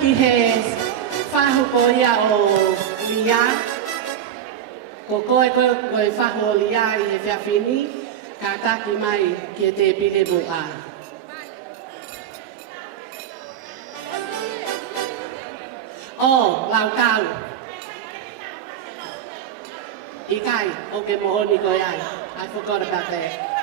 ki he whahuko ia o lia. Ko koe whahu o lia I he whiawhini, ka taki mai ki te pile mo a. Oh, lau kau. Ikai, oke mohoni ko ai. I forgot about that.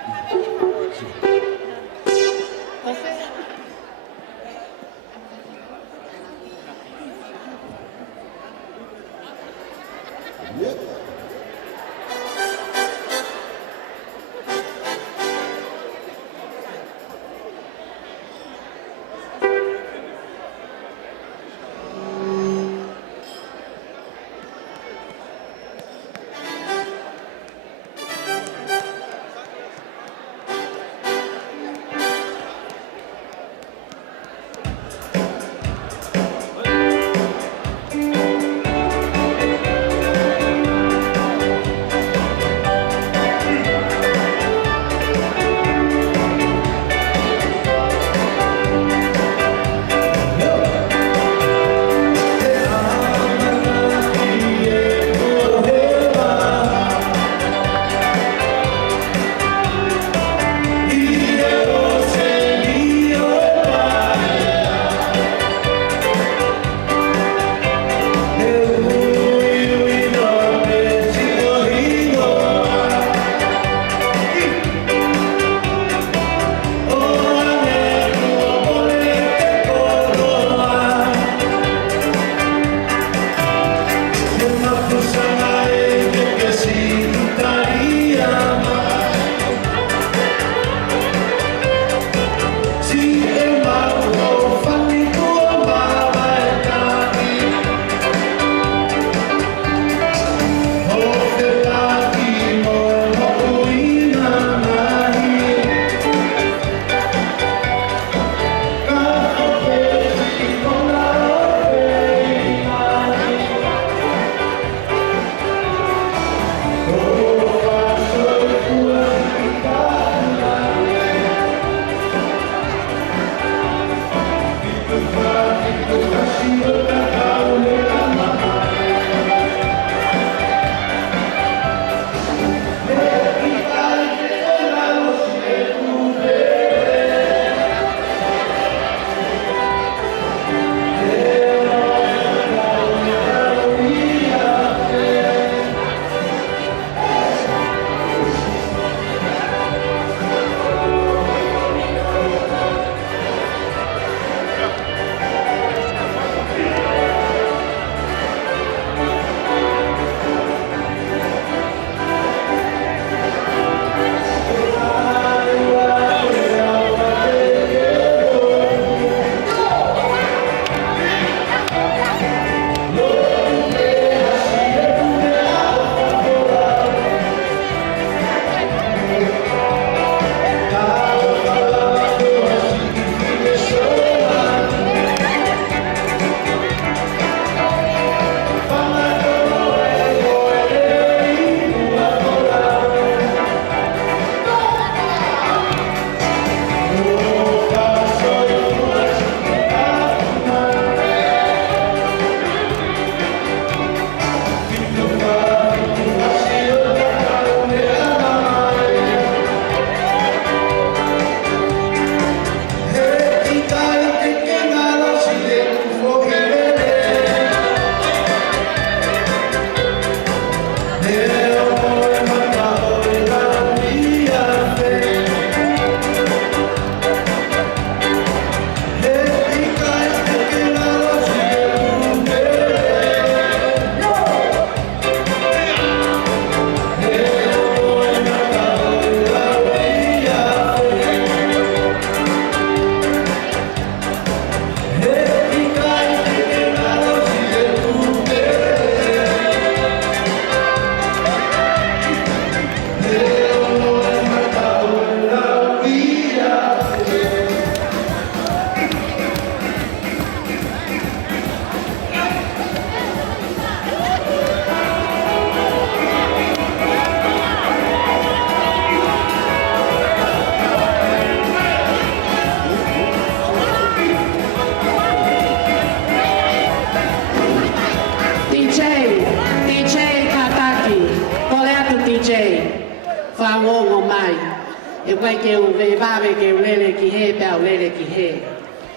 quay kêu về ba về kêu lele ki he bèo lele ki he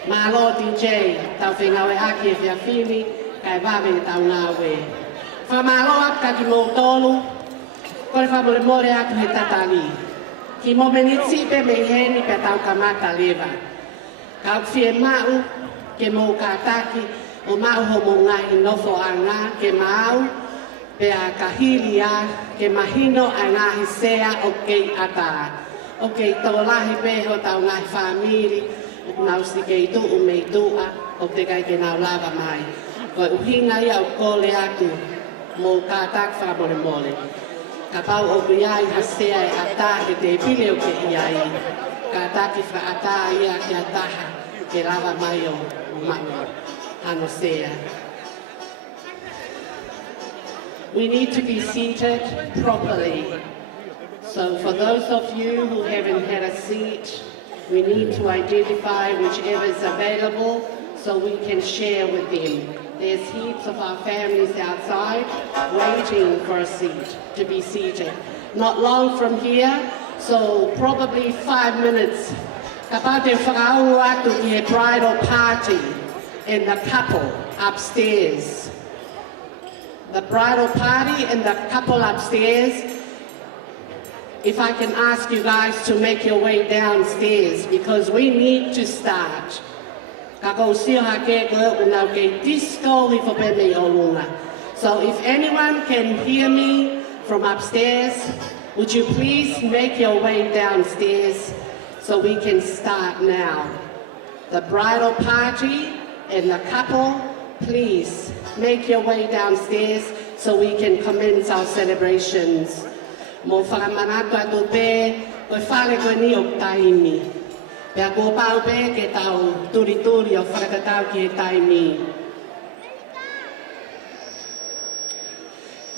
mà lo DJ tao phải ngồi ăn kia phía phim cái ba về tao ngào về và mà lo áp cả cái mô tô luôn coi fa bole mole atu he tatali ki mo menitsi pe me he ni pe tau kamata leva ka fie mau ke mo kataki o mau ho mo nga inofo anga ke mau pe a kahilia ke mahino anga hisea o kei ata o kei tolahi pe ho tau ngai famili o nau sike tu o me tua o te kai ke nau lava mai ko uhinga ia o kole atu mo katak fa bole mole ka pau o kuiai hasea e ata e te pile o ke iai ka taki fra ata ia ke ataha ke lava mai o mano ano sea. We need to be seated properly. So for those of you who haven't had a seat, we need to identify whichever is available so we can share with them. There's heaps of our families outside waiting for a seat to be seated. Not long from here, so probably 5 minutes. Kapate whakaungu atu ki he bridal party and the couple upstairs. The bridal party and the couple upstairs. If I can ask you guys to make your way downstairs because we need to start. So if anyone can hear me from upstairs, would you please make your way downstairs so we can start now. The bridal party and the couple, please make your way downstairs so we can commence our celebrations. Mo whakamanatu atu pe, koe whale koe ni o taimi. Pea ko pau pe ke tau turi o whakatatau ki he taimi.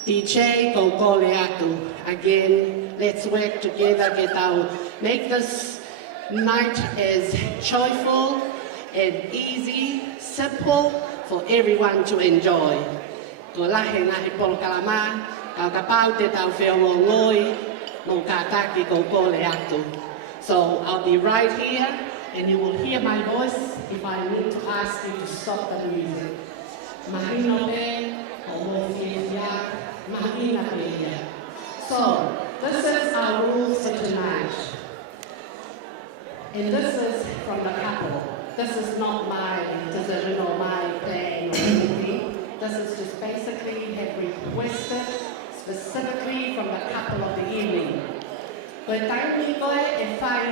DJ ko kole atu. Again, let's work together ke tau. Make this night as joyful and easy, simple for everyone to enjoy. Ko lahe ngahi polo kalama, kau kapau te tau wheo ngoi, mo kataki ko kole atu. So I'll be right here and you will hear my voice if I need to ask you to stop the music. Mahino pe, o mo whia, mahina pe. So, this is our rules for tonight. And this is from the couple. This is not my decision or my plan or anything. This is just basically have requested specifically from the couple of the evening. Koe taimi koe e whai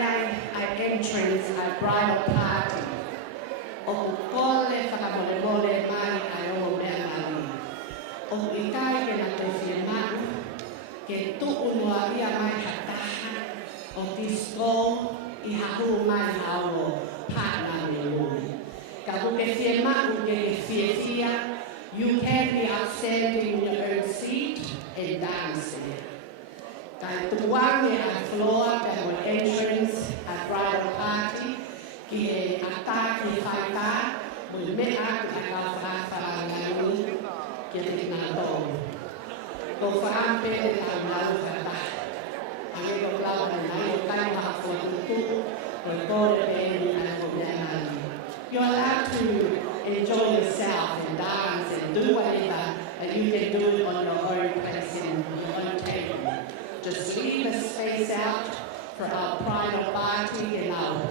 ai entrance ai bridal party. O kole whakamole mai ai o mea mani. O ikai ke na te whiemanu, ke tu'unua ia mai hataha o disco I hahu mai hao partner me ui. Ka puke whiemanu ke whiewhia, you can be outstanding in your own seat and dancing. Kai tuangi a floor pe o entrance a bridal party ki he ata ki whaita mo me aku a ka whaafangani ki te ngā tō. Ko whaampe te tau ngau kata. Ane ko lau na nai o kai maha kua tutu ko kore pe ni a ko mea nani. You're allowed to enjoy yourself and dance and do whatever and you can do it on your own place and your own table. Just leave a space out for our bridal party and our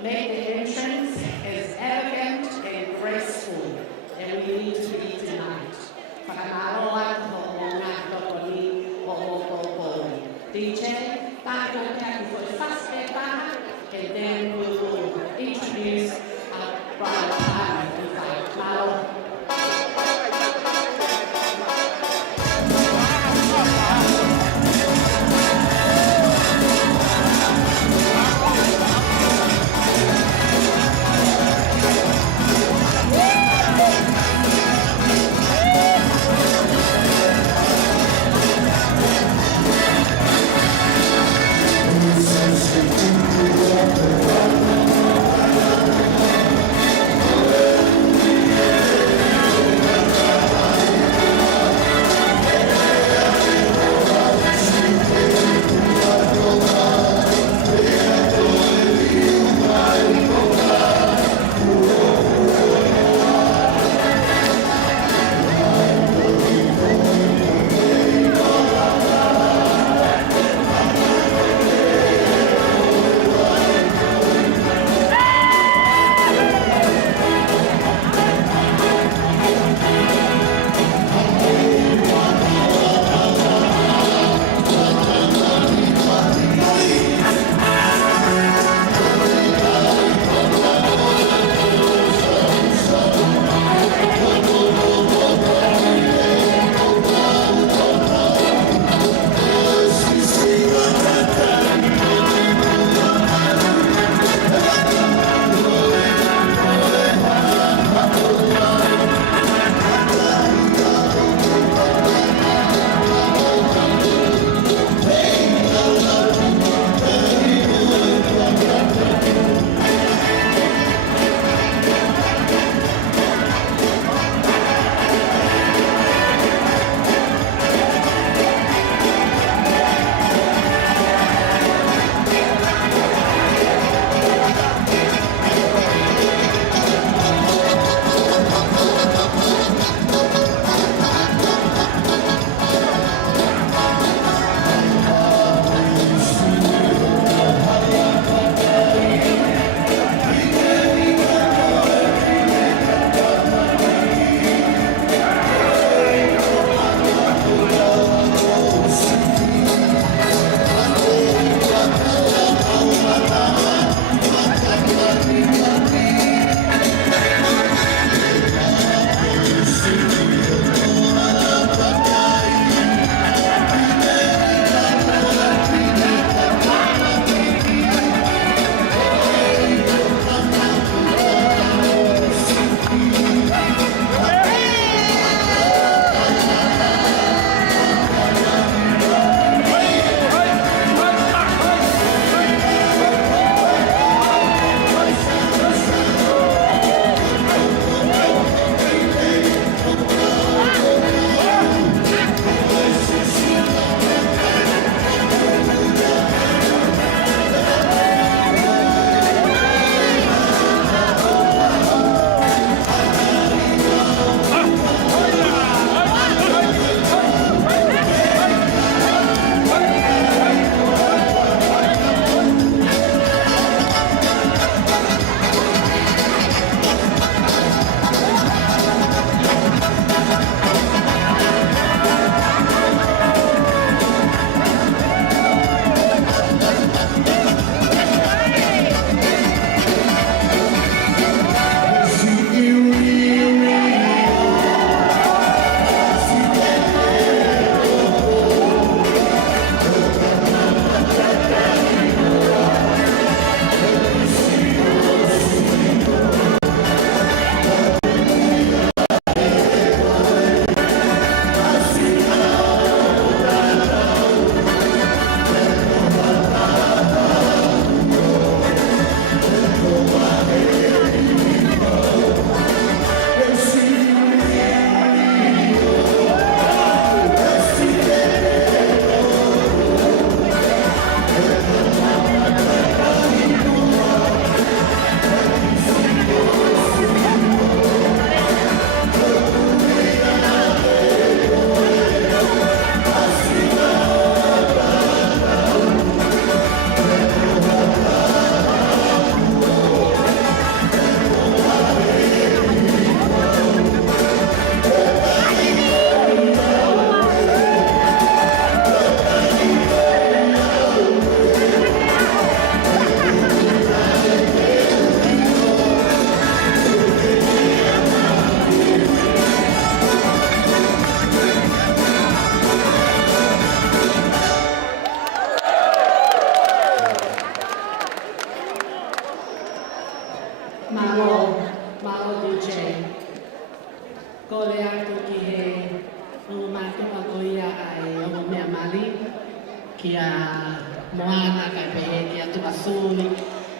make the entrance as elegant and graceful as we need to be tonight. DJ, and then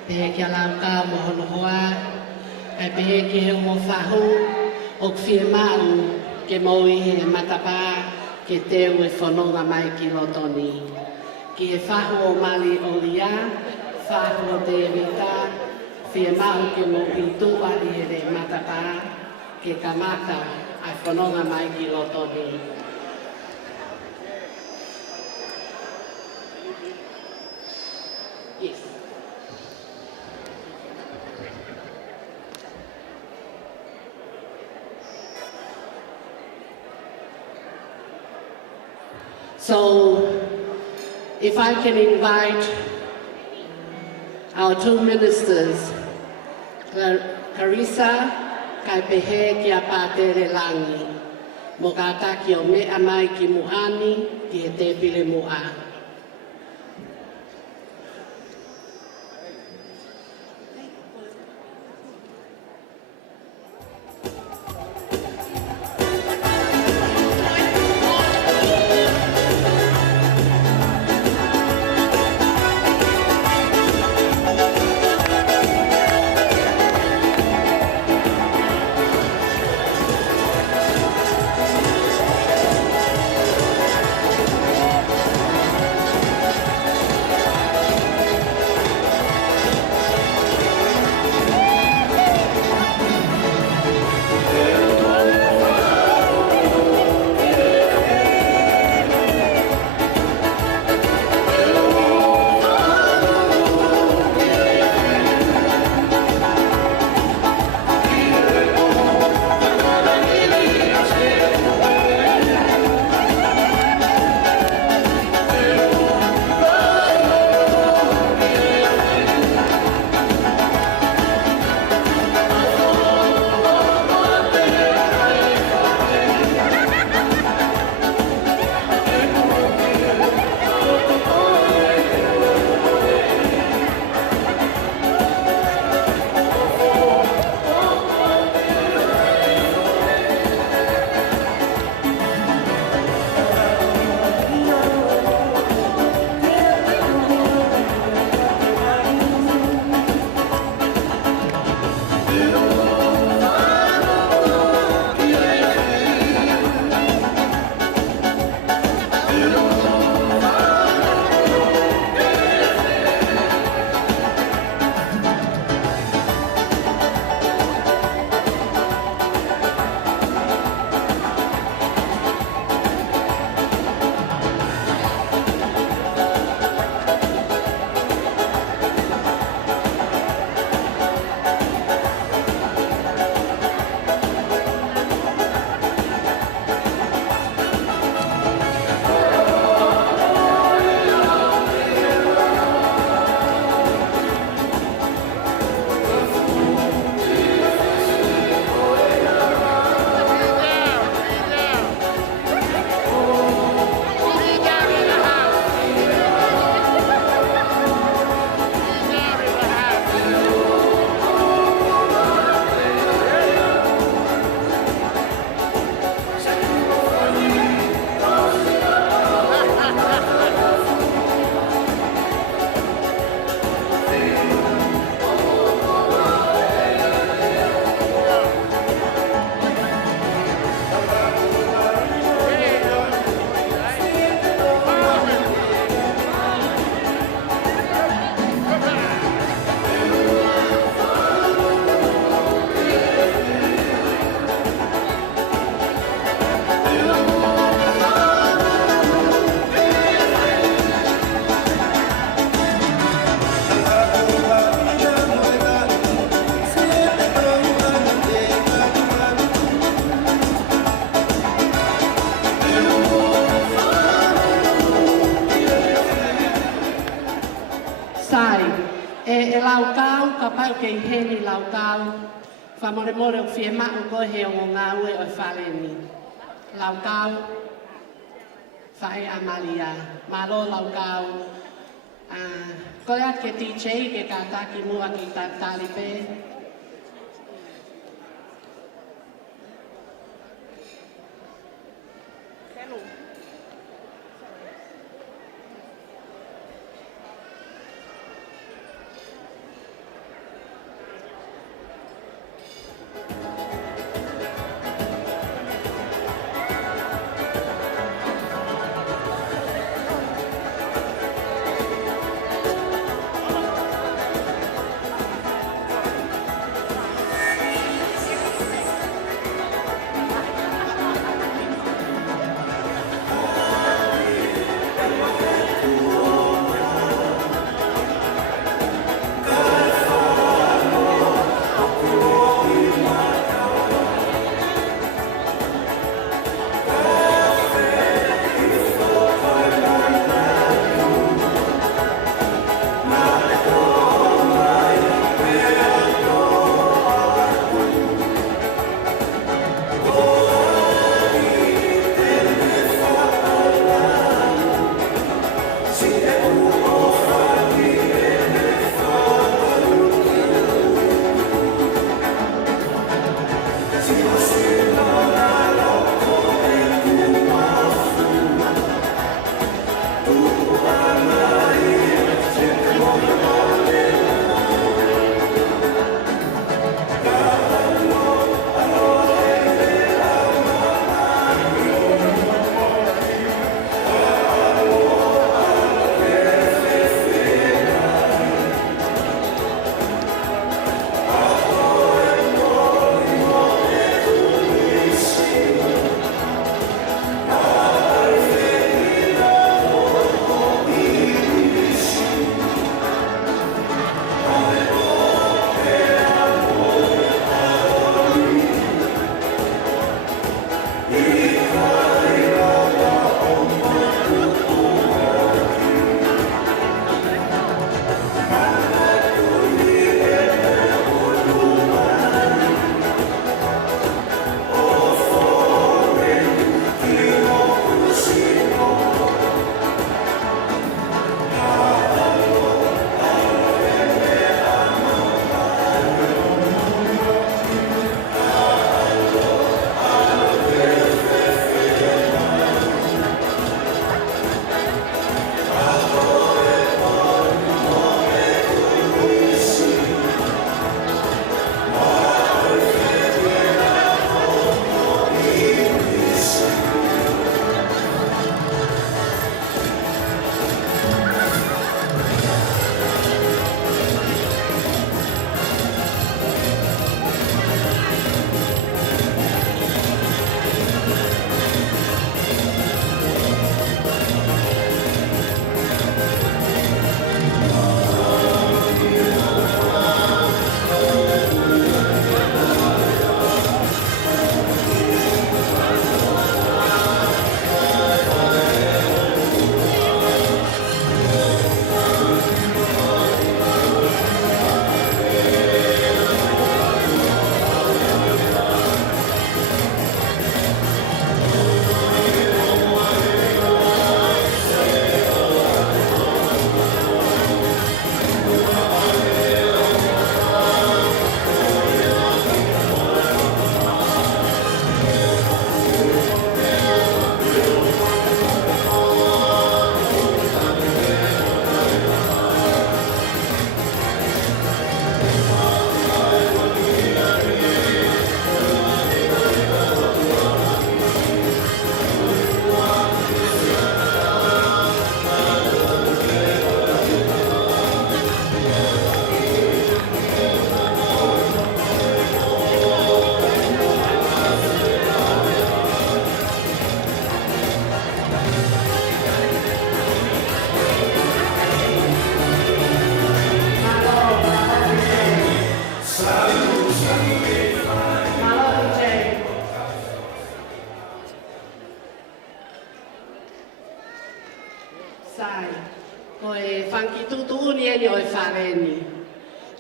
Pehe kia lau ka mo hono hoa. Kai pehe ki he mo whahu. O whie mau ke moi he matapa ke teu e whanonga mai ki lotoni. Ki he whahu o Mali o Lia, whahu o Tevita, whie mau ke mo i tua i he re matapa ke kamata ai whanonga mai ki lotoni. Yes. So, if I can invite our two ministers, Carissa, kai pehe ki a pātere langi, mo ka taki o mea mai ki muhani ki he te pile mua. pau ke i heni lau tau, whamore more o whie mao ko he o ngā ue o whaleni. Lau tau, whae a Malia, malo lau tau. Koe at ke DJ ke kātaki mua ki tā talipe. Whainui.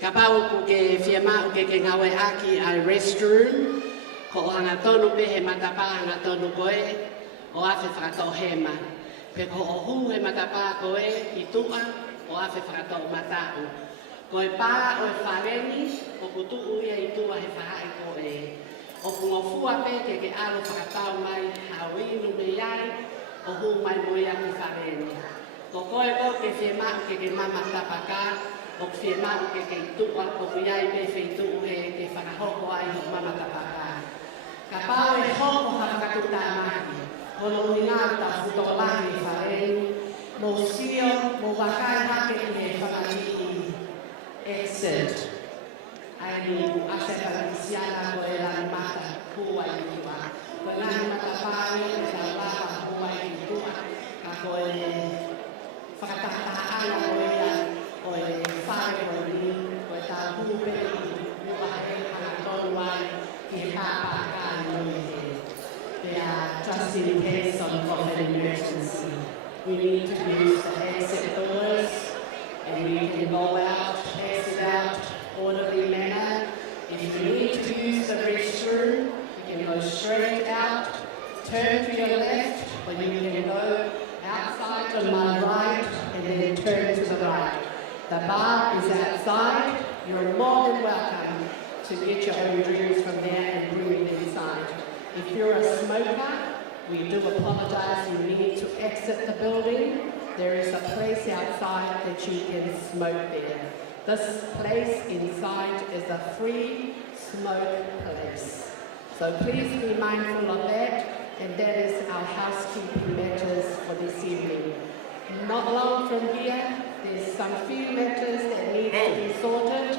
Ka pau ku ke whiamau ke ngawe aki ai restroom, ko o anga tonu pe he matapa anga tonu koe, o awhi whakatau hema. Pe ko o hu he matapa koe i tua, o awhi whakatau matau. Ko e pā o e whareni, o kutu uia i tua he whahai koe. O kungofua pe ke alo whakatau mai hawinu me iai, o hu mai moia ki whareni. Ko koe ko ke whiamau ke mama tapaka, o ke mau ke tua o kuiai pe whaitu he ke whakahoko ai ho mama tapaka. Ka pao e hoko hakakatuta amaki, o no ngata futolahi whareni, mo sio, mo wakai hake he whakalii. Exit. Ai ni ase whakisiana ko e la mata kua i kiwa. Ko ngahi matapari e la lava kua i tua, ka ko e whakatataa ko e o e whare o ni, o e tā hupe i ua he hangatonu ai ki he pāpaka i nui he. They are just in case of an emergency. We need to use the exit doors and we can go out, exit out, orderly manner. If you need to use the restroom, you can go straight out, turn to your left, or you can go outside to my right and then turn to the right. The bar is outside. You're more than welcome to get your own drinks from there and bring it inside. If you're a smoker, we do apologise. You need to exit the building. There is a place outside that you can smoke there. This place inside is a free smoke place. So please be mindful of that, and that is our housekeeping matters for this evening. Not long from here, there's some few matters that need to be sorted.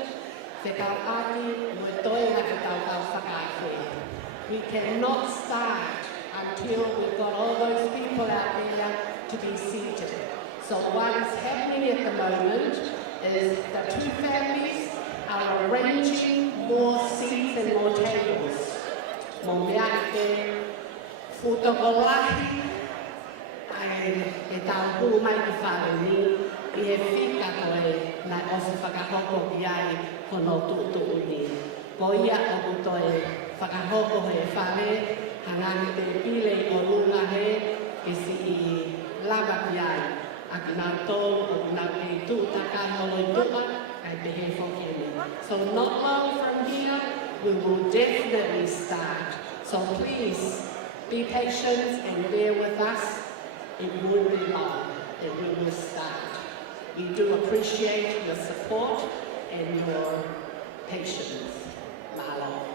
We cannot start until we've got all those people out there to be seated. So what is happening at the moment is the two families are arranging more seats and more tables. Momiake, Futogolahi, e tau hu mai ki whareni, i he whika koe na osu whakahoko ki ai kono tutu uni. Ko ia o kutoe whakahoko he whare, hangani te pile o lunga he, e si i lava ki ai. Aki nā tō, o nā te tūtaka holo tuka, ai te he whokene. So not long from here, we will definitely start. So please, be patient and bear with us. It will be long, and we will start. We do appreciate your support and your patience. Malo.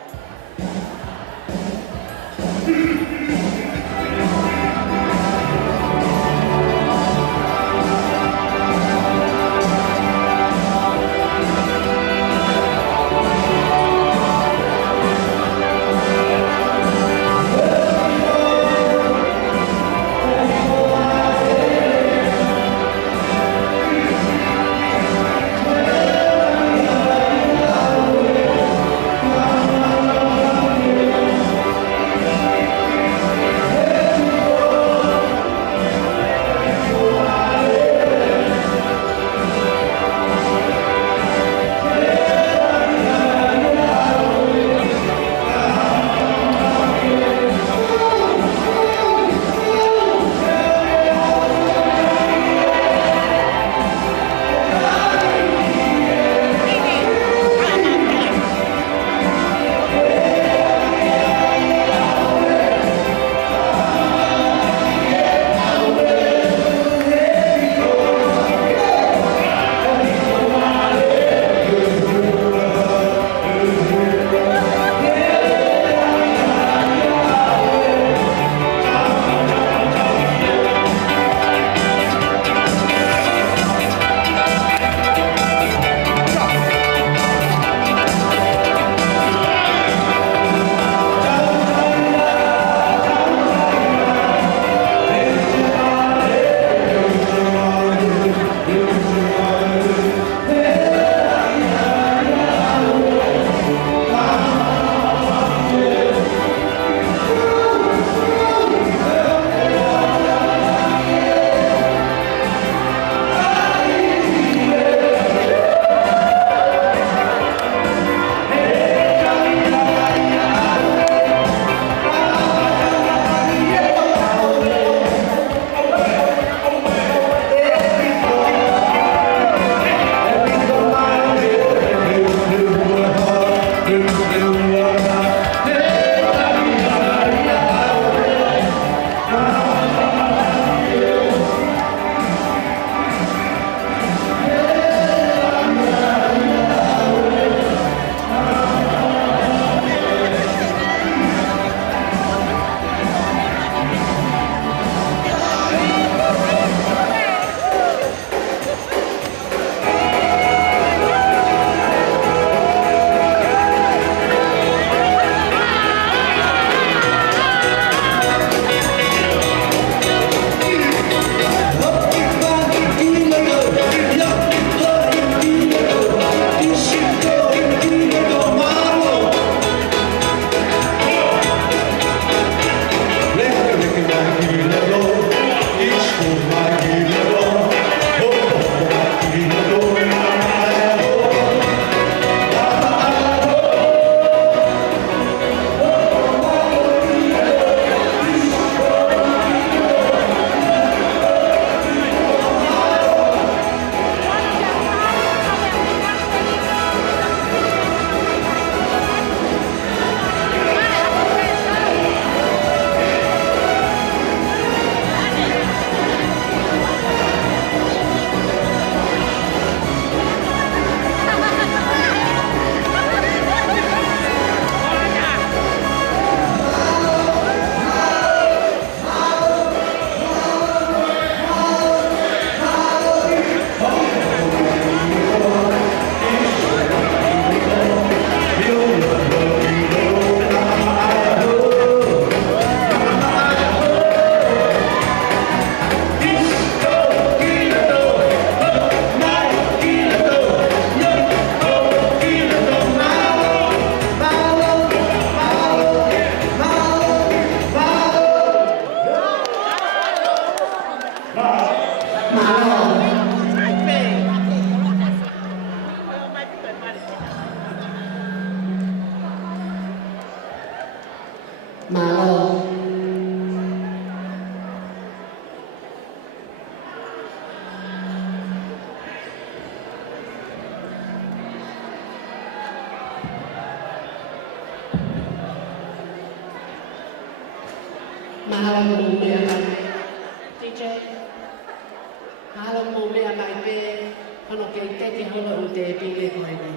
Malo. Mahalo mo mea mai DJ. Mahalo mo mea mai pe kono ke teke holo u te pile koe ni.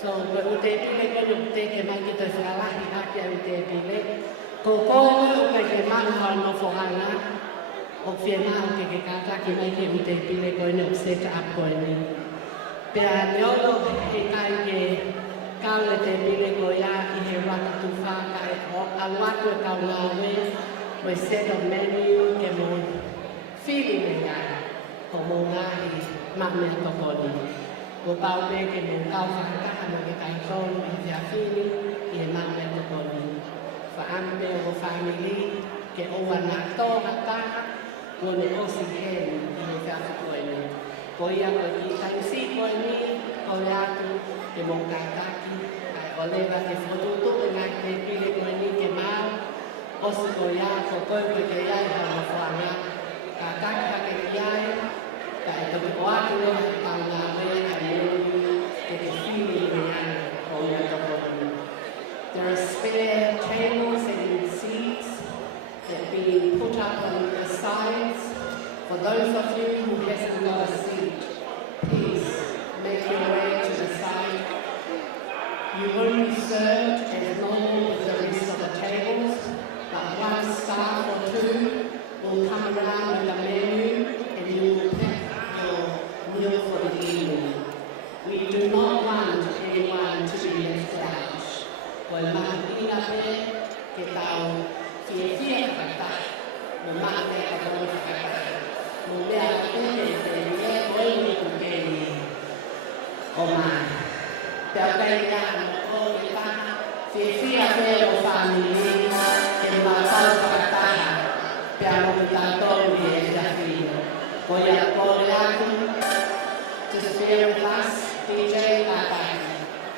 So ko u te pile koe u teke mai ki te whakalahi haki u te pile. Ko koe u kai ke maha no whohanga o whia maha ke kātaki mai ke u te pile koe ni u set up koe ni. Pea neolo he kai ke kaule te pile koe a i he raka tu whaka e o aluatu e kaulawe. We set of menu ke mo feeling e ai ko mo ngahi mame tokoni. Ko pau pe ke mo kau whakataka mo ke kai tonu i te awhini i e mame tokoni. Whaampe o family ke oa nā tōna taha ko ne osi heni i e whakakoe ni. Ko ia ko i taisi koe ni ko le atu ke mo kātaki ai o lewa te whotutuku ngai te pile koe ni ke mau. Osi ko ia ko koe koe ke iai hana whanga. Ka taka ke iai, ka e toki o atu no he tau ngā mea ka iei ke te whini i iai o ia toko ni. There are spare tables and seats that are being put up on the sides. For those of you who hasn't got a seat, please make your way to the side. You will be served as normal with the rest of the tables. But one staff or two will come around with a menu and you will pick your meal for the evening. We do not want anyone to be left out. Ko e maha ina pe ke tau whia kata, mo maha pe ka tau kata. Mo mea ene te mea koe ni kukeni o mai. Pea kai ia o ke taha, whia pe o whanini. Masal kataha, piano cantando e desafio. Voy a Latu to stay with us, DJ Latu,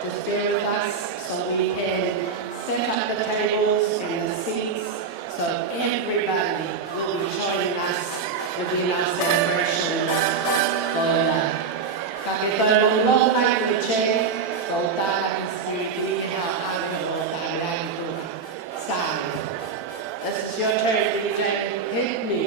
to stay with us so we can set up the tables and the seats so everybody will be joining us within our celebration. Paula. Kakitolo mo tayo ni Che, Paula is really how I go tayo side. This is your turn, DJ. Hit me.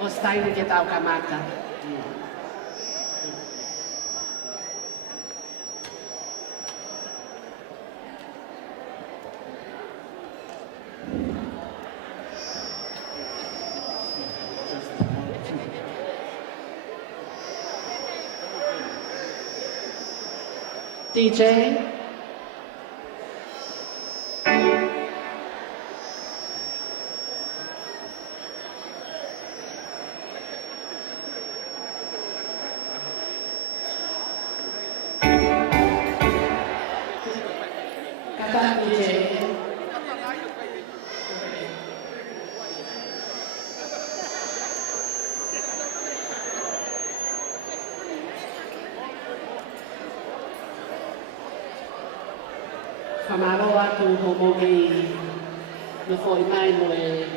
o staini ke tau kamata. DJ. Kata DJ. Kamaro atu homogi no foi mai moe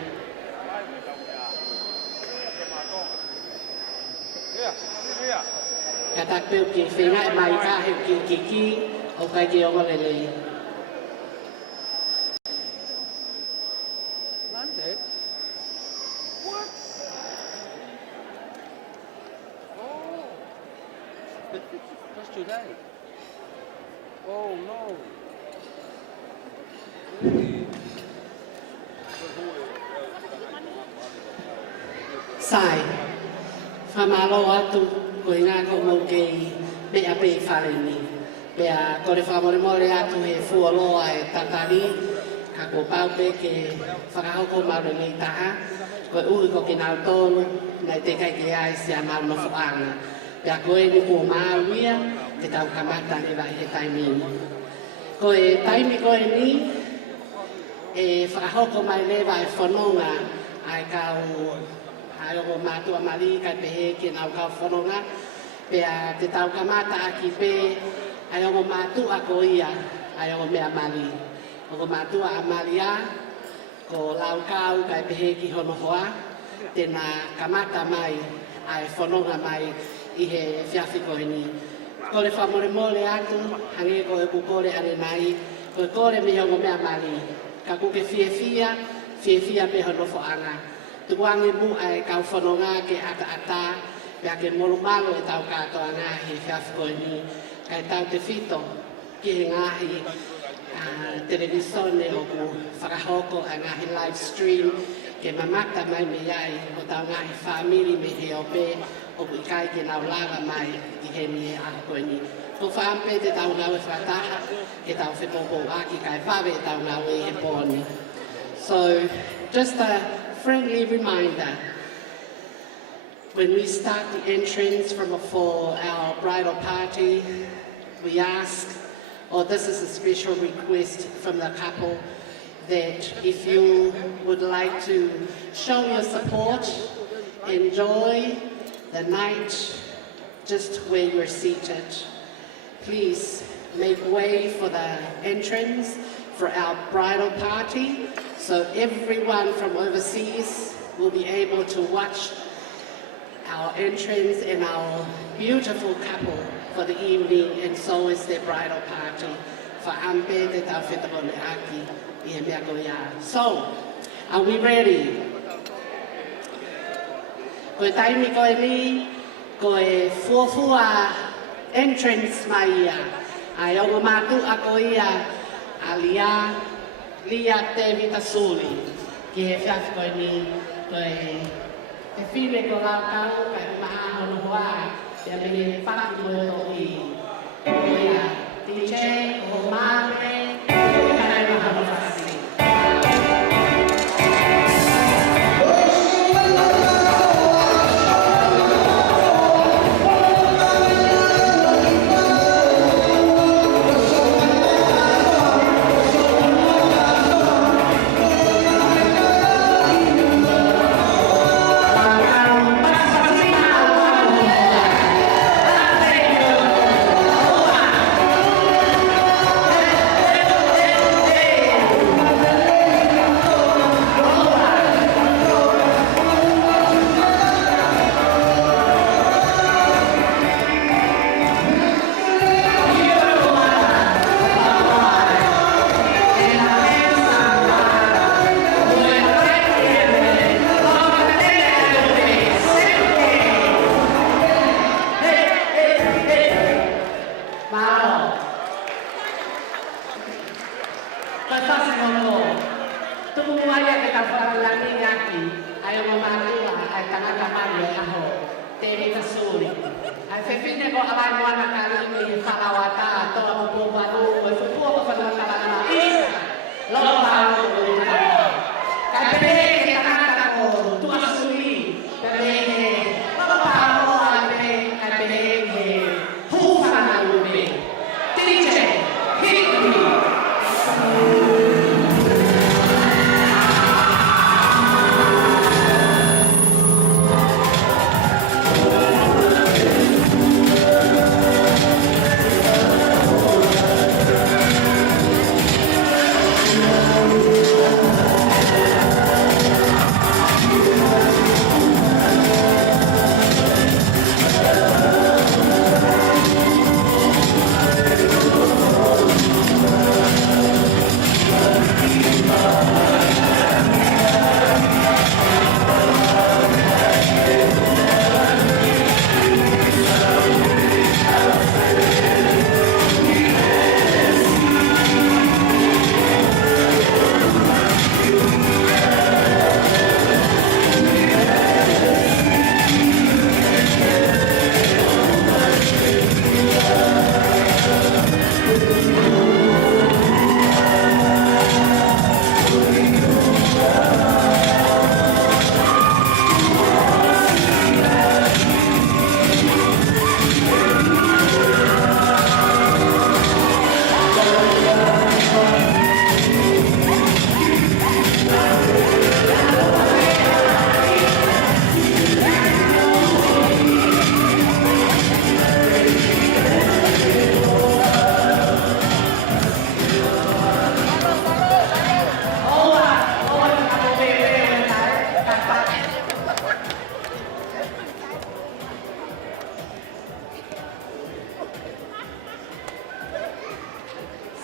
kata peo ki whenga e mai ka he ki o kai ki onga lelei. Landed? What? Oh! Just today? Oh no! Sai, whamaro atu koe ngā komo kei mea pe whareni. Pea kore whamore more atu he fualoa e tatari, ka ko paupe ke whakahoko maure nei taha, koe ui ko ki nau tonu, nei te kai ki ai si a mau no whaanga. Pea koe ni ko mauia, te tau kamata ni vai he taimini. Koe taimi koe ni, e whakahoko mai lewa e whanonga ai kau ai o mātua mari kai pehe ki nau kau whanonga pea te tau kamata aki pe ai o mātua ko ia ai o mea mari o mātua a Malia ko lau kau kai pehe ki hono hoa tēnā kamata mai ai whanonga mai i he whiawhi koe ni kore whamore mole atu hange ko e kukore ane nai ko e kore me hongo mea mari ka kuke fia pe hono whaanga. Tukuangi mu ai kau whanonga ke ata pia ke molu malo e tau katoa ngahi whiawhiko ni kai tau te whito ki he ngahi televisone o ku whakahoko a ngahi live stream ke mamata mai me iai o tau ngahi whamiri me he ope o ku ikai ke nau laga mai i he ni e ahoko ni. Ko whaampe te tau ngau e whataha ke tau whepopo aki kai whawe e tau ngau e he pōni. So, just a friendly reminder, when we start the entrance for our bridal party, we ask, or this is a special request from the couple, that if you would like to show your support, enjoy the night just where you're seated, please make way for the entrance for our bridal party, so everyone from overseas will be able to watch our entrance and our beautiful couple for the evening, and so is their bridal party. So, are we ready? Koe taimi koe ni, koe fuafua entrance mai ia. Ai ongo mātu a koe ia, Alia, Tevita, Suli, ki he whiawhi koe ni, koe te whime ko lau kau, kai maha hono hoa, ia mene whakatu mo to i. Ia DJ, o mare, kai maha no whasi. Tevita Suli. Ai fefine ko alai moana kalini whakawata toa pupuwaru o fupua ko whanakala ina. Loa pao ko ina. Kai pehe ke tanata ko tua Suli. Pehe loa pao ai pehe kai pehe ke hūwhana ume. DJ, hit me.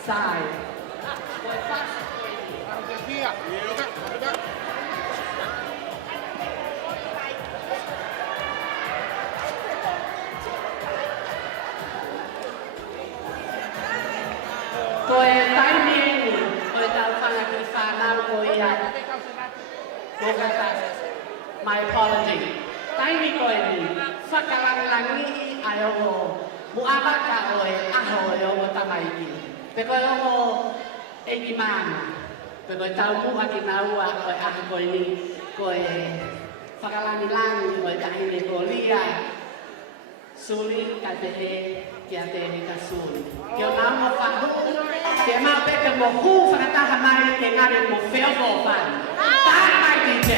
Side. Koe taimi koe tau whanga ki whanau ko ia. My apology. Taimi koe ni, whakalangi ai o muamaka oe aho e o tamaiki. Pe koe o e ki mana. Pe koe tau muha ki na ua koe aho koe ni koe whakalangi langi oe tahine ko lia. Suli ka te he ki a te he ka Suli. Ki o nao mo whahu, ki e mau peke mo hu whakataha mai ke ngare mo wheo mo whani. Tāi mai DJ.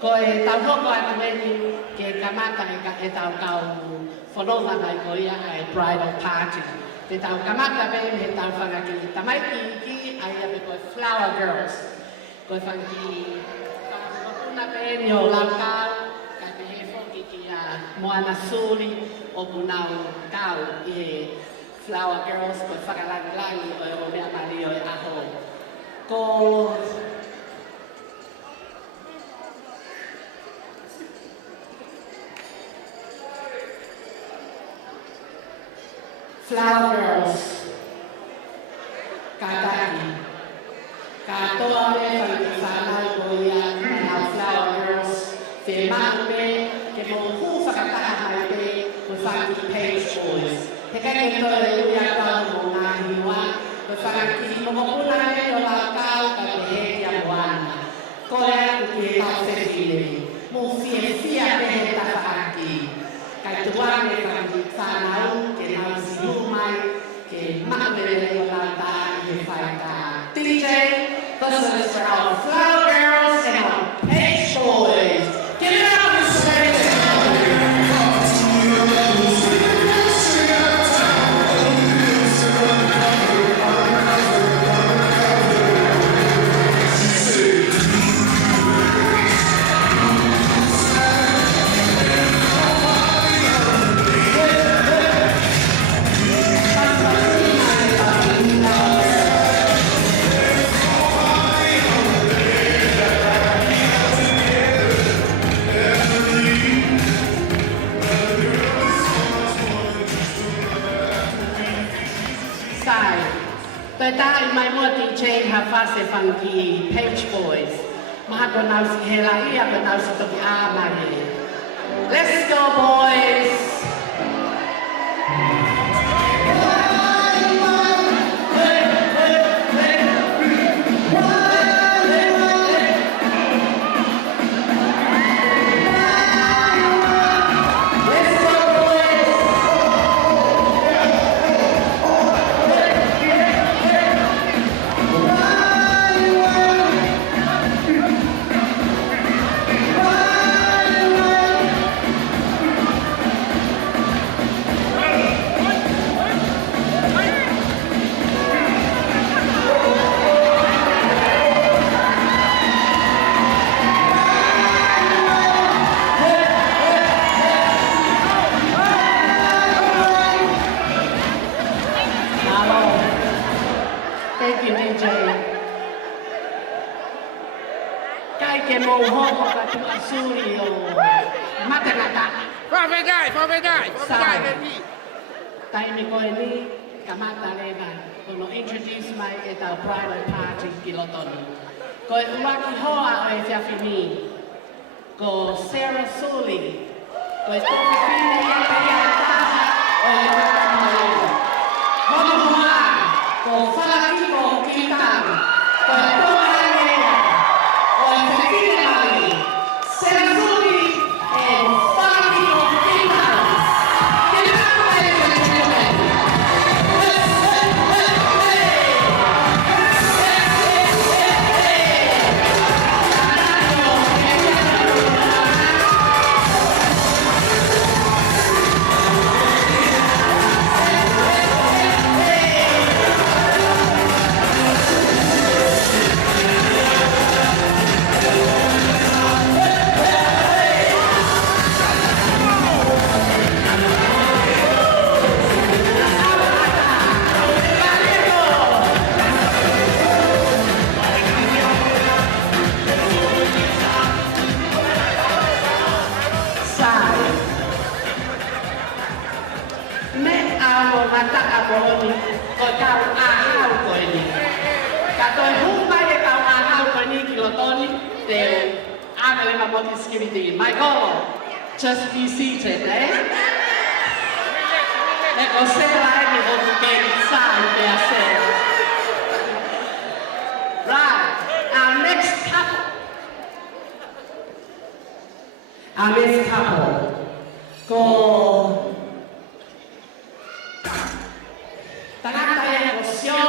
Ko e tau hoko atu eni ke kamata e tau kau whanonga mai ko ia ai bridal party. Te tau kamata bene he tau whangaki tamaiki ki ai abe ko flower girls. Ko e whanki whakuna bene o lau kau ka te he whoki ki a moana Suli o punau kau i he flower girls ko e whakalangi o mea mali o e aho. Ko flower girls, kataki, Katoa me whanau koia our flower girls. Te maue ke mo whakataha mai pe mo whaki page boys. Te kake tore uia kau mo ngā hiwa. Mo whaki mo mokuna me o la kau ka te heki a moana. Kore aku ki e tau whewhine. Mo fia fia pe he tawhaki. Kai tuane whaki whanau ke nau siu mai. Ke maue o la tā i he whaika. DJ, this is for our flower girls and our page boys. Give it up for Suli. Toi ta'i mai mua DJ ha whase whanki Page Boys. Maha ko nau si he la ia ko nau si toki āmare. Let's go boys! Suli o matanata. Forward guy, baby. Taimi koe ni, ka mata rena, kono introduce mai e tau private party ki Lotonu. Koe uaki hoa o e whiawhini, ko Sarah Suli, koe toki whine e pia taha o e kaka Malia. Hono hoa, ko whalakiko ki tau, koe toka ngea, o e whine mai. Sarah Suli e whalakiko ki tau. Give it up, ladies and gentlemen. Michael, just be seated, eh? Ecco, se vai che vuol dire inside a sé. Right, our next couple, go. Tanaka e Rosio.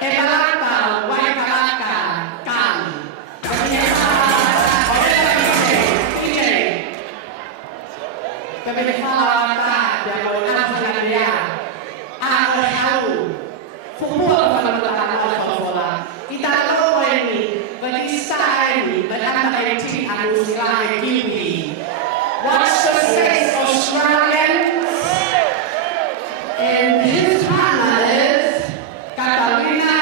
E balata, guai balata, cani. Che me ne fa la tarde, abbiamo un'altra idea. Fu buono quando la folla. I talloni, quelli stili, veramente hanno slide kiwi. Watch the face, Australians. And his partner is Catalina.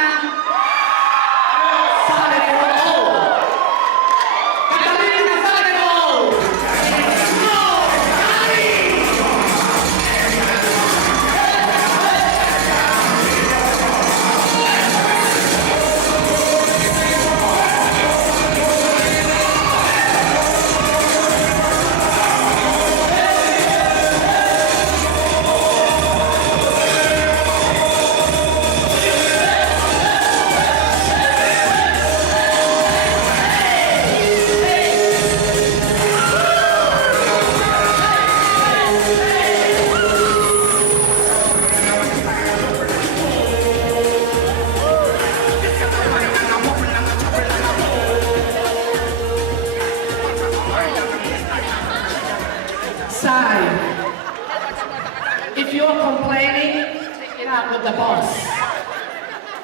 out with the boss.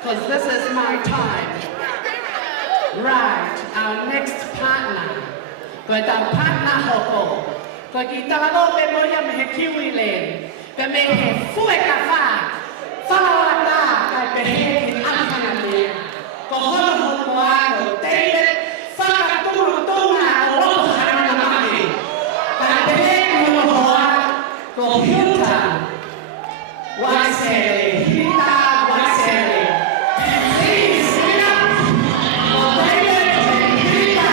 Because this is my time. Right, our next partner. Koi ta partner hoko. Koi ki talano me moia me he kiwi len. Pe me he fue ka fa. Whalaata kai pe he ki apana me. Ko hono hono ako David. Whakaturu tunga o roto harana mahi. Kai pe he hono hoa. Ko hiuta. Waisere. Hita waisere. Please, sit up. For David and Hita.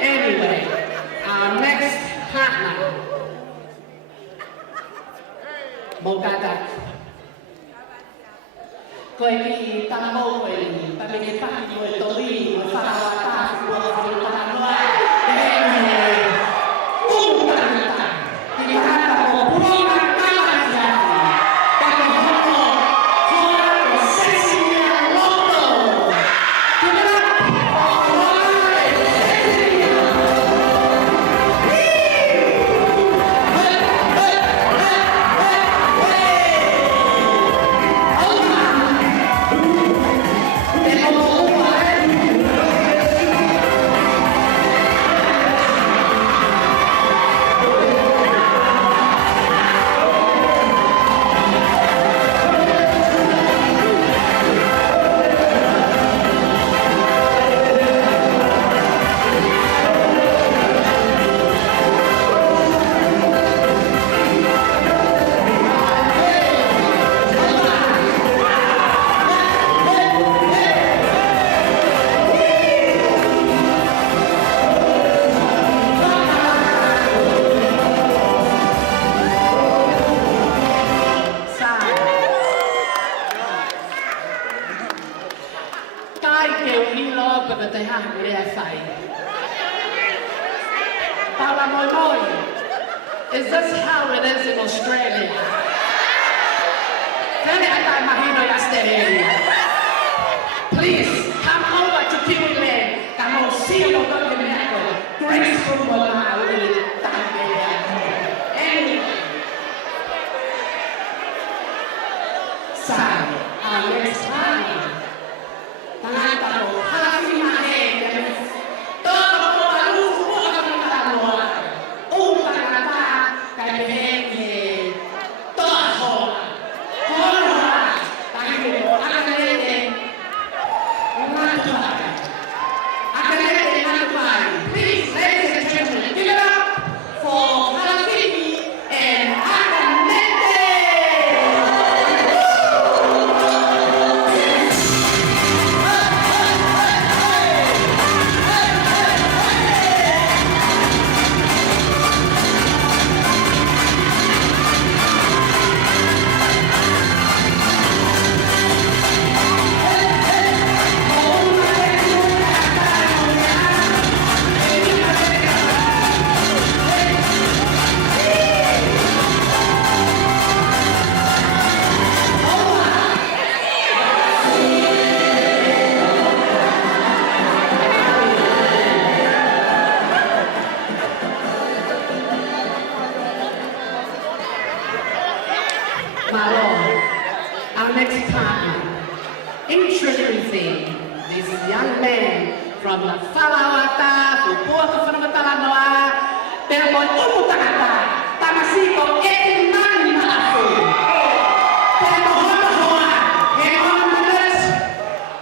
Anyway, our next partner, Mogada. Koi ki tanamo koi ni, pamene pa koi tori, whakawata, whakawata, Paula Moimoi, is this how it is in Australia? Please come over to Kiwiland. Come on, see you on the network. Graceful Moimoi. Anyway, sorry, our next time. Please, ladies and gentlemen, give it up for Latu and Malia, our next partner, introducing this young man from the Falawata, Fupuaka Fanamatala, Permo Umutakata, Tamasiko, Etimani Malafu, Permo Honohoa, Hemonomanes,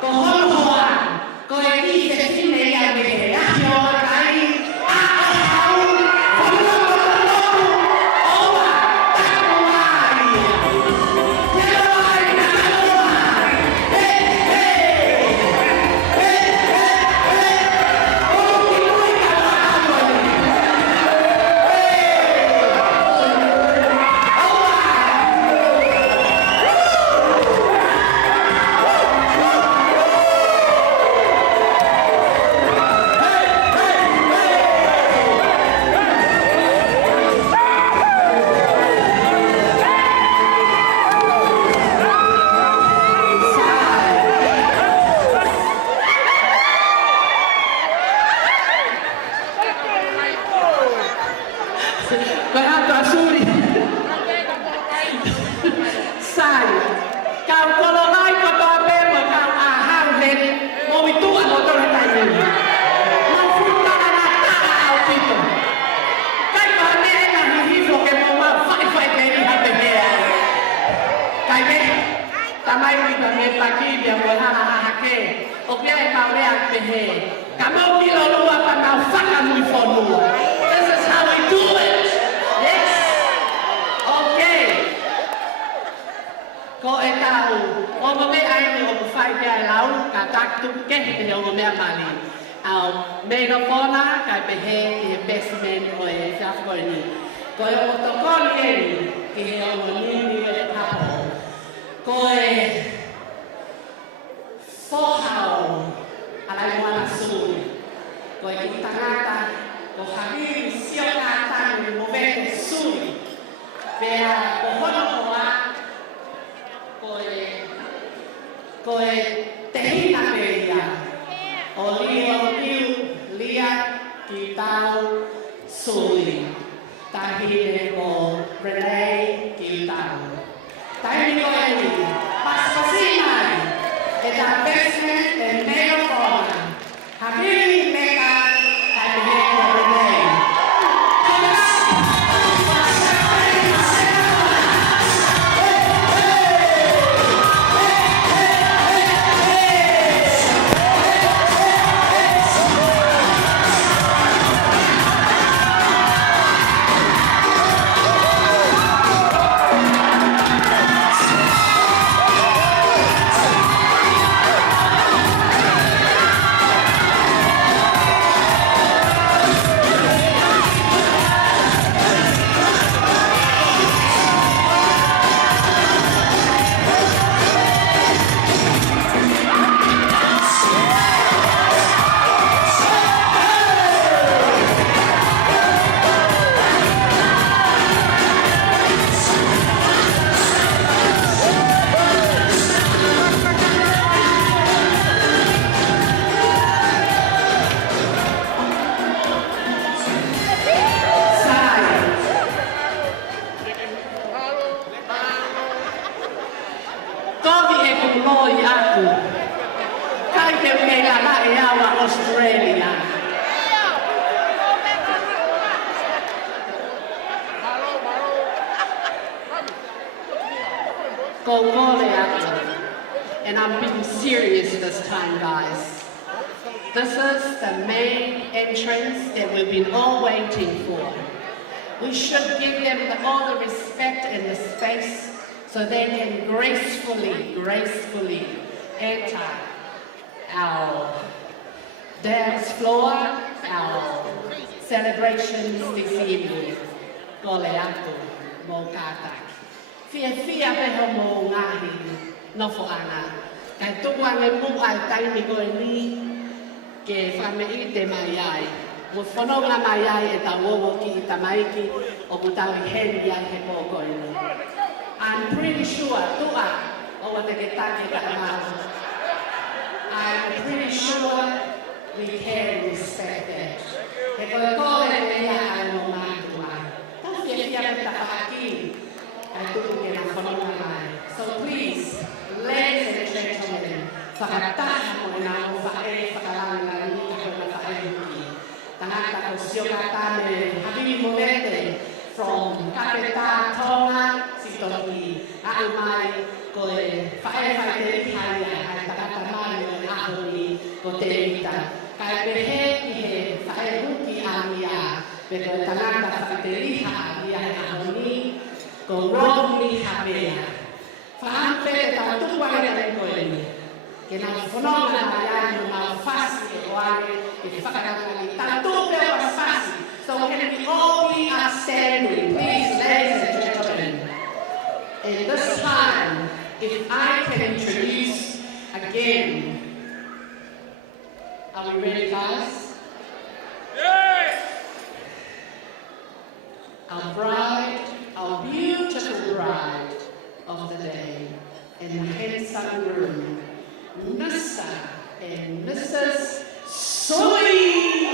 Kohonohoa, Koeki, Sefine, Yagre, Yahio, Kai, Ahau, Fanamatalo, tamai ni ba me paki dia mo ha ha ke o pia e pa me a pe he kamo mi lo lo pa na faka mu fo nu this is how we do it yes okay ko e tau o mo me ai ni o fai dia lau ka tak tu ke te o mo me a mali me no pona ka pe he ki best man o e fa ko ni ko e o to ko ni ki he o ni ni e pa ko e Sohau alai wana Suli ko e ki tangata ko habibi sio kata ni movete Suli pea ko hono koa ko e Tevita peia o lia ki tau Suli tahi e ko relay ki tau tahi ko e ni paspasinai it's our basement and mega fauna. Habibi mega and mega relay. Australia. And I'm being serious this time, guys. This is the main entrance that we've been all waiting for. We should give them all the respect and the space so they can gracefully enter our dance floor, our celebrations this evening. Latu, Mokata. Fia peho mo ngahi no fo ana. Kai tuwa nge mu ai tai mi ko ni ke famei te mai ai. Mo fono la mai ai e ta wo ki ta mai ki o ku ta hen ya he ko ko ni. I'm pretty sure tuwa o wa te ke ta ke ka ma. I'm pretty sure we can respect that. He ko ko le me ya ai no ma tuwa. Ta fia ta aki. So please, ladies and gentlemen, fakatahan mo na ang fakalangan ng kakapakaluki. Tangata ko siyo katame, habibi mo bete, from Kapita, Tonga, Sitoki, Aamay, ko fae kaya, at takatamay ng ahoni, ko Tevita. Kaya behe, fae buki amia, pero tangata fakteriha, biya ahoni, ko Rodney Habea. Fahampe ta tuwa na ko ni. Kena fono na maya na fasi o ale e fakara ni ta tupe o fasi. So can we all be outstanding, please, ladies and gentlemen. And this time, if I can introduce again, are we ready, guys? Yes! Our bride, our beautiful bride of the day, and the handsome groom, Mr. and Mrs. Suli.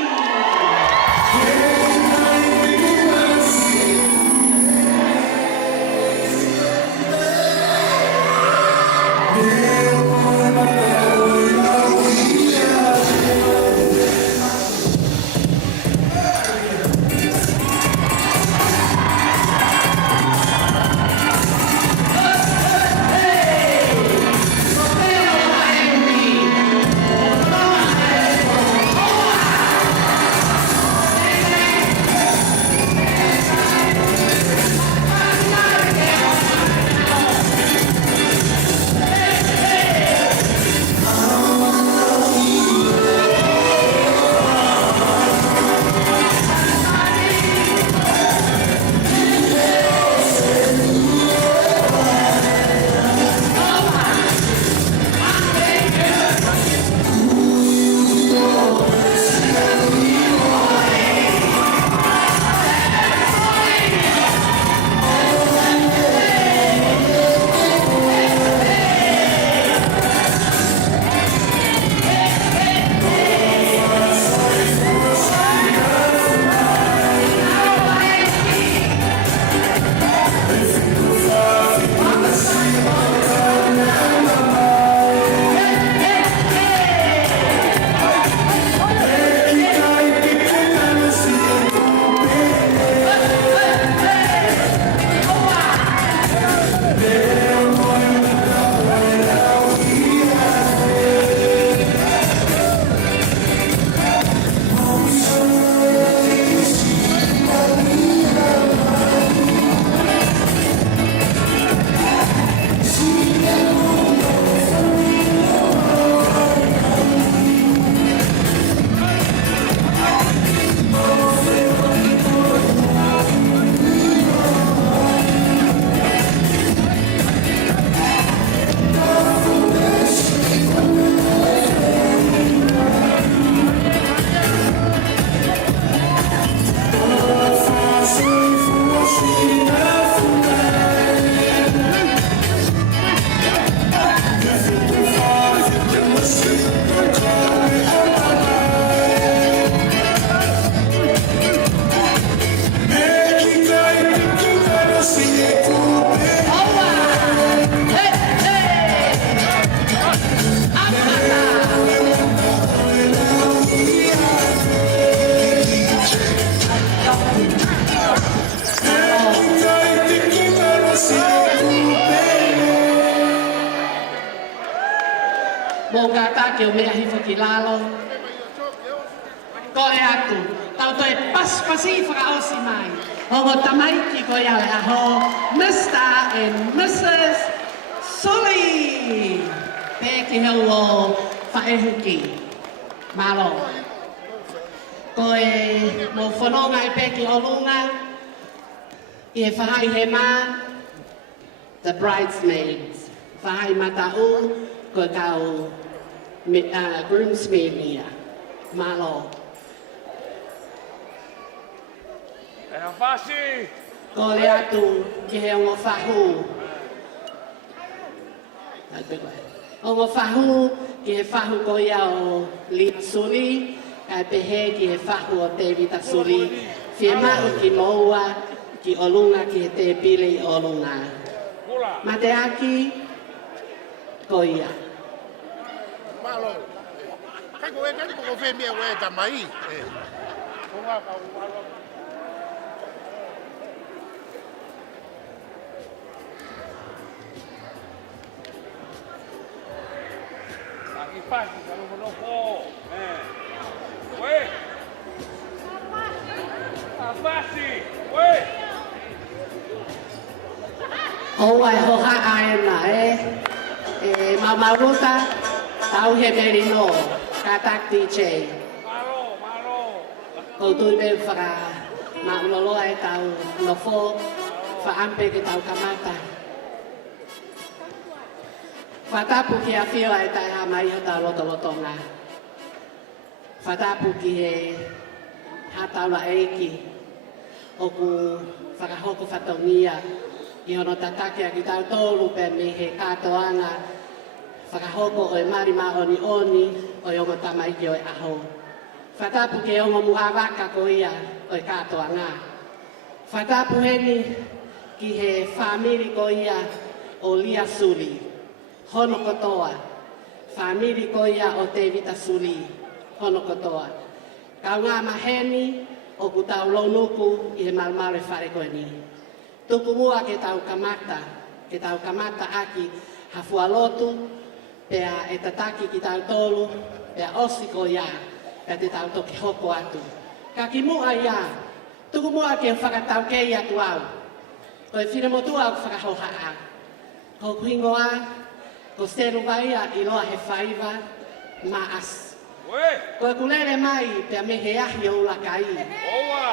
Mō kātā ki o mea hifo ki lalo. Ko e aku, tau toi paspasi whakaosi mai. Hongo tamaiki ko ia le aho, Mr. and Mrs. Suli. Pēki heu o whaehuki. Malo. Ko e mō whanonga e pēki o lunga. I e whahai he mā, the bridesmaids. Whahai matau, ko kau groomsmaid nia. Malo. E a whasi! Ko le atu ki he ongo whahu. Ongo whahu ki he whahu ko ia o Suli, kai pehe ki he whahu o Tevita Suli. Whia mau ki moua ki olunga ki he te pili olunga. Ma te aki, ko ia. Malo. Kai ko e kari ko fe mea we tamai. Aqui faz, não vou. Ué! A face! Ué! O ai ho ha ai na mamaruta tau he merino katak DJ. Malo! Ko tui be whaka maulolo ai tau nofo whaampe ki tau kamata. Whatapu ki a whio ai tai ha mai o tau lotonga. Whatapu ki he hataula eiki o ku whakahoko whatongia i hono tatake a ki tau tōru pe me he katoanga whakahoko o e marima oni o e ongo tamaiki o e aho. Whatapu ke ongo muhawaka ko ia o e katoanga. Whatapu heni ki he whamiri ko ia o Lia Suli. Hono kotoa, whamiri ko ia o Tevita Suli, hono kotoa. Kau ngā maheni o ku tau launuku i he malmare whare koe ni. Tuku mua ke tau kamata aki hafua lotu, pea e tataki ki tau tolu, pea osi ko ia, pea te tau toki hoko atu. Ka ki mua ia, tuku mua ke whakatau kei atu au. Ko e whine motua au whakahoha a. Ko kuingoa, ko steru vai a i loa he whaiva ma as. Ko e kulere mai pea me he ahi o ulakai.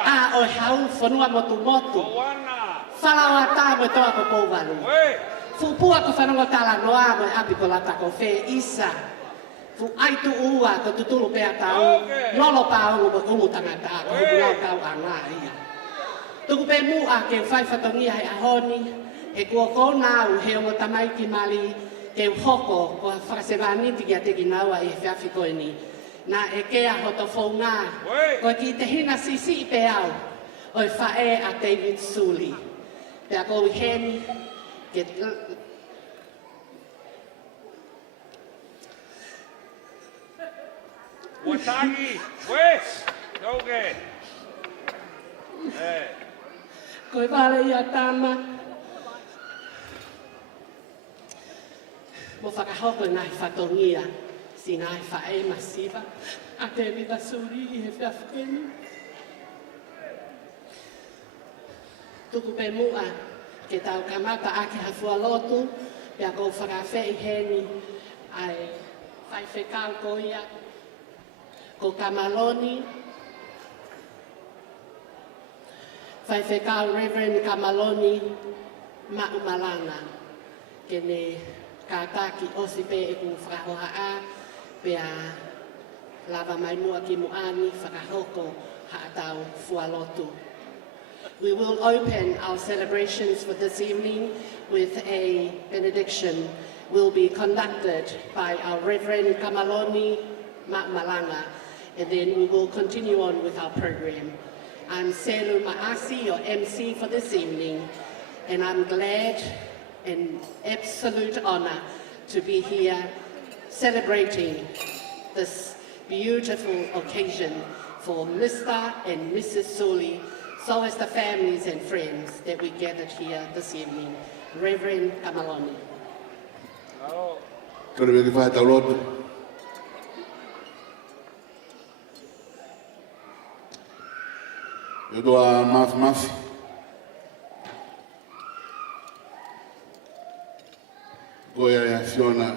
A o hau whanua motu. Whalau a tā mo toa ko kouwaru. Fupua ko whanonga tala noa mo e api ko lata ko whē isa. Fu aitu ua ko tutulu pea tau. Lolo pā ongo mo tangata ko huku lau kau a ngā ia. Tuku pe mua ke whai whatongia he ahoni. He kua kōnau he ongo tamaiki mali. Ke hoko ko whakasewaniti ki a te ginaua i he whiawhi koe ni. Nā e kea hoto whaunga. Ko ki te hina sisi i pe au. O e whae a David Suli. Pea ko i heni. Watagi! Wes! Doge! Ko i wale i a tāma. Mo whakahoko nai whatongia, si nai whae masiva, a te Tevita Suli i he whiawhikeni. Tuku pe mua, ke tau kamata ake hafua lotu, pea kou whakawhi i heni, ai whai whekau ko ia, ko Kamaloni, whai whekau Reverend Kamaloni, Maumalana, ke ne kātaki osi pe e ku whakahoha a, pea lava mai mua ki muani whakahoko haatau fualotu. We will open our celebrations for this evening with a benediction. Will be conducted by our Reverend Kamaloni Malanga, and then we will continue on with our program. I'm Selu Maasi, your MC for this evening, and I'm glad and absolute honor to be here celebrating this beautiful occasion for Mr. and Mrs. Suli, so as the families and friends that we gathered here this evening. Reverend Kamaloni. Kona me ki whae tau lotu. Eu doa mafi. Koe a Fiona.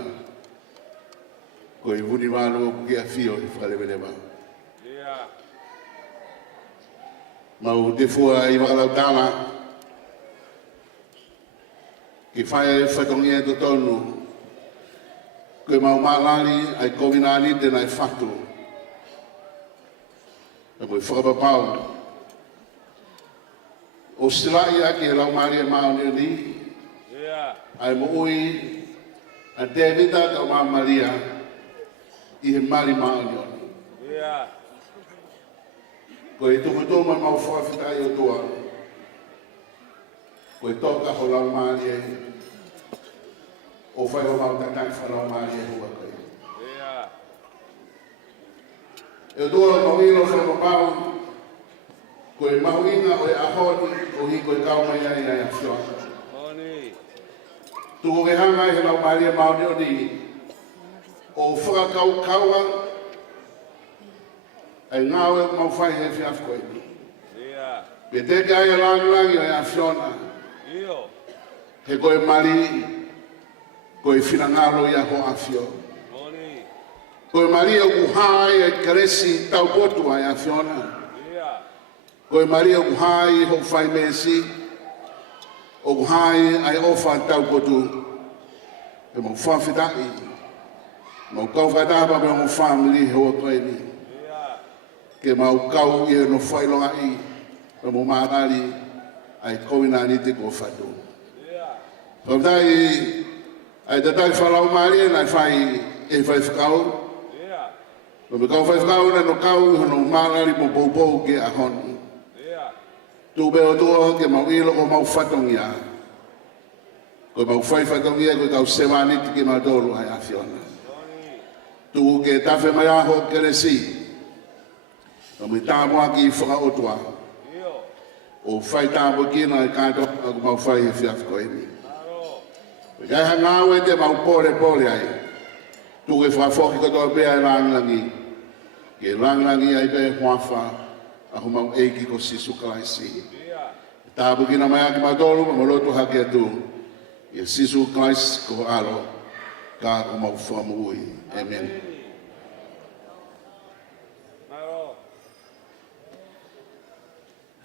Koe vuni malo ke a fio i whakalewelewa. Yeah. Mau te fua I wakalau tala. Ki whae whatongia to tonu. Koe mau malali ai kovinani tena I whatu. E koe whakapapau. O silai aki e lau Malia maoni ni. Yeah. Ai mo ui a Tevita ka ma Malia I he mari maoni. Yeah. Ko I tukutu ma mau whawhitai o tua. Ko I toka ho lau Malia o whai ho mau tatai whanau Malia hua kai. Yeah. E tua mau ilo whakapapau ko I mau inga o I ahoni o hi ko I kau mai ai ai a whiona. Oni. Tuko ke hanga I he lau Malia maoni o ni o whakakau kaua ai ngawe mau whai he whiaf koe ni. Yeah. Pe te kai e langi ai a whiona. Io. He koe mari, koe whinangalo I a ho a whio. Oni. Koe mari e uhai e karesi tau potu ai a whiona. Yeah. Koe mari e uhai ho whai mesi, o uhai ai ofa tau potu. E mau whawhitai, mau kau whaitapa me mo family he o koe ni. Yeah. Ke mau kau I no whailonga I, me mo marari ai koinani te ko whatu. Yeah. Whawhitai, ai tatai whalau Maria nai whai e whai whakau. Yeah. Me kau whai whakau na no kau hono marari mo poupou ke a honi. Yeah. Tu beo tua ke mau ilo ko mau whatongia. Ko mau whai whatongia ko kau sewaniti ke mau dolu ai a whiona. Oni. Tu ke tawhi mai aho ke resi. Ka mui tāmua ki whakaotua. Io. O whai tāmua ki na e kāto aku mau whai e whiaf koe ni. Maro. Kai ha ngāwe te mau pore ai. Tu ke whawhoki katoa pēa e rangilangi. Ke rangilangi ai pēe huawha. Ahu mau eiki ko Sisu Kraisi. Yeah. Tāpu ki na mai aki matolu, ma molotu hake atu. Ia Sisu Kraisi ko alo. Ka ko mau whamu ui. Amen. Maro.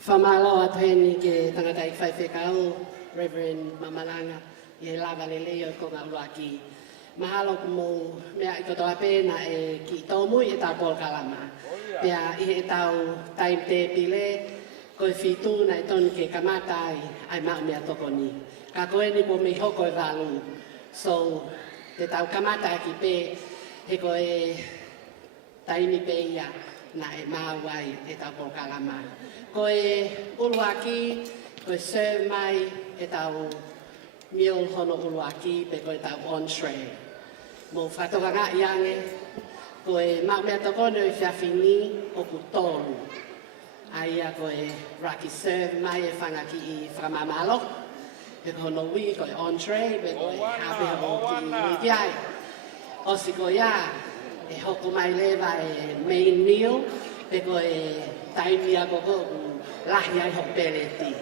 Whamalo atuheni ke tangata I whaiwhekau, Reverend Mamalanga, I lava le leo ko ngā uaki. Mahalo ko mo mea I kotoa pēna e ki tōmu I tā pōl kalama. Pea I he tau taim te pile, koe whitu nei tonu ke kamatai ai mau mea toko ni. Ka koe ni po me hoko e walu. So, te tau kamatai ki pē, he koe taimi pē ia na e māwai e tau pōl kalama. Koe uluaki, koe serve mai e tau meal hono uluaki pe koe tau entree. Mo whatoka ngā iange, koe mau mea toko no I whiawhini o ku tōru. Aia koe raki serve mai e whangaki I whamamalo. Pe kono wi koe entree, pe koe hape o ki wikiai. Osi koe ia, e hoko mai lewa e main meal, pe koe taimi a koko lahi ai ho peleti.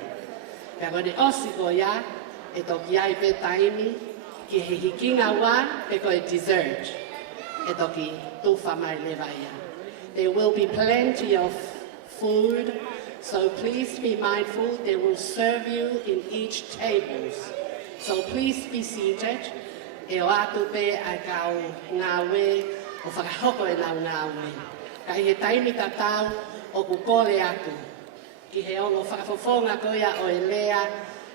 Pea koe osi koe ia, e toki ai pe taimi, ki he hikinga wā, pe koe dessert. E toki tuwha mai lewa ia. There will be plenty of food, so please be mindful. They will serve you in each tables. So please be seated. E o atu pe ai kau ngā we, o whakahoko e nau ngā we. Ka I he taimi tatau o ku kore atu. Ki he ongo whakafofonga koia o e lea,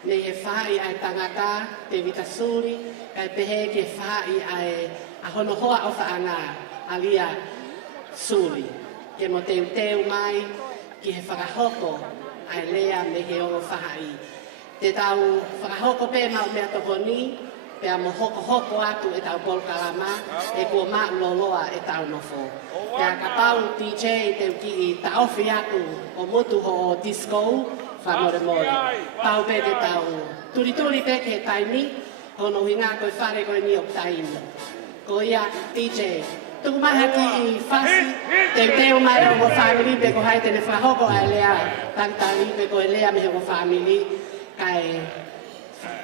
me he whai ai tangata, Tevita Suli, kai pehe ke whai ai a hono hoa o whaanga, alia Suli. Ke mo teu mai, ki he whakahoko ai lea me he ongo whai. Te tau whakahoko pe mau mea toko ni, pea mo hoko atu e tau pol kalama, e kua mauloloa e tau nofo. Pea ka tau DJ te ki I taofi atu o motu ho disco, whamore more. Tau pe te tau turi pe ke taimi, hono hi ngā koe whare koe ni o taimi. Ko ia DJ, Tu mahaki fasi te teo mai o family pe ko hai te ne whahoko a lea tantari pe ko lea me o family kai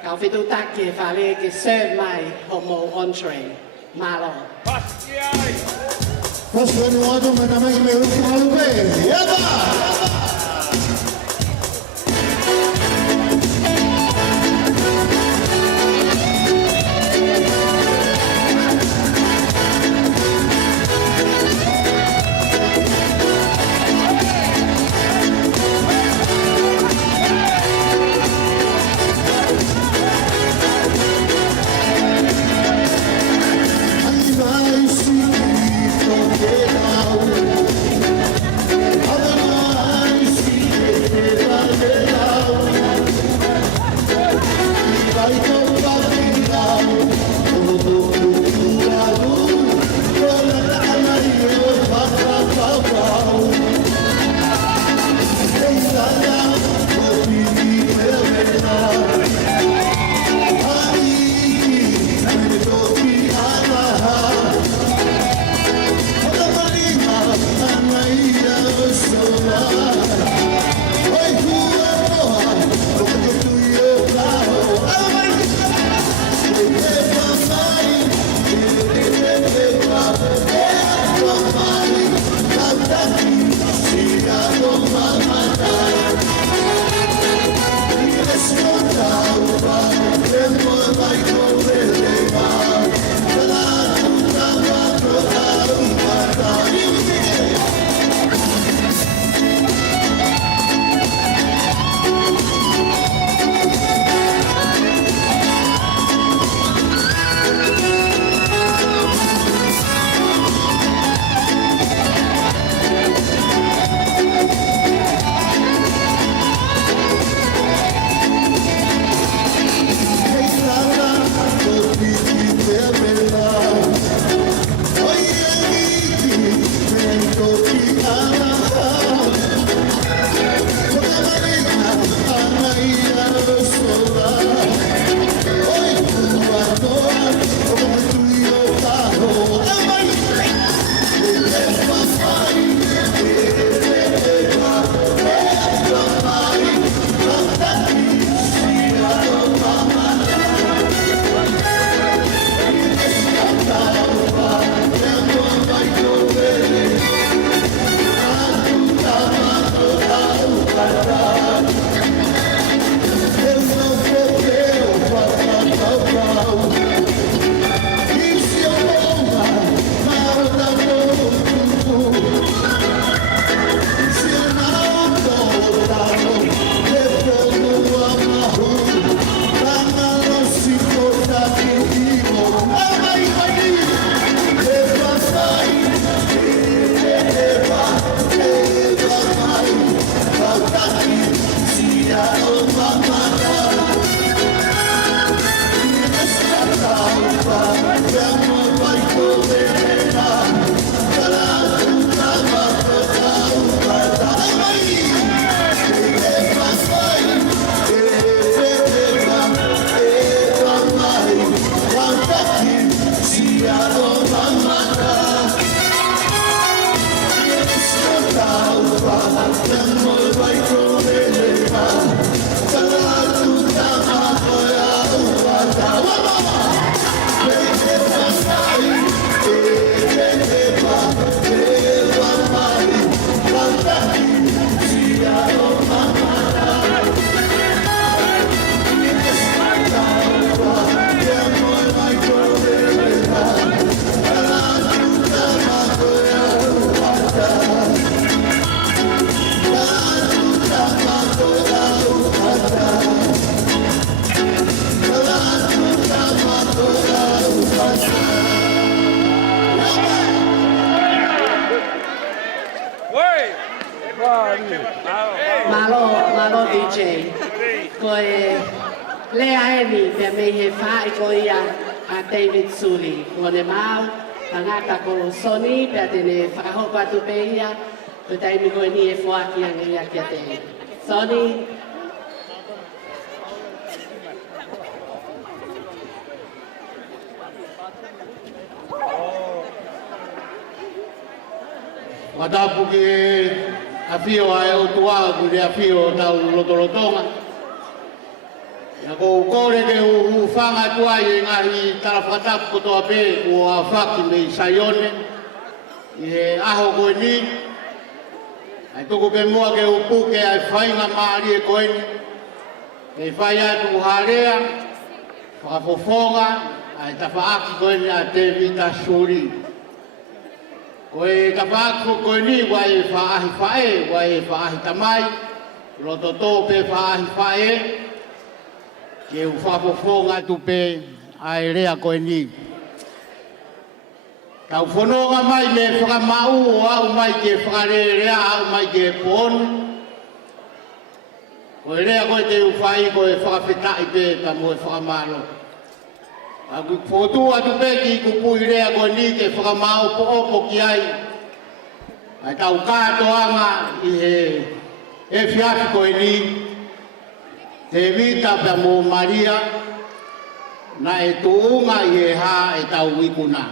kau whitu taki e whale ke serve mai homo entree. Malo. Paskiai. First one, you want to make a make a Yaba! Malo DJ. Koe lea eni te mei he whae ko ia a David Suli. Kone mau, tangata ko Soni, pia tene whakahopa tu pe ia, ko taimi koe ni e whaaki anga ia kia te. Soni. watapu ki afio ai o tua ku le afio tau lotolotonga. Ya ko kore ke ufanga tua i ngahi tarafatapu kotoa pe ua whaki me sayone. I aho koe ni. Ai toko ke mua ke upuke ai whainga maari e koe ni. Kei whai atu harea, whakafofonga, ai tawhaaki koe ni a Tevita Suli. Koe tawhaaki koe ni wai whaahi whae, wai whaahi tamai, roto tō pe whaahi whae, ke u whakafofonga tu pe ai rea koe ni. Tau whanonga mai me whakamau o au mai ke whakarerea au mai ke pōnu. Koe rea koe te uwhai koe whakawhetai pe ka moe whakamalo. Aku whotu atu pe ki kupui rea koe ni ke whakamau po opo ki ai. Ai tau kātoanga i he whiafi koe ni. Tevita pe mo Malia na e tuunga i he ha e tau wikuna.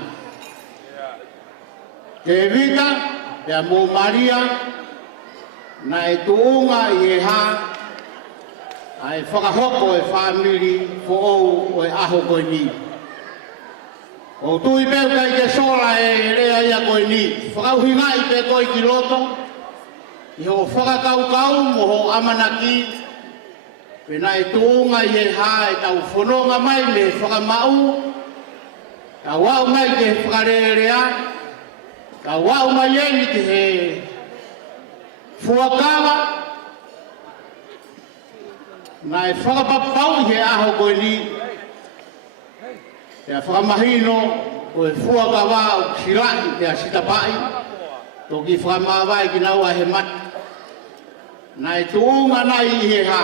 Tevita pe mo Malia na e tuunga i he ha ai whakahoko e whamiri fo o e aho koe ni. O tui peo kai ke sola e rea ia koe ni. Whakauhinga i pe koe ki loto. I ho whakakaukau mo ho amanaki. Pena e tuunga i e ha e tau whanonga mai me whakamau. Tau wau mai ke whakarerea. Tau wau mai eni ki he fuakawa. Na e whakapapau he aho koe ni. Pea whakamahino koe fuakawa o sirai pea sitapai. Toki whakamawai ki naua he mat. Na e tuunga nai i he ha.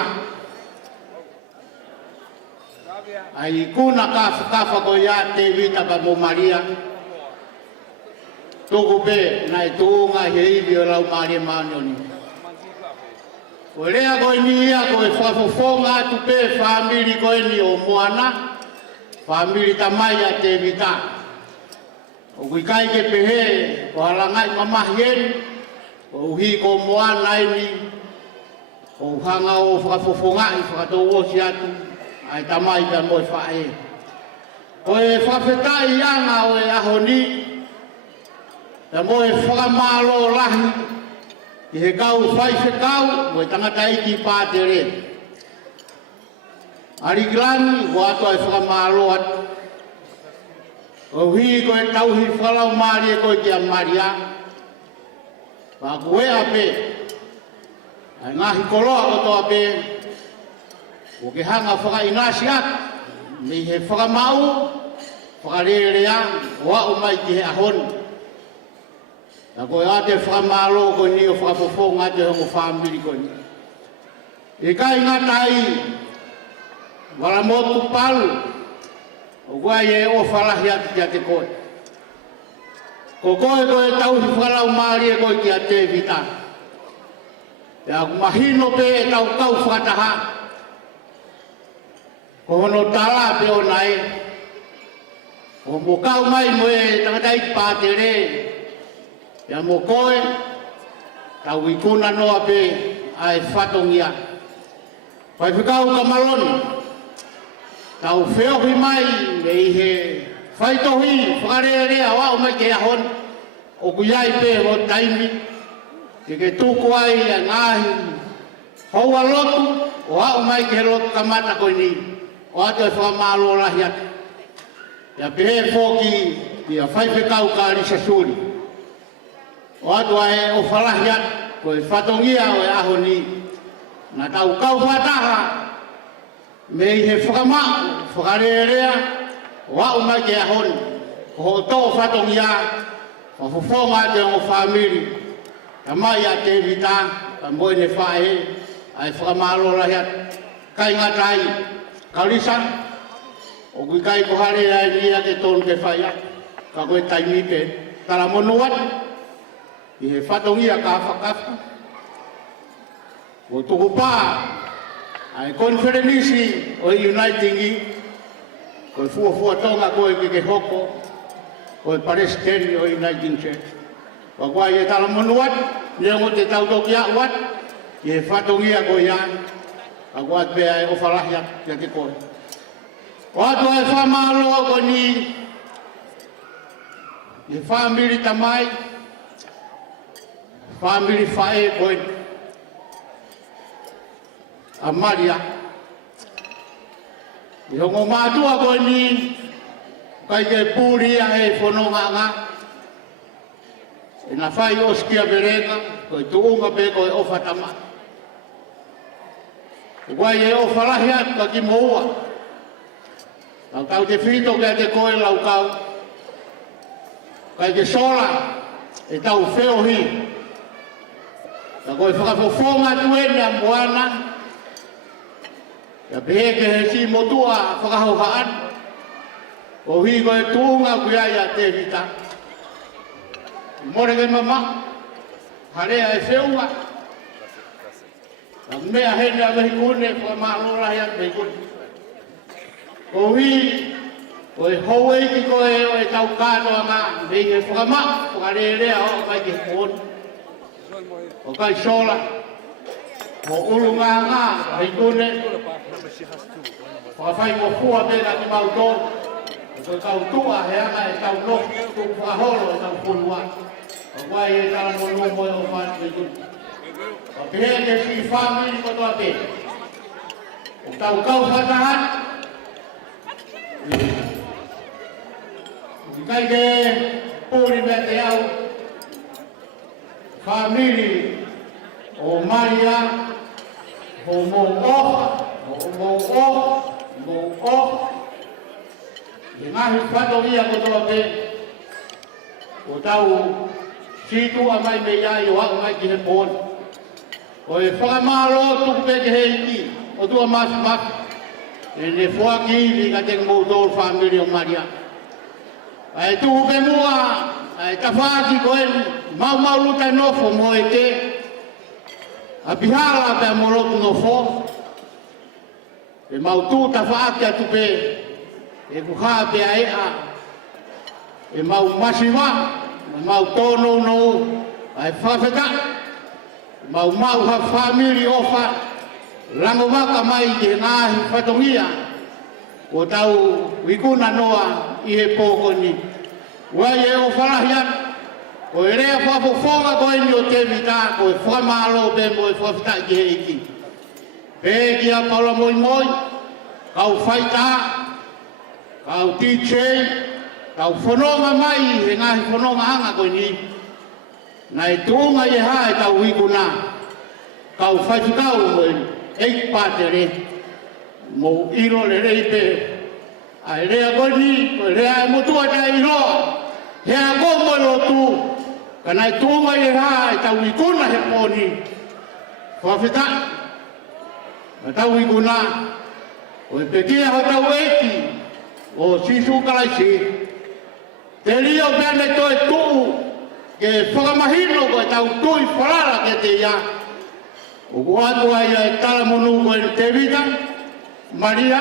Ai kuna kafa koe ia Tevita pa mo Malia. Toko pe na e tuunga he iwi o lau Malia maanoni. Koe rea koe ni ia koe whafofonga atu pe whamiri koe ni o moana. Whamiri tamai a Tevita. O kui kai ke pehe, ko halangai mamahien. O uhi ko moana ni. O hanga o whafofonga i whakatau si atu. Ai tamai pe moe whae. Koe whawhetai anga o e aho ni. Pe moe whakamalo lahi. I he kau whai se kau, o e tangata iki pātere. Ari kilani, o ato ai whakamalo atu. O hui ko e tauhi whalau maari e koe ki a Malia. Whaku e ape. Ai ngahi koloa koto ape. O ke hanga whakainasi atu. Me he whakamau, whakarerea, o au mai ki he ahoni. Na koe ate whakamalo ko ni o whakafofonga ate hongo whamiri ko ni. E kai ngatai, wala motu palu, o koe e o whalahi ati ki ate koe. Ko koe koe tauhi whalau maari e koe ki a Tevita. E aku mahino pe e tau kau whakataha. Ko hono tala pe o nai. O mo kau mai mo e tangatai pātere. Ya mo koe, tau ikuna noa pe ai whatongia. Pai whikau ka maloni, tau whiohi mai me i he whaitohi, whakarearea wao mai ke ahon, o kuyai pe ho taimi, ke tuku ai a ngahi, houa lotu, o wao mai ke lotu kamata koe ni, o ato e whakamalo lahi atu. Ya pehe whoki, ia whaifekau ka risa Suli. O ato ai o whalahi atu, koe whatongia o e aho ni. Na tau kau whataha, me i he whakamau, whakarerea, o au mai ke ahoni. Ko ho tō whatongia, whafofonga te o whamiri. Ka mai a Tevita, ka moe ne whae, ai whakamalo lahi atu. Kai ngatai, kaurisan, o kui kai ko hare ai ni a ke tonu ke whae atu. Ka koe taimi pe, tala monu atu. I he whatongia ka whakafu. O tuku pā, ai konferenisi o Unitingi, koe fua tonga koe ke hoko, koe paresteri o Uniting Church. Wa ye tala monuat, le mo te tau toki a wat, ye fatongia ko ia. Agua be ai o falahia te te ko. Wa to ai fa malo ko ni. Ye family tamai. Family fae ko. A Malia. Yo ngo matua ko ni. Kai ke puri a e fononga nga. Ina fai oskia berega, ko tuunga be ko o fatama. Wa ye o falahia ka ki moa. Au tau te fito ke te koe lau kau. Kai ke sola e tau feo hi. Ta koe whakafofonga tuena moana. Ka peheke he si motua whakahohaan. O hi koe tuunga kuia ia Tevita. More ke mama. Harea e feunga. Mea hene a vehi kune, wha maalola hea vehi kune. Ko hi, ko e hou eiki ko e tau kānoa ngā, vehi ke whakama, whakarerea o kai ke kone. O kai sola, mo ulu ngā vehi kune. Whakawhai mo fua pēra ki mau tōru. Ko tau tua hea ngā e tau no, tu whakaholo e tau punua. O kai e tala mo Moimoi o whāni vehi kune. O pēke si family ko toa pē. O tau kau whatahan. O kai ke pūri me te au. Family o Malia. O mo o. I ngahi whatoria ko toa pē. O tau situ a mai me iai o hau mai ki he pōni. O e whakamalo tuku peke he iki, o tua mas. E ne whaki iwi ka te moutou family o Malia. E tuku pe mua, e tawhaki ko e mau luta nofo mo e te. A pihala pe a morotu nofo. E mau tu tawhaki atu pe, e kuha pe a ea. E mau masiwa, e mau tono no, e whawheka. Mau ha family ofa lango waka mai ke ngahi whatongia o tau wikuna noa i he pōkoni. Wai e o whalahian o e rea whapofonga ko eni o Tevita ko e whamalo pe mo e whawhita ki he iki. Pe ki a Paula Moimoi, kau whaita, kau teaching, kau whanonga mai he ngahi whanonga anga ko eni. Na e tuunga i ha e tau wikuna. Kau whaifikau mo e pātere. Mo iro le rei pe. A e rea koni, ko e rea e motua ta i roa. Hea komo e lotu. Ka na e tuunga i ha e tau wikuna he pōni. Whawhita. Na tau wikuna. O e pekia ho tau eiki. O sisu kalaisi. Te rio pēne toi tuu. Ke whakamahino ko e tau tui wharara ke te ia. O kuatua ia e tala monu ko e Tevita, Malia.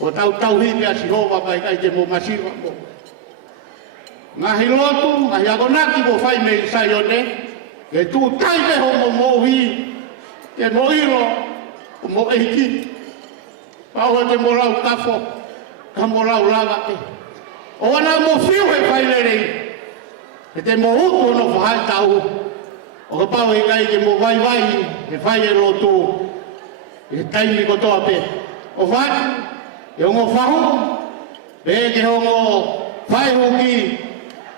O tau hipi a Sihova pai kai te mo masiwa mo. Ngahi lotu, ngahi agonaki ko whai me isai o ne. Ke tu tai meho mo mohi, ke mo iro, mo eiki. Pau te mo lau kafo, ka mo lau laga te. O ana mo fiu he whai lerei. E te mo upo no whahai tau. O ka pau e kai ke mo vai, e whai e lotu. E taimi ko toa pe. O whai, e ongo whahu. Pe ke hongo whai hoki.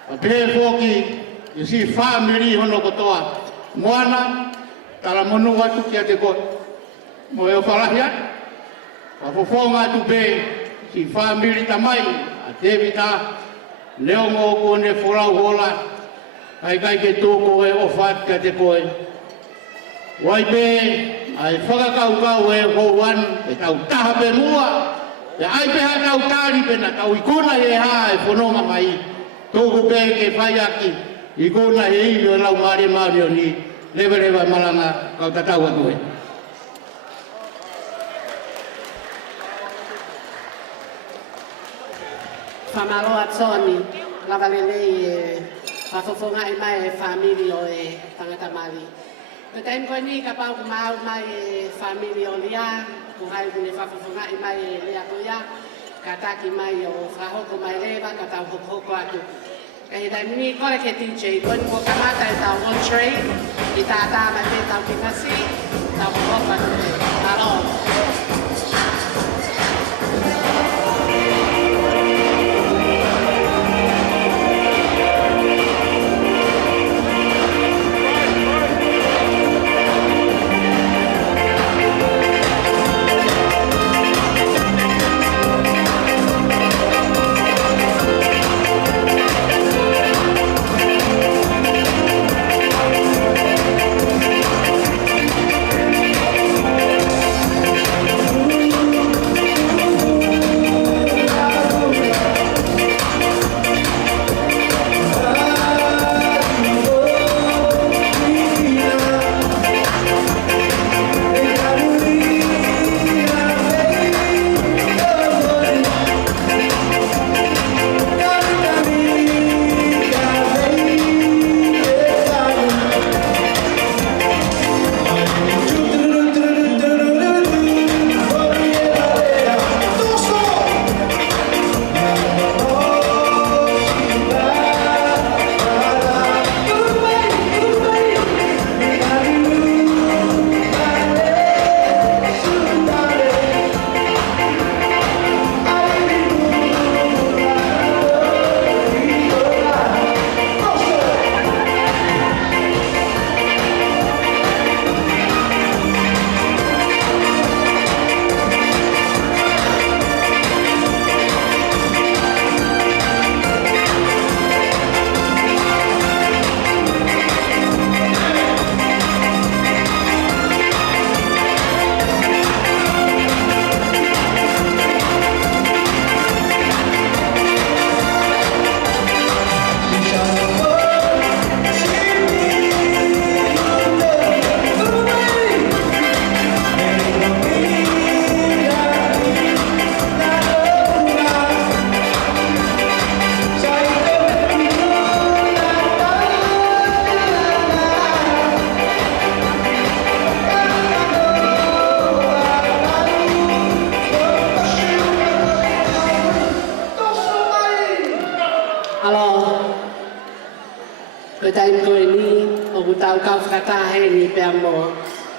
A pe hoki. E si family hono ko toa. Moana, tala monu atu kia te koe. Mo e o whalahia. A fofonga atu pe. Si family tamai. A Tevita. Leo mo ko ne folau hola. Ai kai ke tōko e ofat ka te koe. Wai pe, ai whakakau e houan, e tau taha pe mua. E ai pe ha tau tāri pe na tau ikuna e ha e whanonga mai. Tōko pe ke whai aki, ikuna e iwi o lau maare maare o ni. Lewa malanga kau tatau atu e. Whamaloa Tony. lava lelei e whafofonga i mai e whamiri o e tangata Mali. Ko taim koe ni ka pau mau mai e whamiri o lia, ko hai kune whafofonga i mai e lea koia, ka taki mai o whahoko mai rewa, ka tau hoko atu. Ka he taim ni kore ke TJ, koe ni ko kamata e tau entree, i tā tā mai te tau ki whasi, tau hoko atu te. Alo.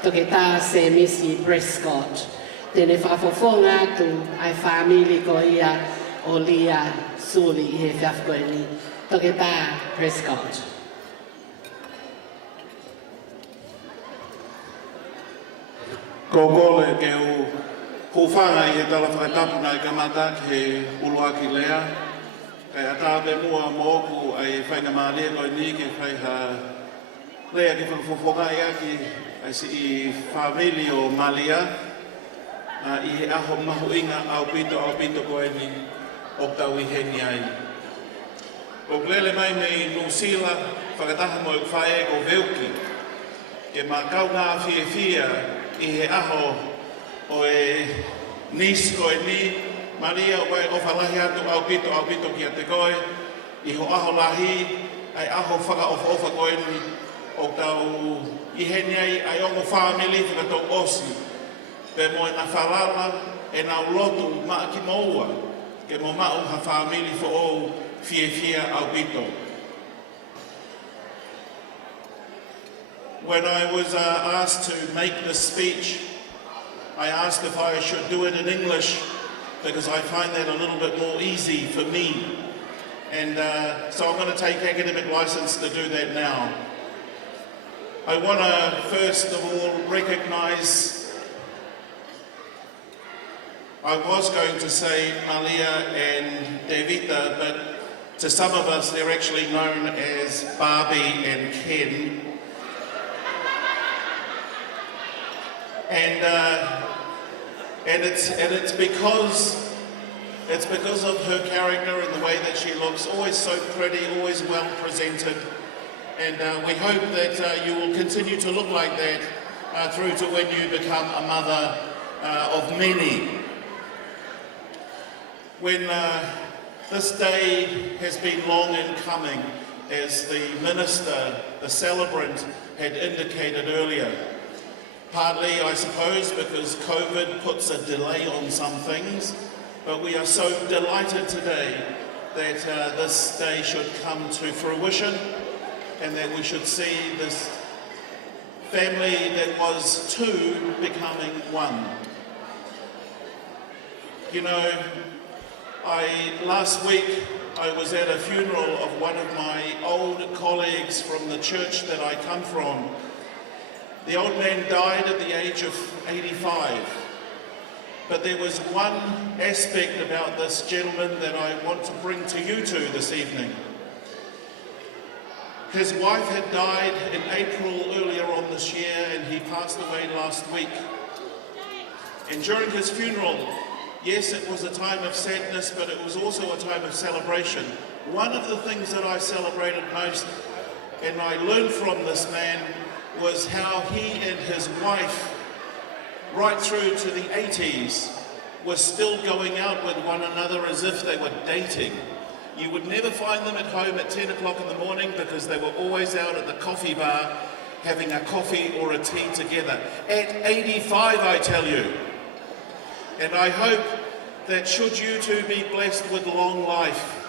Toke tā se misi Prescott. Tene whafofonga tu ai whamili ko ia o lia Suli he whiafkoe ni. Toke tā Prescott. Ko kole ke u kūwhanga i he tala whakatapuna i kamata ke uluaki lea. Kai atawe mua mōku ai whainga Malia koe ni ke whaiha lea ki whakafofonga i aki ai si i whamili o Malia. I he aho mahu inga au pito koe ni o tau i heni ai. O glele mai mei Nusila whakataha mo i whae ko veuki. Ke makau ngā whiewhia i he aho o e nis koe ni Maria o koe o whalahi atu au pito ki a te koe i ho aho lahi ai aho whakaofa koe ni o tau i heni ai ongo whamili whakatou osi pe mo e na whalala e na ulotu maa ki moua ke mo mau ha whamili fo ou whiewhia au pito. When I was asked to make this speech, I asked if I should do it in English because I find that a little bit more easy for me. And so I'm going to take academic license to do that now. I want to first of all recognize, I was going to say Malia and Tevita, but to some of us they're actually known as Barbie and Ken. And it's because of her character and the way that she looks, always so pretty, always well presented. And we hope that you will continue to look like that through to when you become a mother of many. When This day has been long in coming, as the minister, the celebrant, had indicated earlier. Partly, I suppose, because COVID puts a delay on some things, but we are so delighted today that this day should come to fruition and that we should see this family that was two becoming one. You know, last week I was at a funeral of one of my old colleagues from the church that I come from. The old man died at the age of 85. But there was one aspect about this gentleman that I want to bring to you two this evening. His wife had died in April earlier on this year, and he passed away last week. And during his funeral, yes, it was a time of sadness, but it was also a time of celebration. One of the things that I celebrated most, and I learned from this man, was how he and his wife, right through to the 80s, were still going out with one another as if they were dating. You would never find them at home at 10 o'clock in the morning because they were always out at the coffee bar having a coffee or a tea together. At 85, I tell you. And I hope that should you two be blessed with long life,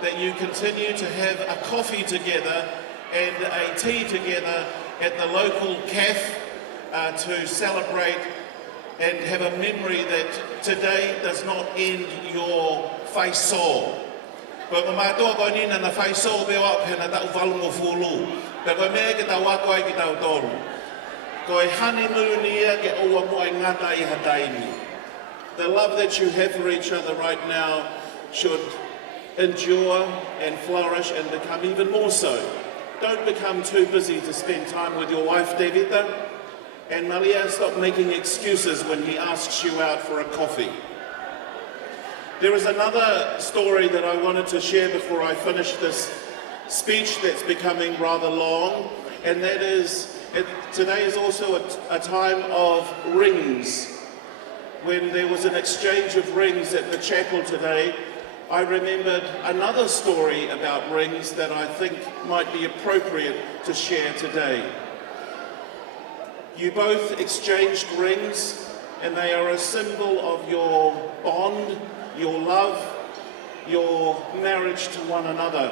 that you continue to have a coffee together and a tea together at the local cafe to celebrate and have a memory that today does not end your whaisō. Koe mamatoa koe nina na whaisō beo au pena tau walungo fulu. Pe koe mea ke tau wako ai ki tau toru. Koe honeymoon ia ke oua moe ngata I hataini. The love that you have for each other right now should endure and flourish and become even more so. Don't become too busy to spend time with your wife, Tevita. And Malia, stop making excuses when he asks you out for a coffee. There is another story that I wanted to share before I finish this speech that's becoming rather long, and that is, today is also a time of rings. When there was an exchange of rings at the chapel today, I remembered another story about rings that I think might be appropriate to share today. You both exchanged rings, and they are a symbol of your bond, your love, your marriage to one another.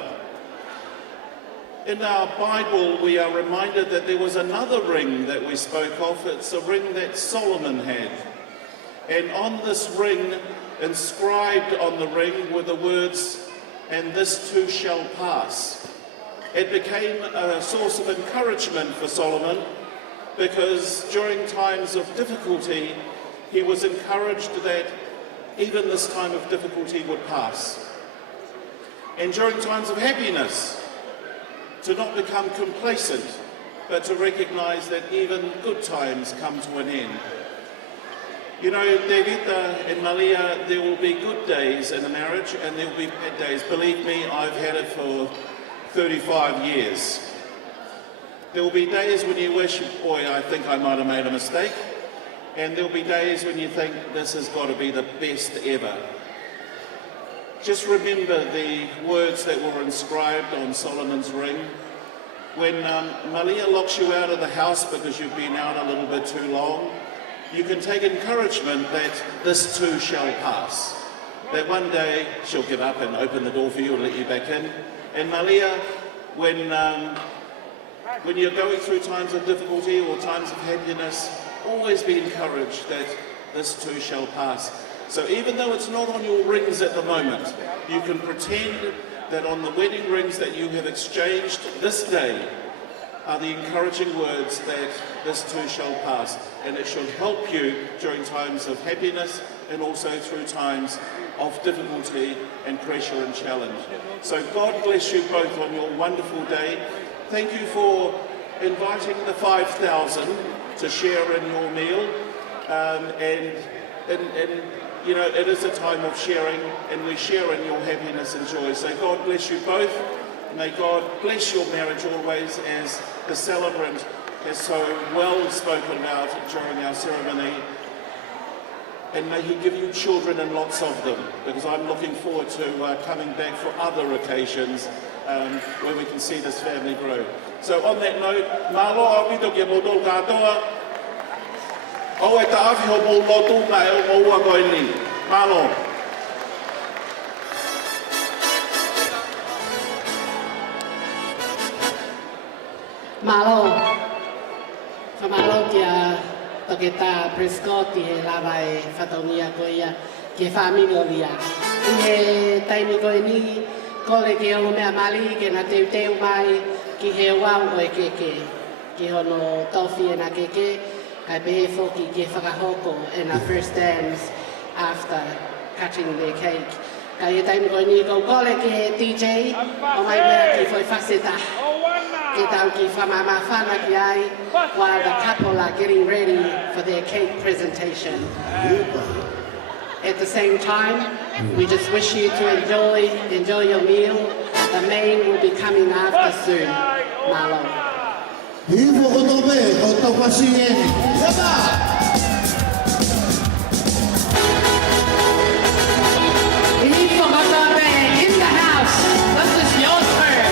In our Bible, we are reminded that there was another ring that we spoke of. It's a ring that Solomon had. And on this ring, inscribed on the ring, were the words, "And this too shall pass." It became a source of encouragement for Solomon, because during times of difficulty, he was encouraged that even this time of difficulty would pass. And during times of happiness, to not become complacent, but to recognize that even good times come to an end. You know, Tevita and Malia, there will be good days in a marriage and there will be bad days. Believe me, I've had it for 35 years. There will be days when you wish, boy, I think I might have made a mistake. And there will be days when you think this has got to be the best ever. Just remember the words that were inscribed on Solomon's ring. When Malia locks you out of the house because you've been out a little bit too long, you can take encouragement that this too shall pass. That one day she'll give up and open the door for you and let you back in. And Malia, when you're going through times of difficulty or times of happiness, always be encouraged that this too shall pass. So even though it's not on your rings at the moment, you can pretend that on the wedding rings that you have exchanged this day are the encouraging words that this too shall pass. And it should help you during times of happiness and also through times of difficulty and pressure and challenge. So God bless you both on your wonderful day. Thank you for inviting the 5,000 to share in your meal. And you know, it is a time of sharing, and we share in your happiness and joy. So God bless you both. May God bless your marriage always, as the celebrant has so well spoken about during our ceremony. and may He give you children and lots of them, because I'm looking forward to coming back for other occasions where we can see this family grow. So on that note, malo au mito kia moto katoa, o e taafi ho mo lotu na e o ua koe ni. Malo. Malo, whamalo kia toke tā Prescott i he lawa e whatongia koe ia ke whamino lia. I he taimi koe ni, kore ke ono mea mali ke na teu teu mai ki he wau o e keke. Ki hono tofi e na keke, kai pehe foki ke whakahoko e na first dance after cutting the cake. Ka i taimi koe ni kou kore ke he DJ, o mai mea ki foi whaseta. Ke tau ki whamama whana ki ai, while the couple are getting ready for their cake presentation. At the same time, we just wish you to enjoy your meal. The main will be coming after soon. Malo. Hivo kotobe, kotopasien. Yaba! Hivo kotobe in the house. This is your turn.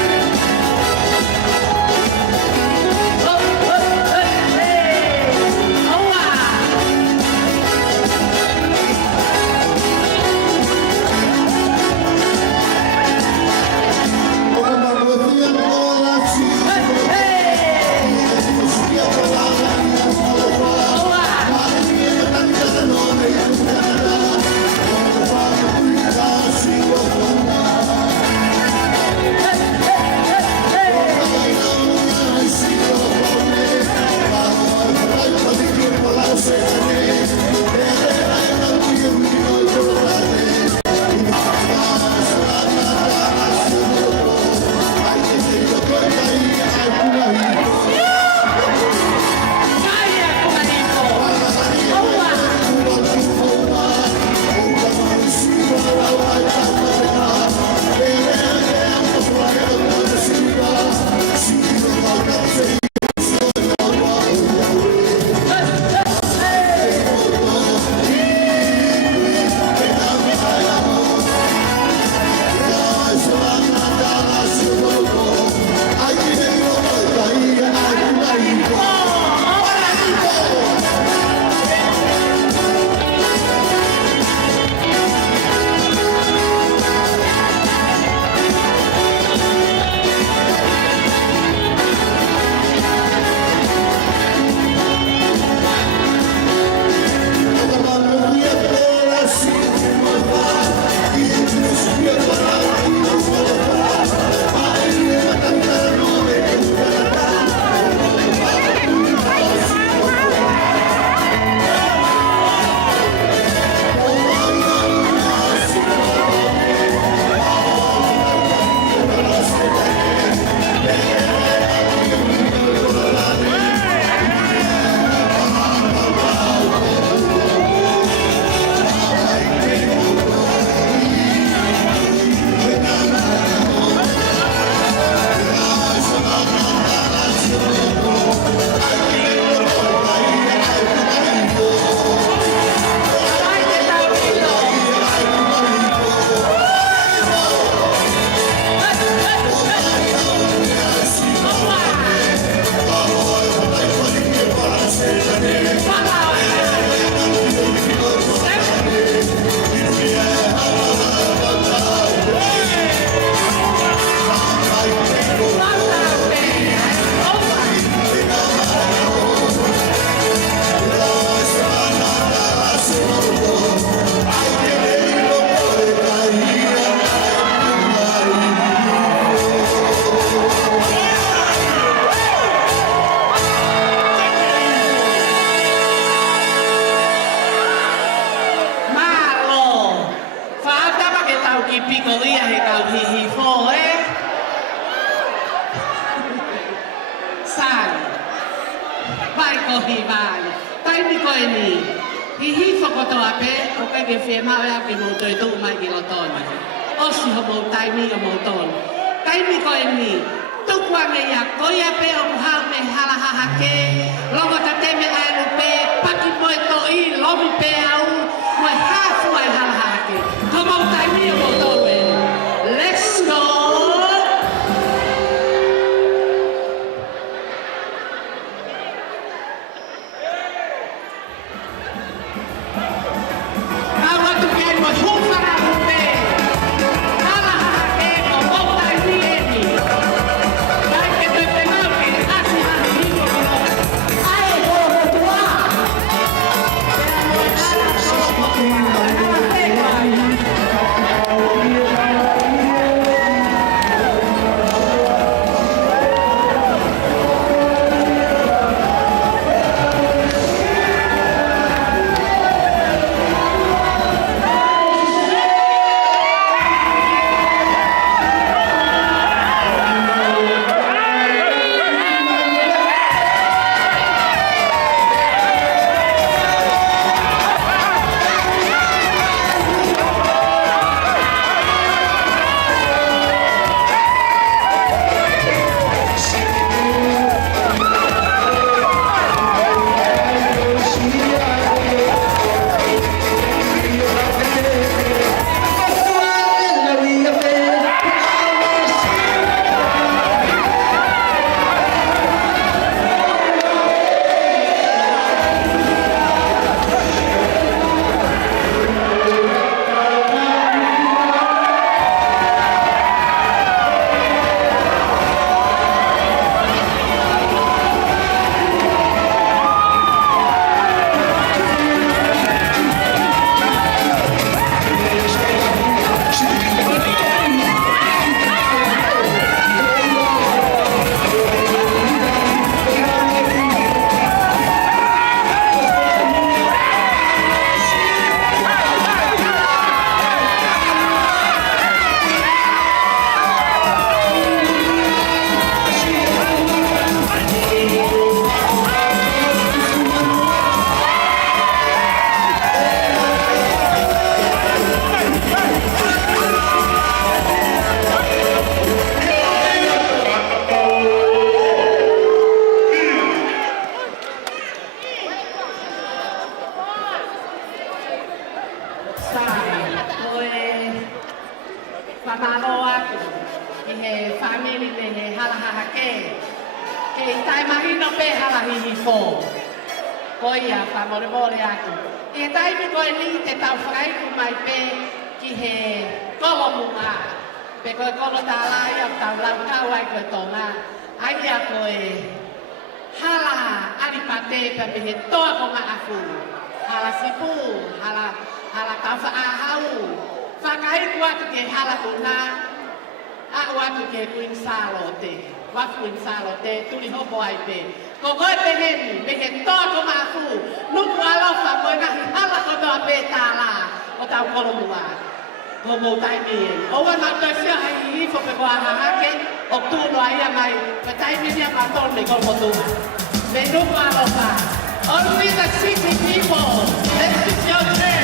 whamalo atu i he whamiri me he halahaha ke. Ke i tai mahino pe halahihi fō. Ko ia whamoremore atu. I he taimi koe ni te tau whakaiku mai pe ki he kolo munga. Pe koe kolo tā lai au tau lau kau ai koe tonga. Ai ia koe hala aripate pe me he toa ko maafu. Hala sipu, hala tau whaahau. Whakaiku atu ke hala kuna. Au atu ke kuin salo te. Wafuin salo te, tuli hopo ai pe. Ko koe pe hemi, me he toa ko maafu. Nuku alofa koe ngahi hala ko toa pe tā la. O tau kolo mua. Ko mō taimi e. O wa mau toi whia hai i hifo pe koa hahake. O tūno ai a mai. Pe taimi nia ma tōne ko mo tūna. Me nuku alofa. Only the city people. This is your turn.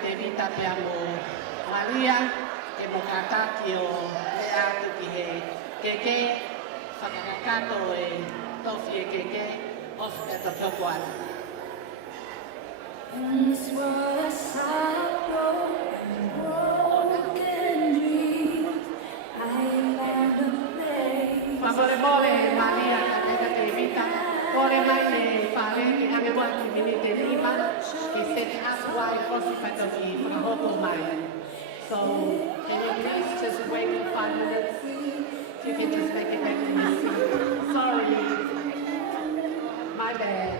Tevita piamo Malia e mokataki o Latu ki he keke whakakakato e tofi e keke ofi e to piokuana. This was a broken dream. I found a place. Favorevole Malia e Tevita, vole mai le fare che abbiamo molti minuti prima che siete aswai forse fatto di Mahoko mai. So can you please just wait for 5 minutes? If you can just make it back to your seat. Sorry, my bad.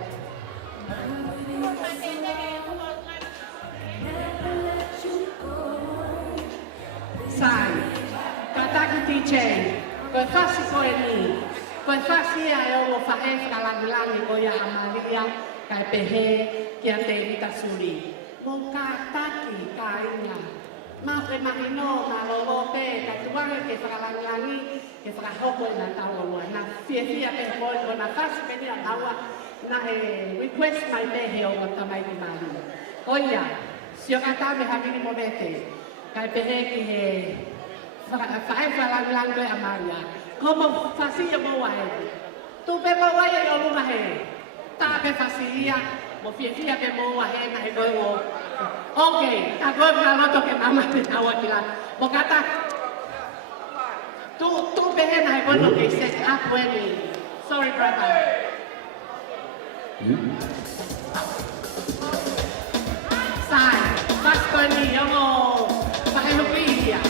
Sai, kataki teacher, koe fasi koe ni, koe fasi e o whae whakalangilangi koe a Malia, kai pehe kia Tevita Suli. Mo kataki ka inga, mawe mahino na lolo pe, ka tuange ke whakalangilangi, ke whakahoko e na taua, na fia pe koe, ko na fasi pe ni a taua, na request mai pehe o matamai ki Malia. Oia, sio katame hamini monete, kai pehe ki he whae whalangilangi koe a Malia. Como fazia mo ai. Tu pe mo ai o luna he. Ta pe fasilia, mo fia pe mo wa he na he go mo. Okay, ta go na no to ke mama te na wa kila. Mo kata tu pe he na he go no ke set up when. Sorry brother. Sai, vas con ni yo mo. Pa he no pia.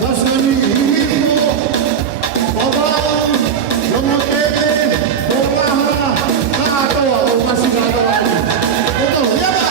Dasani Himo, Babao, Yomotele, Bobaha, Katoa, Omasigatoa. Oto, yaba!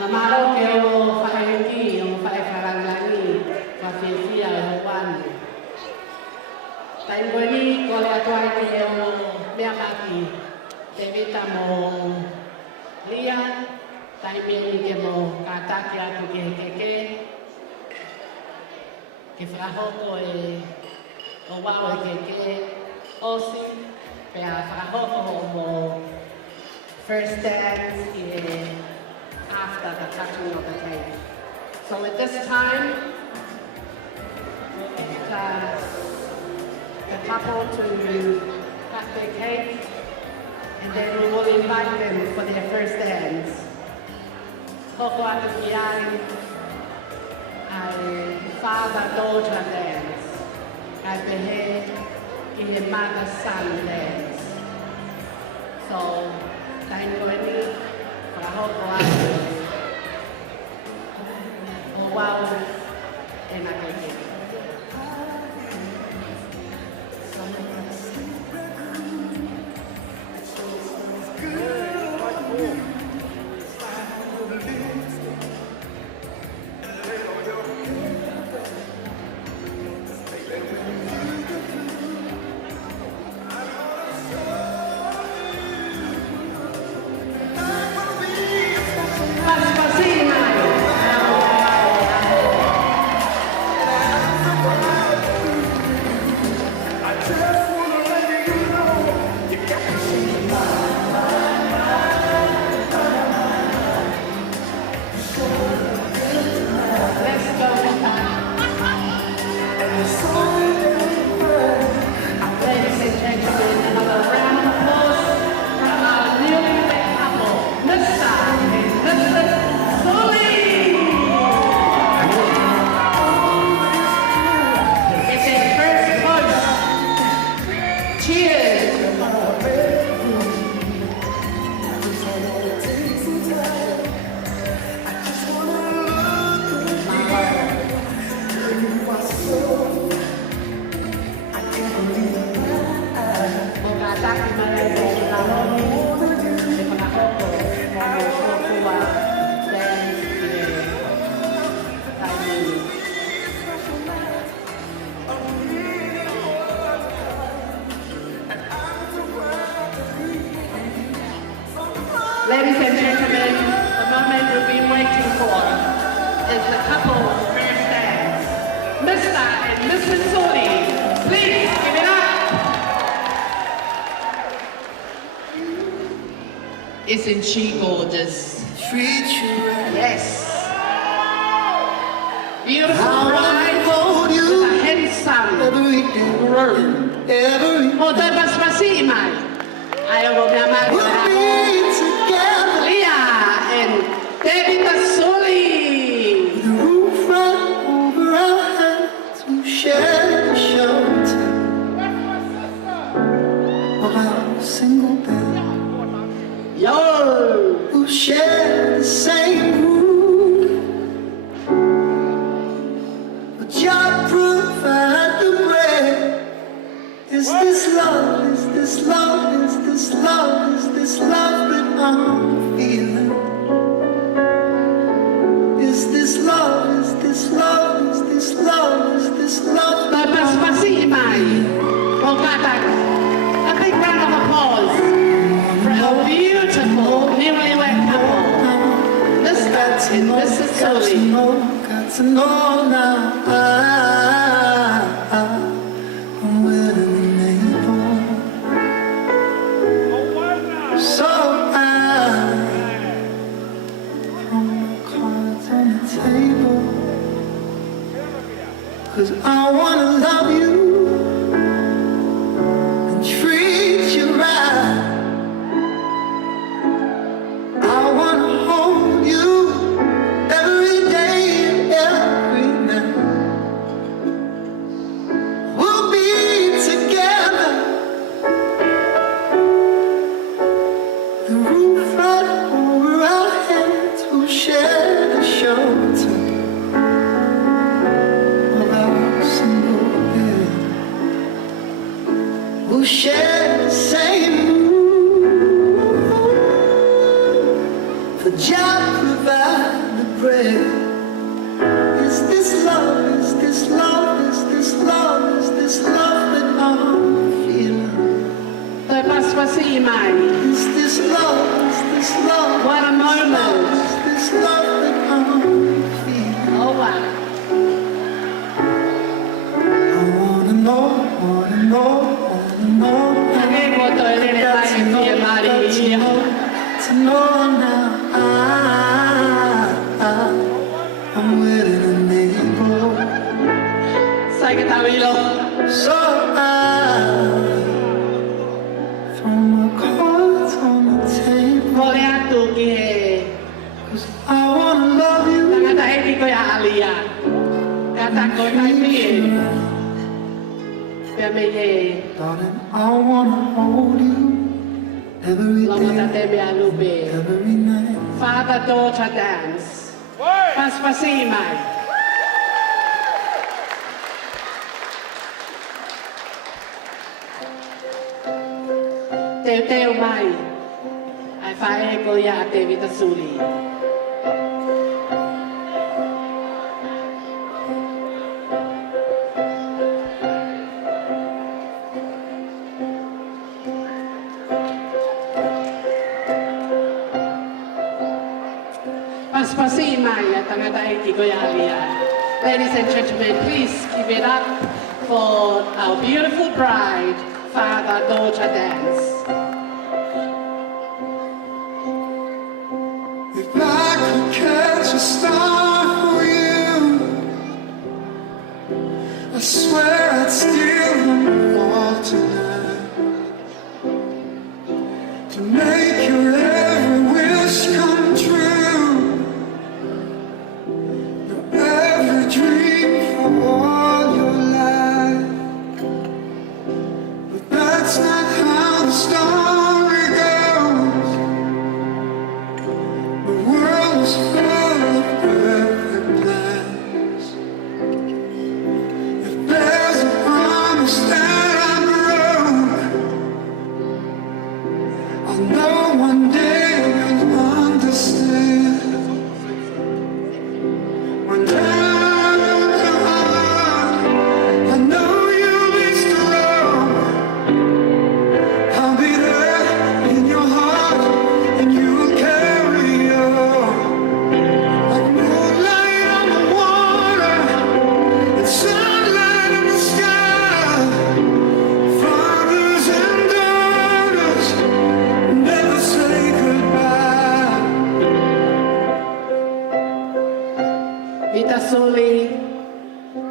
Namaro ke o whaeiki, o whaekarangani, whawhiawhia e o wani. Tai ngoni, ko le atuai te o mea maki, Tevita mo Lia, tai meni ke mo kātaki atu ke keke, ke whahoko e o wao e keke osi, pe a whahoko mo first dance after the touching of the cake. So at this time, we'll get the couple to cut their cake, and then we will invite them for their first dance. Hoko atu ki ai, ai father-daughter dance. Ai pehe ki he mother-son dance. So, tainu e ni, whakahoko atu. O wau e na keke. Ladies and gentlemen, the moment we've been waiting for is the couple's first dance. Mr. and Mrs. Suli, please give it up. Isn't she gorgeous? Treat you right. Yes. Beautiful How I bride hold you with a handsome every day, groom. every Oh, te vas mai. Ayaw mo naman we'll ako. be together. Malia and Tevita Suli. The roof right over our heads, we'll share the shelter of our single bed. Yo! We'll share the same room, but Jah provide the bread. Is this love? Is this love? Is this love? Is this love that I'm feeling? Is this love? Is this love? Is this love? Is this love that Tapos I'm pasimay. Pagkatag. A big round of applause for a beautiful newlywed couple. Mr. and Mrs. Suli. got to know now. I'm willing and able. So I throw my cards on the table. 'Cause I wanna love you and treat you right. I wanna hold you every day and every night. We'll be together. The roof right over our heads, we'll share the shelter of our single bed. We'll share the same room, for Jah provide the bread. Is this love? Is this love? Is this love? Is this love that I'm feeling? Tapos pasimay. Is this love? Is this love? What a moment. Is this love that I'm feeling? Oh, wow. I wanna know, wanna know, wanna know. Kaya mo to, Got to know, got to know now. I'm willing and able. Sa kitawilo. So I throw my cards on the table. Kole atu ki 'Cause I wanna koe alia. Kata koe mai mie. Pea me ye. Darling, I wanna hold you every Lama day, tate me alupe. every night. Father-daughter dance. Paspasi mai. Teu mai. Ai whae ko ia a Tevita Suli. Paspasi mai a tangata e ki ko ia alia. Ladies and gentlemen, please give it up for our beautiful bride, father-daughter dance. If I could catch a star for you, I swear I'd steal them all tonight to make your every wish come true, your every dream for all your life. But that's not how the story goes. The world is full of perfect plans. If there's a promise that I broke, I know one day you'll understand. When I'm gone, I know you'll be strong. I'll be there in your heart, and you'll carry on like moonlight on the water and sunlight in the sky. Fathers and daughters never say goodbye. Vita Suli,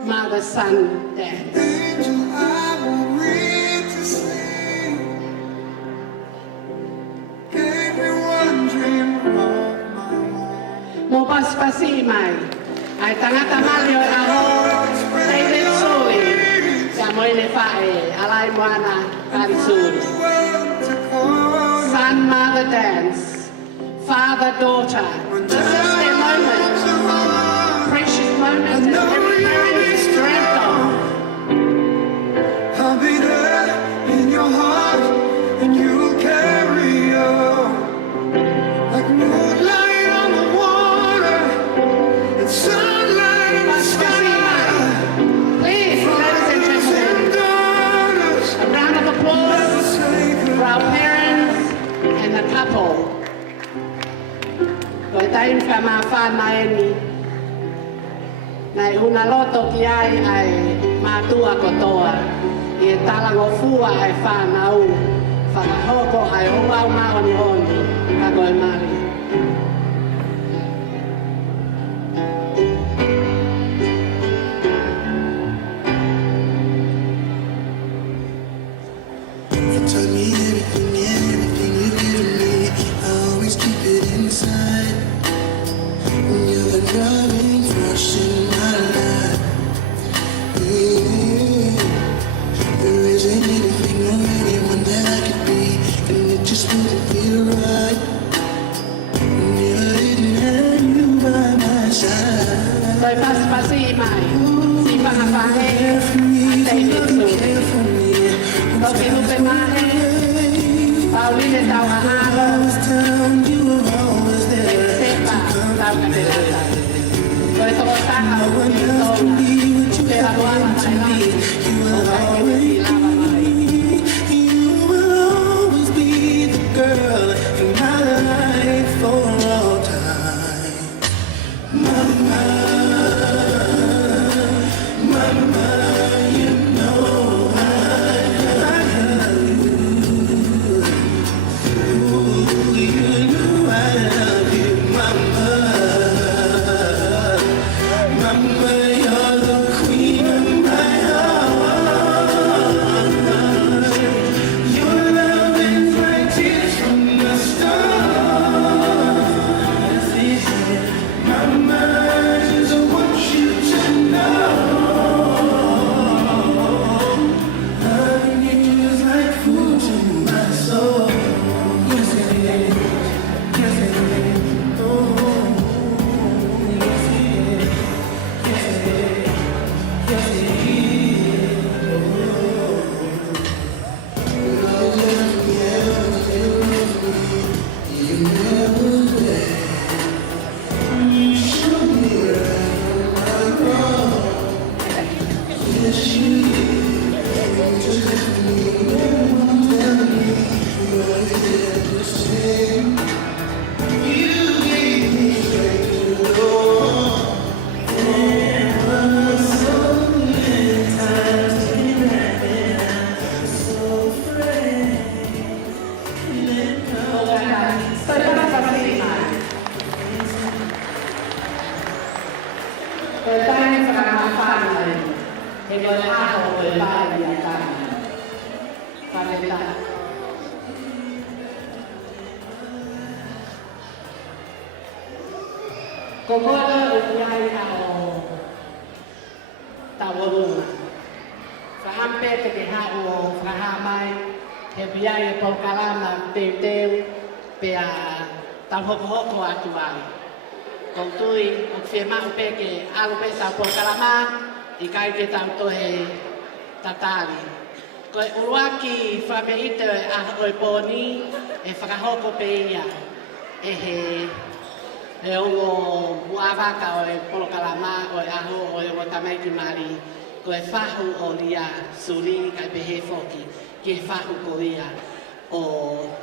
mother-son dance. Angel, I will read to sleep. Gave me one dream of my own. Mo paspasi mai. Ai tangata Malia e aho. David Suli. Sa moine whae. Alai moana kan Suli. To call Son, mother dance. Father-daughter. This is their moment. Precious moment that every parent has dreamt of. I'll be there in your heart, and you'll carry on like moonlight on the water and sunlight in the sky. Please, ladies and gentlemen, Daughters a round of applause say for our parents and the couple. Koe taim ka mā whānai ni. Nei una loto ki ai ai mātua kotoa. I e talango fua ai whānau. Whakahoko ai oau maoni honi. Ka koe Malia. You tell me everything you've given me. I always keep it inside. You're the driving force in my life. Yeah. There isn't anything or anyone that I could be, and it just wouldn't feel right. If I didn't have you by my side. Koe paspasi mai. Si whakawhahe. A David Suli. Toki hupe mahe. Pauline tau aharo. You were always E there. sepa tau ka te rata. Koe toko taha o kuni tōna. Te haruana ai lani. O kai kini ki lava mai. You will always be the girl in my life for all time. Mama, mama, you know I love you. Ooh, you know I ngoi haho e vai a tāna. Whaneta. Ko koe o iai a o tawarunga. Whahampe te ke hao o whahamai, he biai e paukalama teu pe a tauhokohoko atu ai. Koutui, o te mahu pe ke alupe tau paukalama, i kai ke tau tohe tatari. Koe uruaki whameite a oi pōni, e whakahoko pe ia, e he ongo muawaka o e polokalama, o e aho, o e watameiti mari, ko e whahu o lia Suli, kai pe he whoki, ki e whahu ko lia o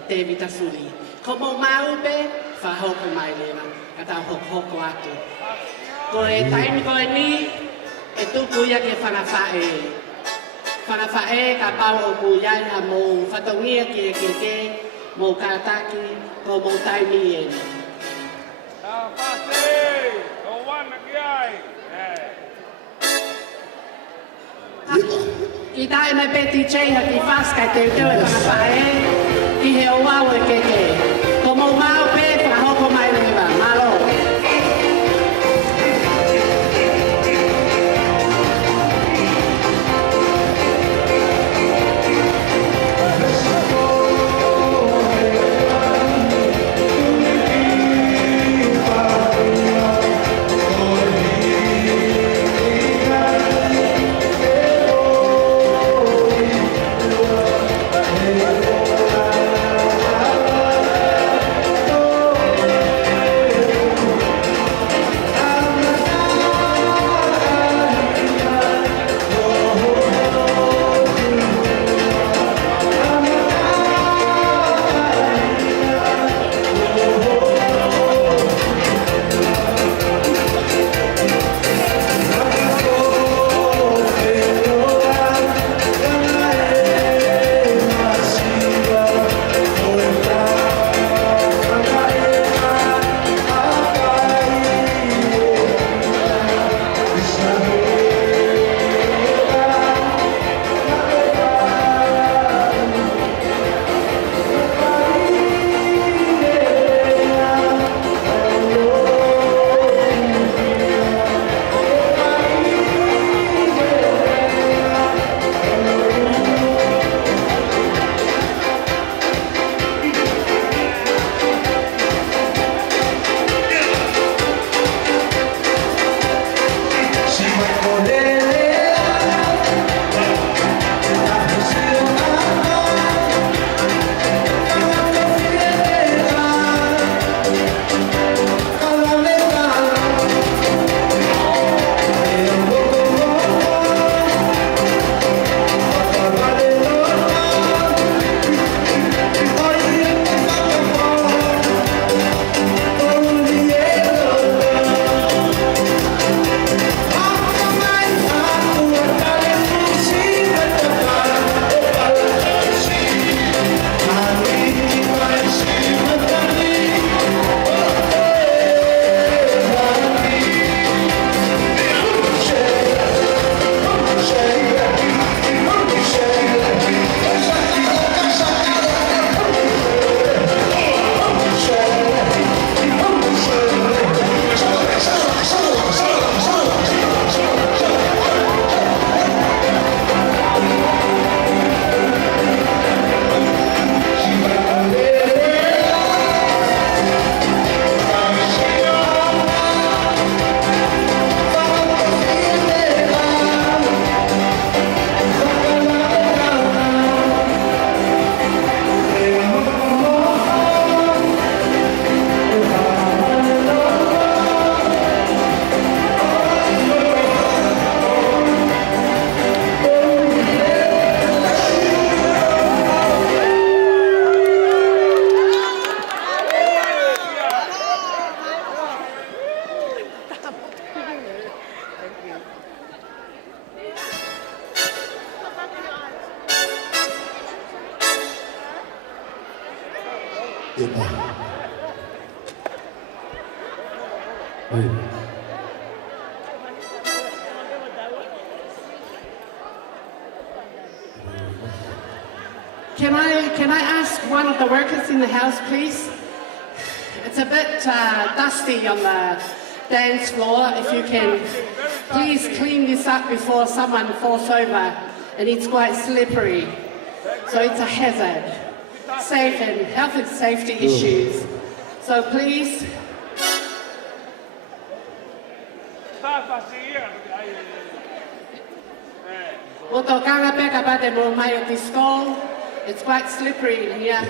Tevita Suli. Ko mo maupe, whahoko mai lewa, ka tau hoko atu. Ko e taimi ko e ni, e tuku ia ke whanawhae. Whanawhae ka pau o kuiai a mō whatongia ki e keke, mō kātaki, ko mō taimi e ni. I tae me peti cheina ki whaska te teo e whakawhae, ki he o wau e keke. Ko mō mau pe, whakahoko mai lewa, malo. Can I ask one of the workers in the house, please? It's a bit dusty on the dance floor. If you can please clean this up before someone falls over, and it's quite slippery. So it's a hazard. Safe and health and safety issues. So please. It's quite slippery in here.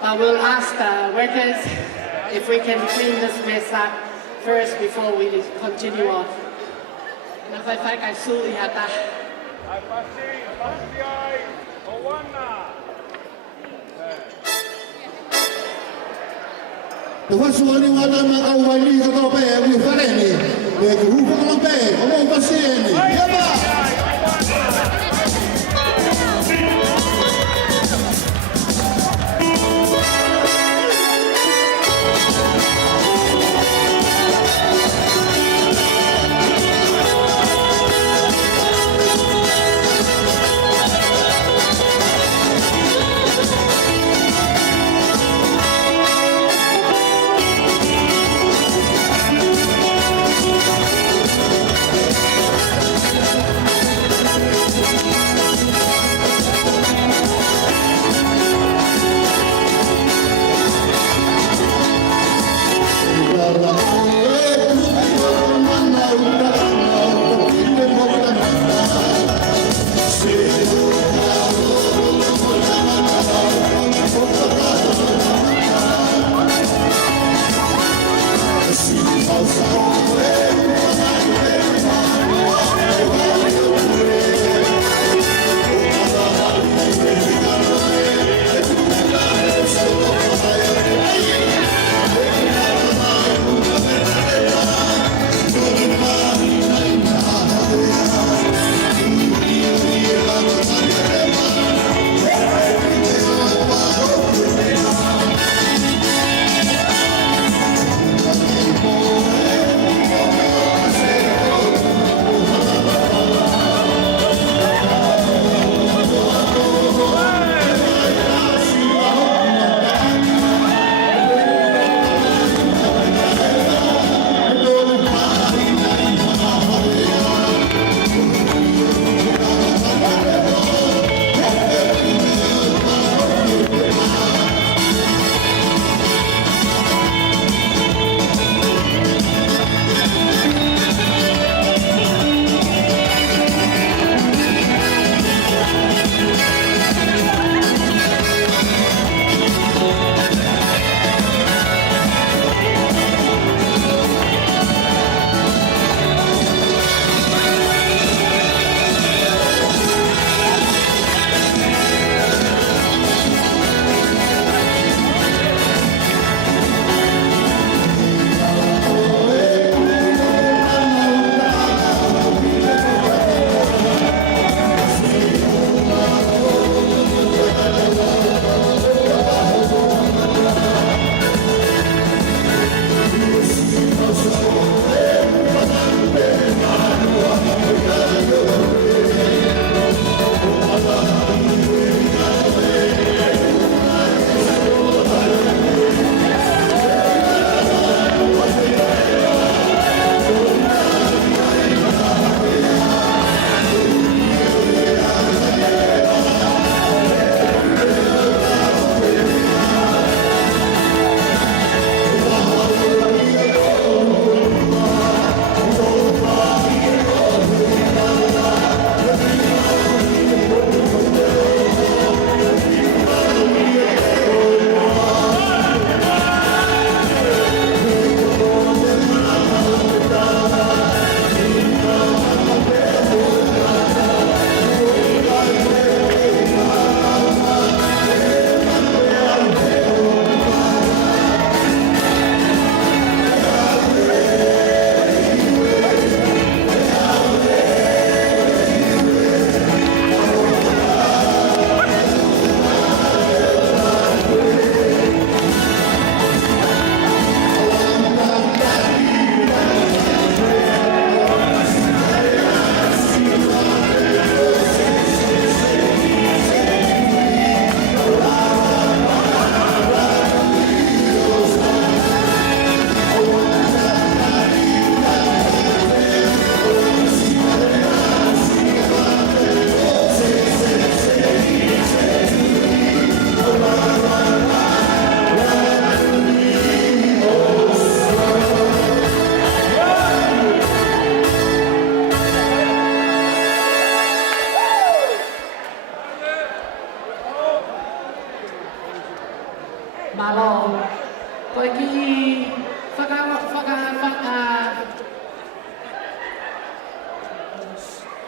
I will ask the workers if we can clean this mess up first before we continue on. Suli hata. The first one you want to make a wily go to pay with Fanny. The group of pay, come on, Bassiani. koe ki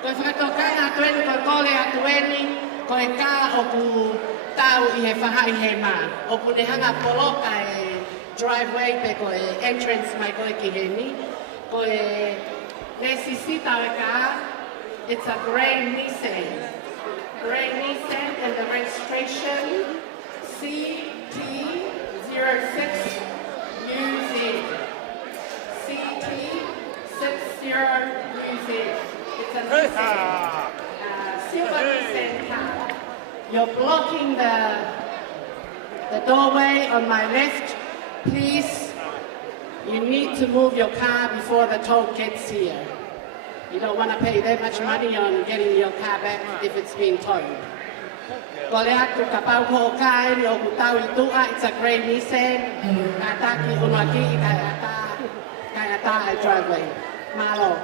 koe whakatokai a tueni koe kole a tueni koe ka o ku tau I he whahai he mā. O ku ne hanga poloka e driveway pe koe entrance mai koe ki he ni. Koe ne sisita e ka, it's a grey Nissan. Grey Nissan and the registration CT06UZ. CT60UZ. It's a Nissan. Silver Nissan car. You're blocking the doorway on my left. Please, you need to move your car before the tow gets here. You don't want to pay that much money on getting your car back if it's been towed. Ko le aku ka pau ko kai ni o ku tau I tua, it's a grey Nissan. Ka taki unaki kai ata I driveway. Malo.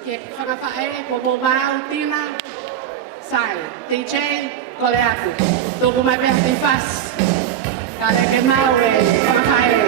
Ke whakawhae ko mo mau tina. Sai, DJ, ko le aku. Tuku mai pēh ti fas. Ka le ke mau e whakawhae.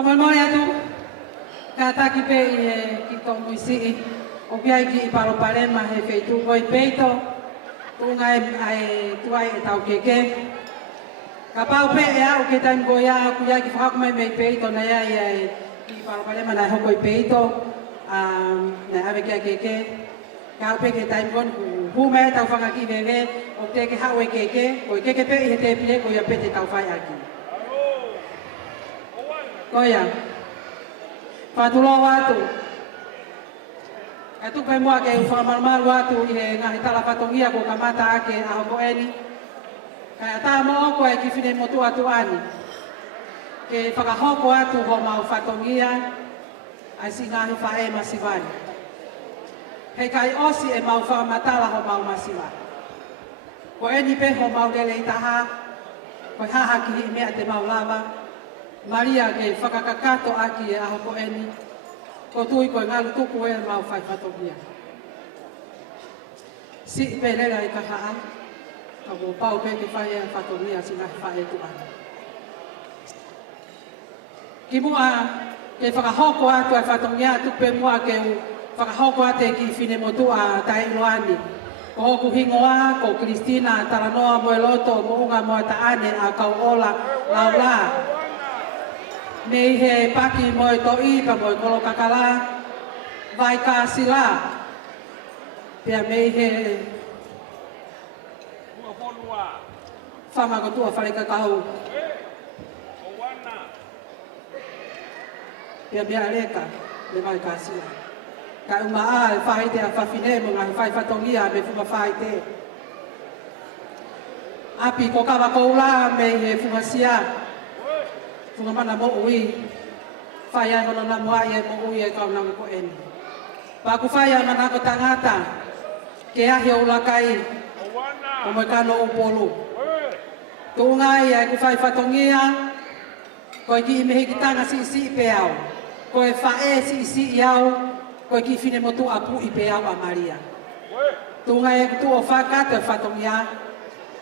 Moimoi atu, ka taki pe ki tō muisi o piai ki paro parema he feitu koi peito, tunga tuai e tau keke. Ka pau pe e au ke taim goia ku ia ki whakakumai mei peito na ia ki paro parema na hokoi peito, na ave kia keke. Ka au pe ke taim kon ku mea tau whakaki vewe o te ke hau e keke, koi keke pe i he te pile ko ia pe te tau whai aki. Koia, whatulo watu. Ka tukai mua ke whamarumaru watu i he ngahi tala whatongia ko ka mata ake a hoko eni. Ka tā mo koe ki whine motu atu ani. Ke whakahoko atu ho mau whatongia, ai si ngahi whae masiwai. Hei kai osi e mau whamatala ho mau masiwai. Ko eni pe ho mau lele i taha, ko haha ki hi mea te mau lava, Malia ke whakakakato aki e aho ko eni, ko tui ko ngalu tuku e mau whai whatokia. Si pe lele i ka haa, ka mo pau pe ke whai e whatokia si ngahi whae tu ana. Ki mua ke whakahoko atu e whatokia tupe mua ke whakahoko ate ki whine motua tai loani. Ko hoku hingoa, ko Kristina, Taranoa, Moeloto, Mounga, Moataane, a Kauola, Laula. Nei he paki moe to'i, pa moe kolo kakala, vai ka sila. Pea mei he whama kotua whare kakau. Pea mea reka, le vai ka sila. Ka umaa e whaite a whawhine mo ngai whai whatongia me whuma whaite. Api ko kawa koula me he whuma sia. Whuma mana mo ui. Whai ai hono na mua i e mo ui e kau nangu ko eni. Paku whai ai mana ko tangata. Ke ahi o lakai. Ko mo kano upolu. Tuungai e ku whai whatongia. Ko i ki i mehi ki tanga si isi i peau. Ko e whae si isi i au. Ko ki fine motu apu i pe au a Malia. Tunga e tu o whakata e whatongia,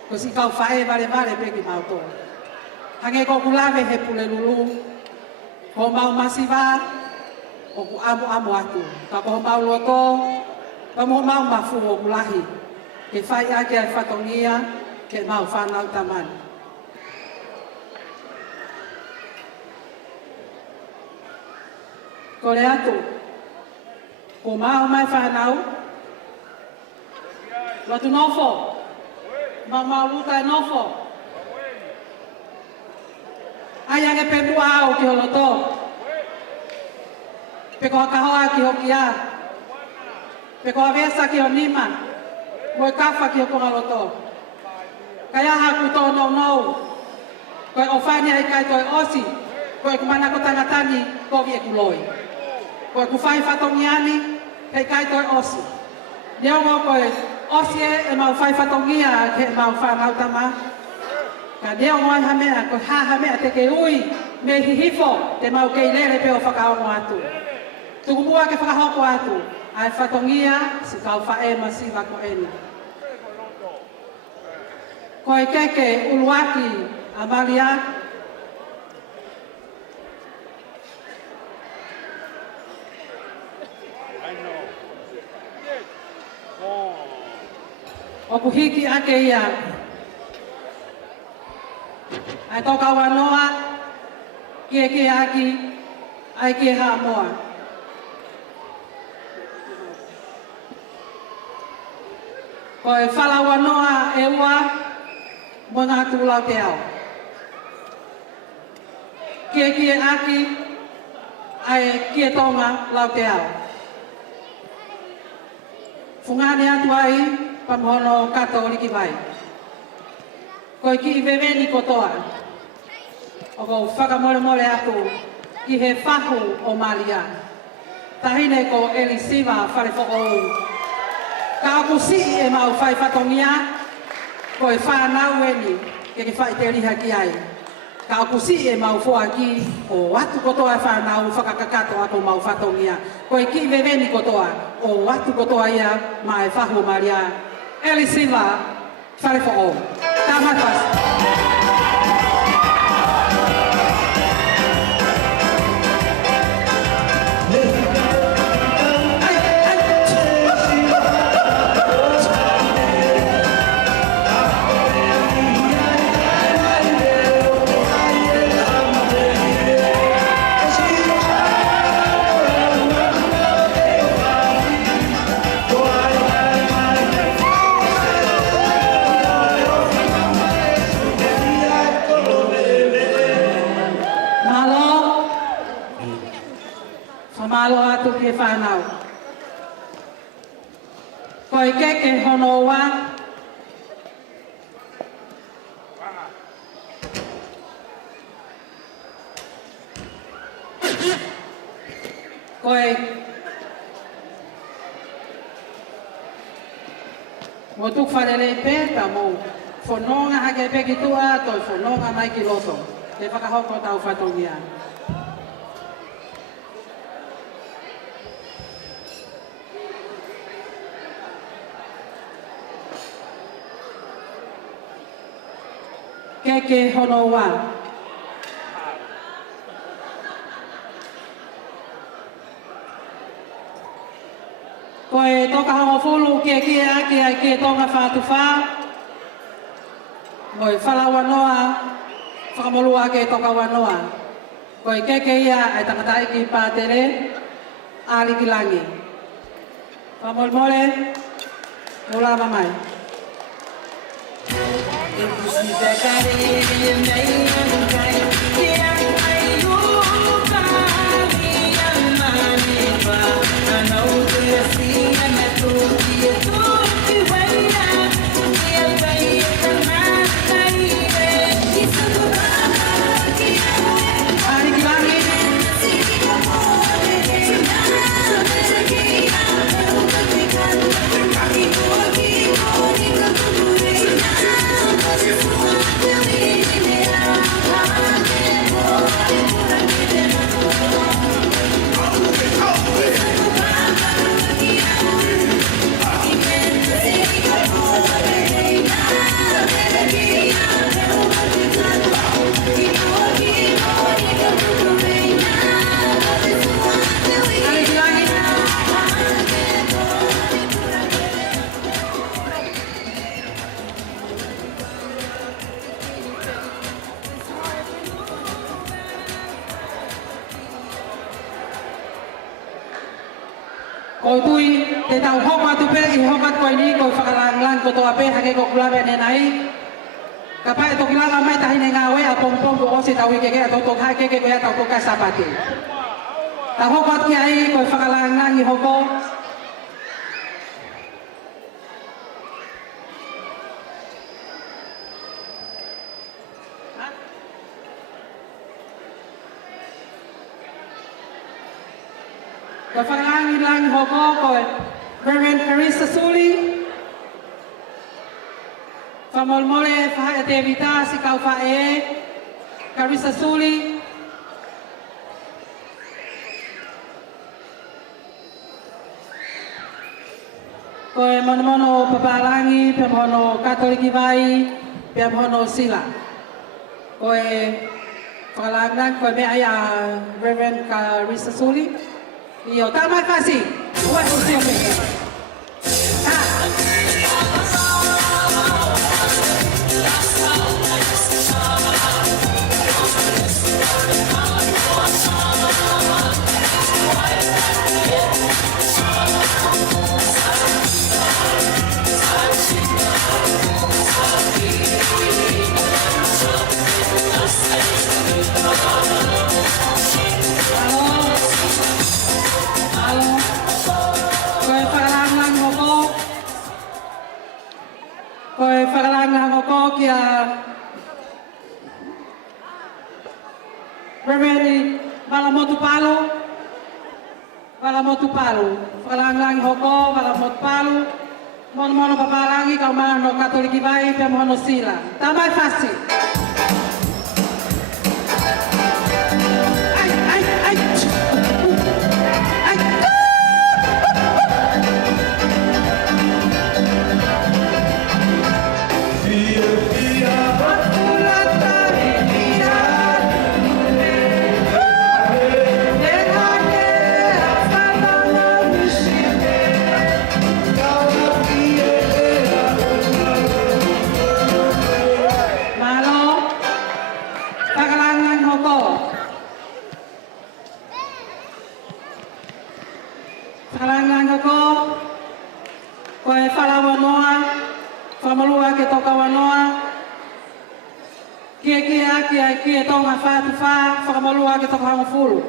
ko si kau whae vale pe ki mauto. Hange ko kulave he pule lulu, ko mau masiva, o ku amu atu. Ka ko mau loto, ka mo mau mafu o kulahi. Ke whai ake e whatongia, ke mau whanau taman. Ko le atu, ko mau mai whanau, Latu nofo, mau luta nofo. Ai ange pe mua au ki holoto. Pe ko akahoa ki hokia. Pe ko avesa ki honima. Moi kafa ki hokonga loto. Kaya haku to no. Koe ofani ai kai toi osi. Koe kumana ko tangatani ko vie kuloi. Koe kufai fatongiani hei kai toi osi. Niongo koe osi e mau fai fatongia ke mau whanau tama. Ka neo ngoi hamea, ko ha hamea te ke ui, me hihifo, te mau kei lere pe o whakaongo atu. Tuku mua ke whakahoko atu, ai whatongia, si kau whae masiva ko eni. Ko e keke uluaki a Malia, o kuhiki ake ia. Ai tō kawanoa, kie aki, ai kie haa moa. Ko e whalawanoa e ua, mo ngā tūlau te au. Kie aki, ai kie tonga lau te au. Fungani atu ai, pamohono kato o liki vai. Ko ki i veveni kotoa. O ko whakamole atu ki he whahu o Malia. Tahine ko Elisiva whare whakau. Ka aku si e mau whai whatongia, ko e whanau eni ke whai te riha ki ai. Ka aku si e mau whoa ki o atu kotoa e whanau whakakakato ako mau whatongia. Ko e ki i veveni kotoa o atu kotoa ia ma e whahu Malia. Elisiva whare whakau. Tamatas. Malo atu ke whanau. Ko i keke honoa. Koe mo tuk whanere pe ka mo whanonga hake pe ki tua toi whanonga mai ki loto. Te whakahoko tau whatongia. Keke hono wa. Koe toka hongo fulu ke tonga whātuwha. Koe whala wanoa, whakamolua ke toka wanoa. Koe keke ia ai tangatai ki pātere, āli ki langi. Whamolmole, mula mamai. Koe tui, te tau homa tupe I homa koe ni koe whakalang ko toa pe hake ko kulawe nenai. Ka pae toki langa mai tahine ngā wea pong ko osi tau I keke atau tok hai keke koe atau tokai sapati. Ta homa ki ai koe whakalang nang I hoko. Koe whakalangi langi hoko koe Reverend Suli. Whamolmole whae Tevita si kau whae Carissa Suli. Koe mono papalangi, pia mono katoliki vai, pia mono sila. Koe whakalangi koe mea ia Reverend Carissa Suli. Iyo, tama kasi. Uwe, usiyo peke. Koe whakalanga ngoko kia Reverend Valamotu Palu. Whakalanga ngoko, Valamotu Palu. Mono papalangi kau mana no katoliki vai pia mono sila. Tamai fasi. Kia tonga whātuwha, whakamalua ki toka hanga fulu.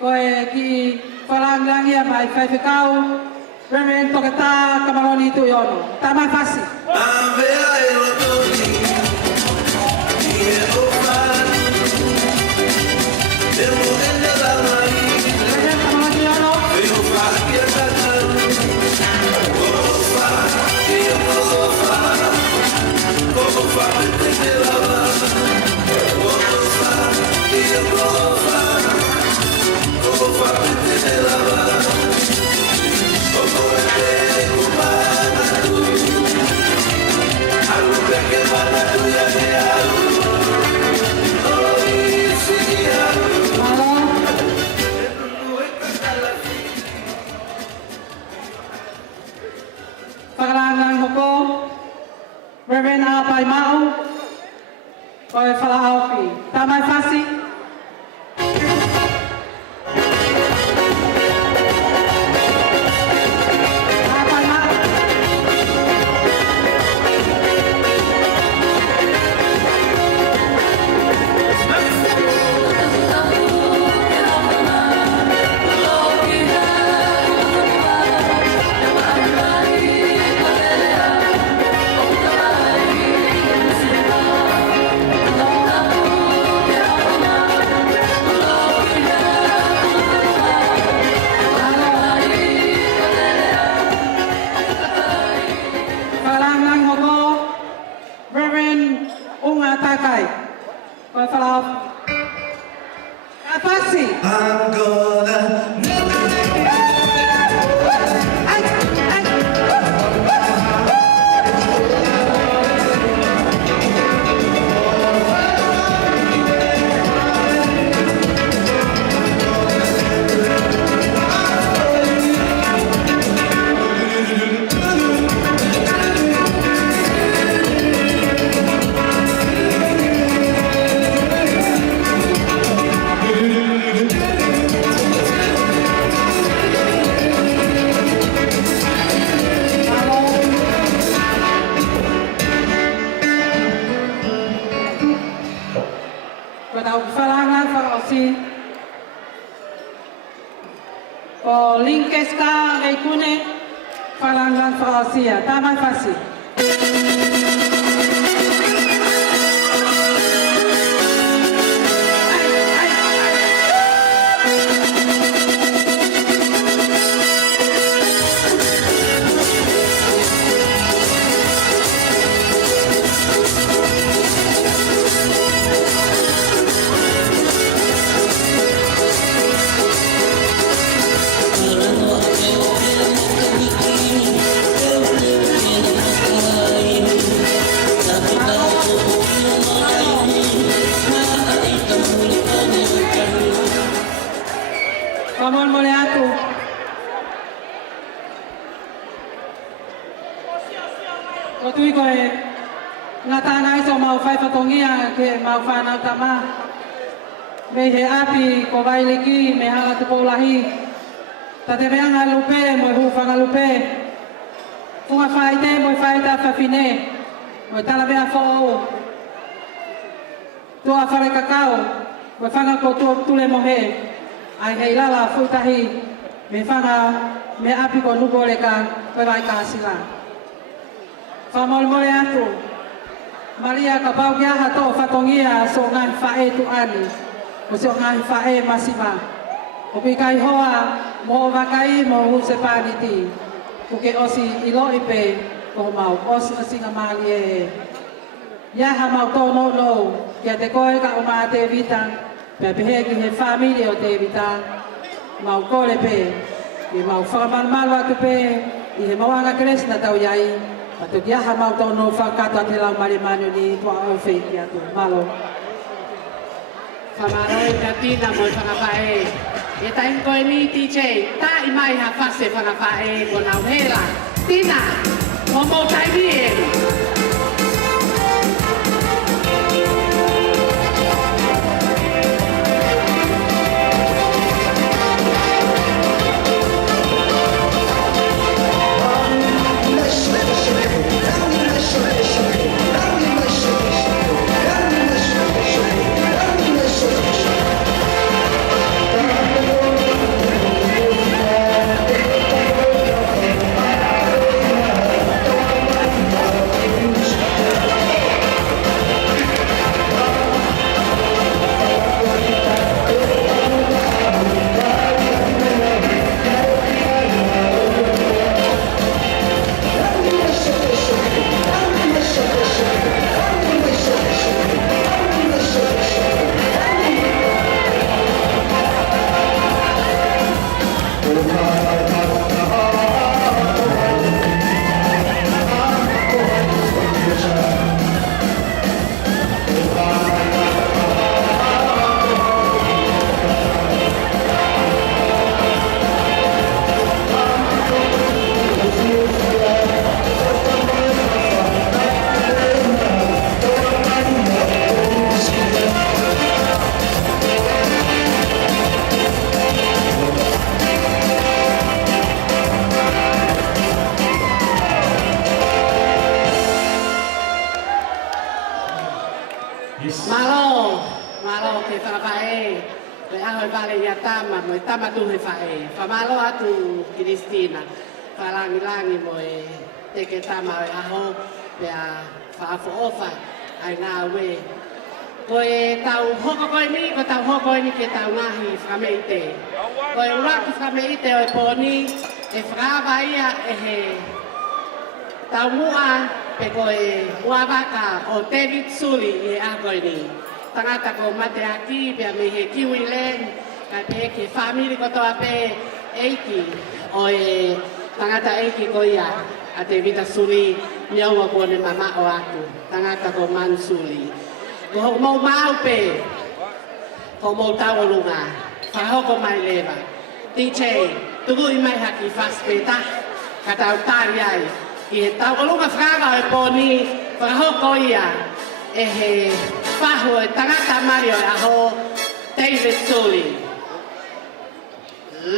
Koe ki whalangangia mai whaiwhikau, Reverend toka tā kamaroni tu iono. Tā mai whasi. Reverend kamaroni Pagkalangan mo ko, Reverend Apay Mao, o Falaaopi. Tamay Fasi? Apay Mao. Pagkalangan mo ko, Reverend Unga Takay, o Falaaopi. Fasi? I'm gonna Pagkalangan Falaaopi. O Linkes ka kay Kune, Pagkalangan Falaaopi. Tamay Fasi? Pamon mo Latu. O tui ko ngatana iso mau fai fatongia ke mau fana tama. Me he api ko vai liki me hala tu polahi. Tate beanga lupe mo hu fanga lupe. Tunga fai te mo fai ta fafine. Mo tala bea fo. Tua fare kakao. Mo fanga ko tule mo he. Ai hei lala futahi me whanga me api ko nuko leka koe vai ka sila. Whamol mole atu. Malia ka pau kia hato whatongia so ngai whae tu ani. O so ngai whae masiva. O pi kai hoa mo wakai mo huse paniti. Kuke osi ilo ipe ko mau osi asinga Malia. Yaha mau to no kia te koe ka o maa Tevita. Pepehe ki he familia o Tevita, mau kole pe, i mau whakamalmal watu pe, i he mawanga kresna tau iai, patu kiaha mau tono whakata te lau marimanu ni tua au whiki atu, malo. Whamaroi ka tina mo whakapae. E taim koe ni TJ, ta I mai ha whase whakapae ko nau hera. Tina, mo taimi e. Malo ke whakapae, le aho vale ia tama, mo tama tu he whae. Whamalo atu Kristina, whalangi mo e teke tama e aho, pia whaafo ofa, ai ngā we. Ko e tau hoko koe ni, ko tau hoko koe ni ke tau ngahi whameite. Ko e uraki whameite o e pōni, e whakawa ia e he tau mua, pe ko e uawaka o David Suli e a koe ni. Tangata ko mate aki, pia me he kiwi len, kai pe ke whamiri ko toa pe eiki, o e tangata eiki ko ia, a Tevita Suli, miaua ko ne mama o aku, tangata ko man Suli. Ko ho mau mau pe, ko mau tau lunga, whahoko mai lewa. DJ, tuku i mai haki whaspeta, ka tau tari ai, ki he tau lunga whakawa e pōni, whahoko ia, e he whahu e tangata Mario e aho David Suli.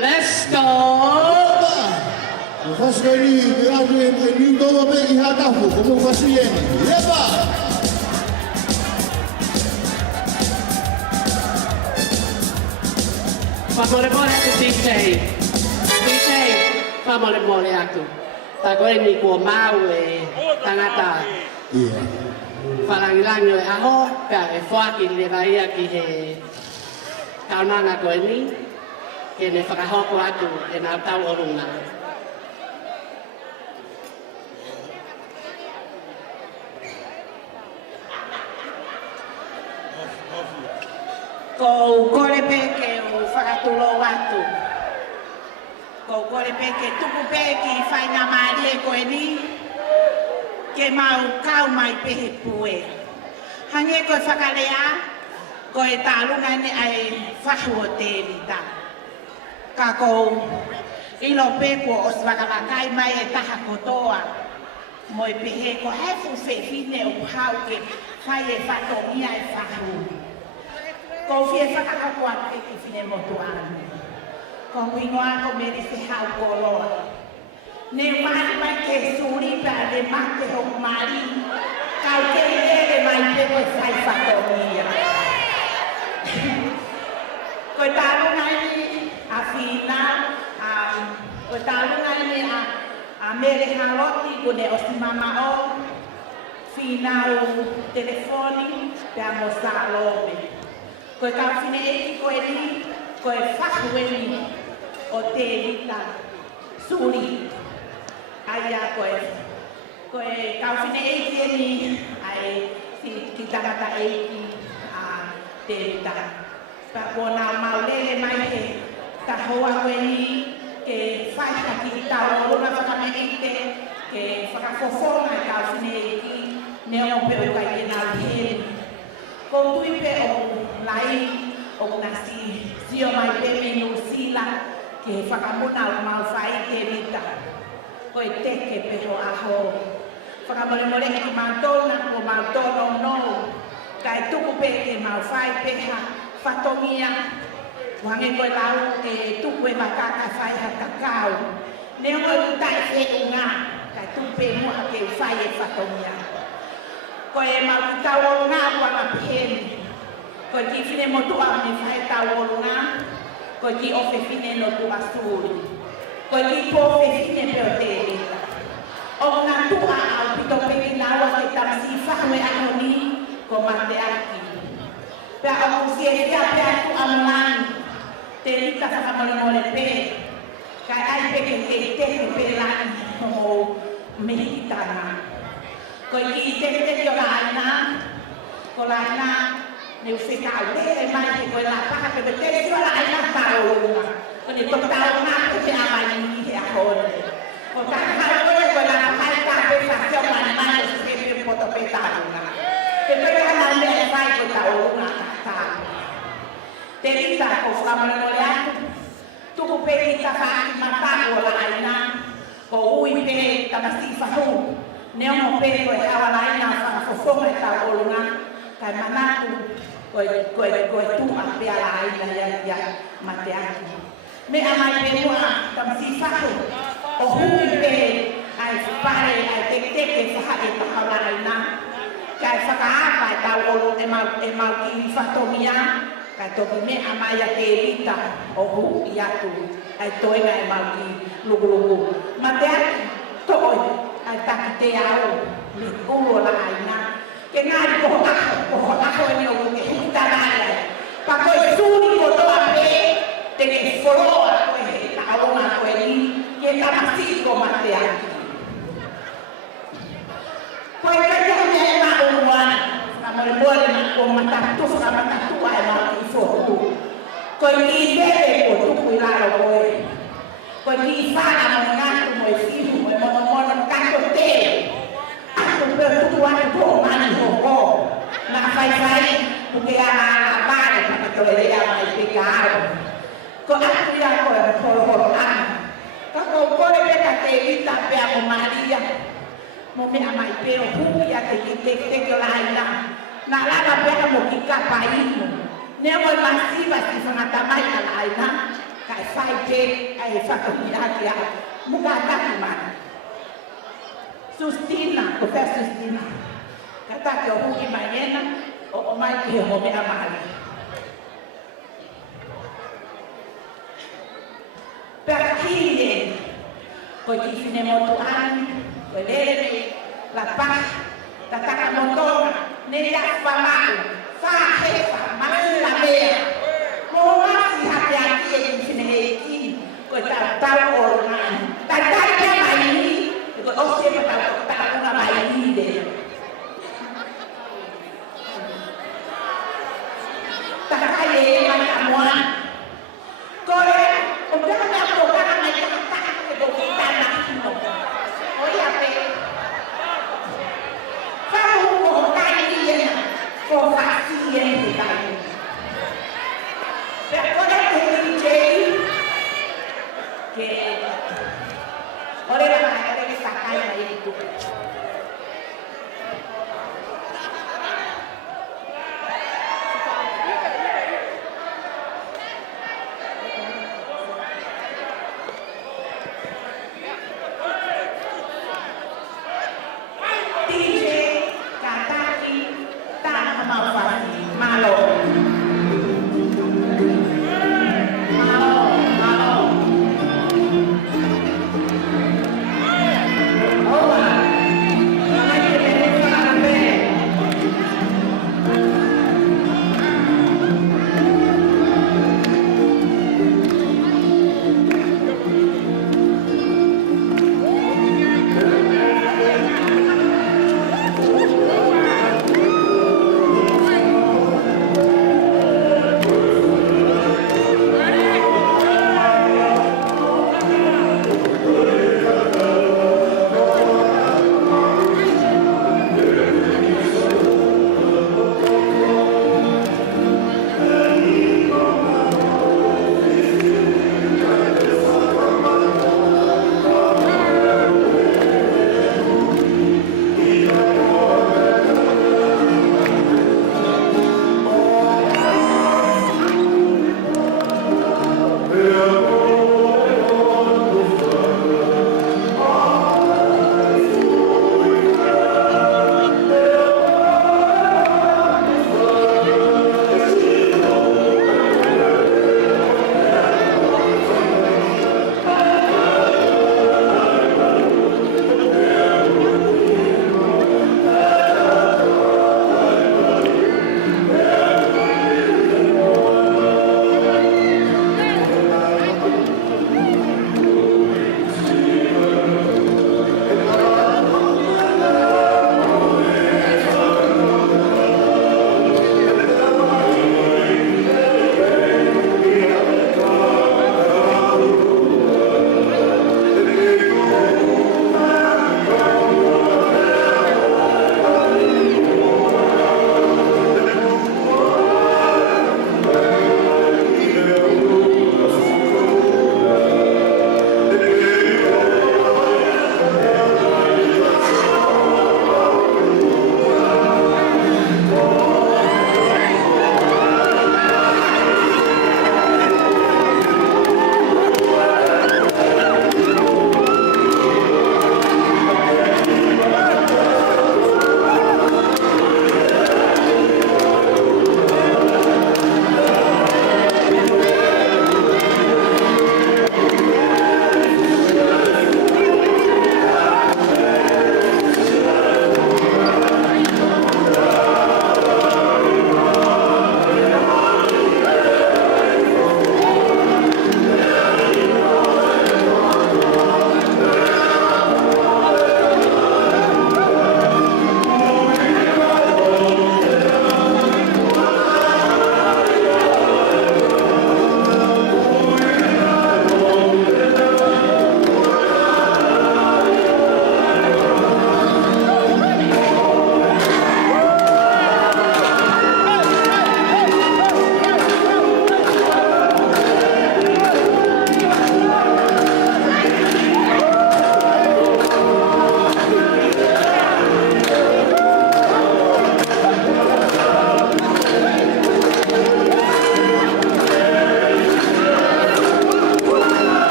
Let's go! Whaskari, te atu e niu toa pe i hatafu, ko mo whasieni. Lepa! Whamole mole atu DJ. DJ, whamole mole atu. Ta koe ni kua mau e tangata. Ia. Wharangilangi o e aho, pia e whaki lewa ia ki he kaunanga koe ni, ke ne whakahoko atu e nā tau o runga. Ko kore pe ke o whakatulo atu. Ko kore pe ke tuku pe ki whainga maari e koe ni, ke mau kau mai pe he pue. Hange koe whakalea, koe tālunga ne ai whahu o Tevita. Ka kou ilo pe ko o whakalakai mai e taha kotoa. Mo e pehe ko hefu whewhine o hau ke whai e whatongia e whahu. Ko fie whakakakua e ki whine motu anu. Ko wingoa ko meri se hau koloa. Ne mari mai ke suri pa le mate ho mari. Kau ke ele mai pe ko whai whatongia. Ko tāru ngai ni a whina, ko tāru ngai ni a mere haroti ko ne o si mama o. Whina o telefoni pe a mo sa lobe. Koe kawhine eki koe ni, koe whahu e ni o Tevita Suli. Aia koe kawhine eki e ni, ai ki tangata eki a Tevita. Pa kona maulele mai he tahoa koe ni, ke whaika ki tau rona whakame ete, ke whakafofona e kawhine eki, ne o peo kai e nau heri. Ko tui pe o lai o nasi sio mai pe minu sila ke whakamuna o mau whai Tevita. Ko e teke pe ho aho. Whakamore more e ki mautona ko mautono no. Ka e tuku pe ke mau whai pe ha whatongia. Wange koe lau ke tuku e makaka whai ha kakao. Ne o utai e unga. Ka e tuku pe mua ke whai e whatongia. Ko e mau tau o ngā wanga pēni. Ko ki whine motua me whae tau o ngā. Ko ki ofe whine no tua Suli. Ko ki pōwhe whine peo Tevita. O ngā tua au pito peki naua ke tamasi whahue ako ni ko mate aki. Pea o kusie hea pea tu amulangi. Tevita whakamole pē. Kai ai peke te tehe pē lani o mehitana. Ko ki te o la ana, ko la ana, ne use ka au te mai ko la paha ke te o la ana tau. Ko ni to tau na Tevita ko whakamana le atu. Tuku Tevita whaaki matako la aina. Ko ui pe tamasi whahu. Neo mo pe koe hawa la aina whakafofonga e tau olunga. Kai manatu koe tua pe ala aina ia mate aki. Me amai pe mua tamasi whahu. O hui pe ai whare ai teke whaha e takala aina. Kai whakaapa e tau olu e mau ki whatomia. Kai toki me amai a Tevita o hui atu. Ai toenga e mau ki lugu. Ma te aki toi ai taki te ao me ulo la aina. Ke ngāi koho ako e ni o ke hita nāia. Pa koe Suli ko toa pe te ke whoroa koe he taonga koe ni. Ke tamasi ko ma te aki. Koe kaia me e ma uruana. Ka mole na ko matatufu ka matatua e ma ki whoku. Koe ki bebe ko tuku i laro koe. Koe ki whana mo ngātu mo e whiru mo e mono kako te. Ako pe tutu atu ko mani ho ko. Na whai puke a bāre pakatore rea mai pe kāro. Ko atu ia koe me horo ana. Ka ko kore pe ka Tevita pe a mo Malia. Mo mea mai pe o huki a te ki o laina. Na lava pe a mo ki kapa ino. Nea mo masiva si whangata mai a laina. Kai whai te ai e whakamiraki a muka ataki mana. Sustina, ko whea Sustina. Ka taki o huki mai ena, o mai ki he mo mea mahali. Pea kine, ko ki whine motu ani, ko lere, la pa, ta taka motonga, ne rea whamau, whahewa, maula mea. Mo masi hake aki e ki whine he ki, ko tau o ngani. Ta taika mai ni, ko ose pa tau unga mai ni de. Ta kai e mai amoa. Ko e, o mea mea tokana mai taka e ko kita na kino. O ia pe. Whahu ko kai ni ena, ko whasi e ni kai. Pea kore te hei que ore la manera que sakai mai tu. DJ Kataki tan mawani malo. Paula.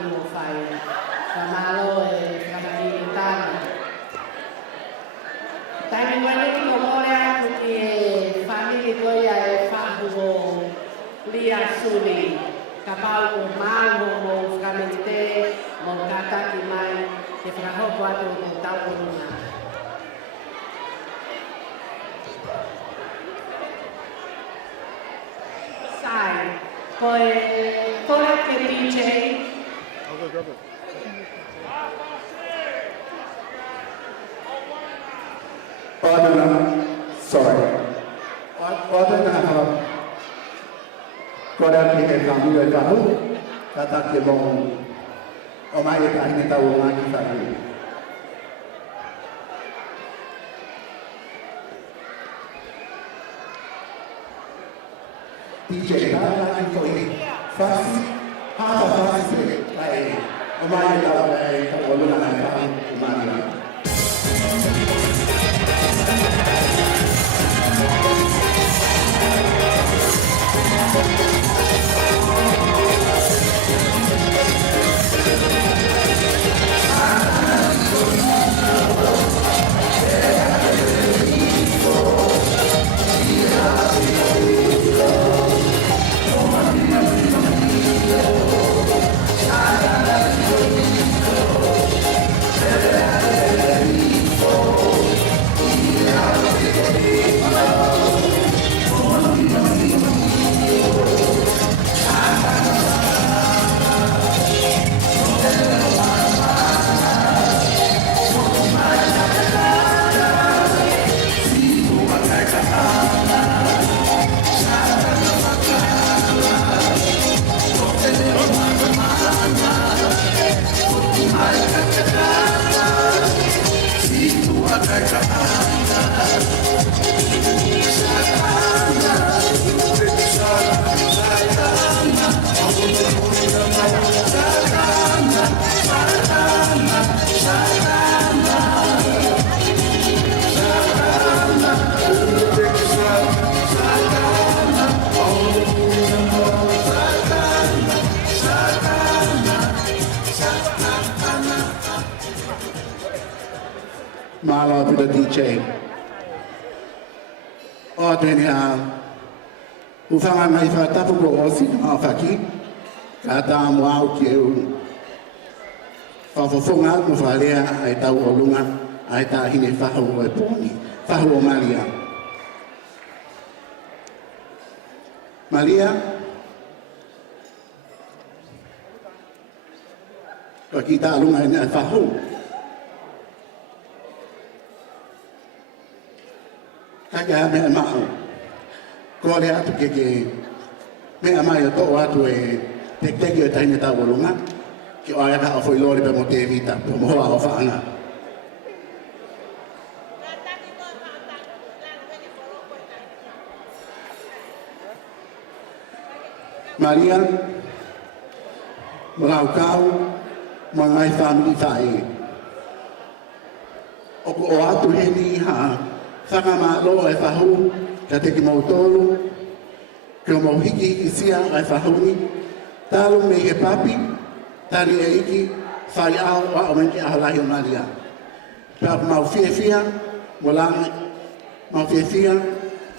ni mo whai. Whamalo e whakamini tāna. Taimi wale ki o more aku ki e whamili koia e whahu o Lia Suli. Ka pau o māngo mo whakamini te, mo kātaki mai, te whakahoko atu o te tauporuna. Sai, koe kore ke DJ. Order, sorry. Order na ha. Kora ki e kamu e kamu. Kata ke bong. O mai e kahine tau o mai ki whakamu. DJ, nada ai koi. Fasi, hata fasi kai. O mai e tau e tau o luna na kamu o Malia. Malo to the DJ. O tene a ufanga mai whatapu ko osi a whaki. Kata mo au ki eu. Whawhawhonga mo whalea ai tau o lunga. Ai ta hine whahau o e pōni. Whahau o Malia. Malia. Waki ta lunga ina whahau. Kaya mea mao. Ko le atu ke mea mai o tō atu e teki o taine tau olunga. Ki o aia o foi lori pe mo Tevita, pe mo hoa o whaanga. Malia, Marau kau, mangai family whae. O atu he ni ha, whakamalo e whahu, ka teki mau tolu, ka mau hiki sia ai whahuni, talo me he papi, tari e iki, whai ao wa o menki ahalahi o Malia. Pea mau fia, mo lange, mau fia,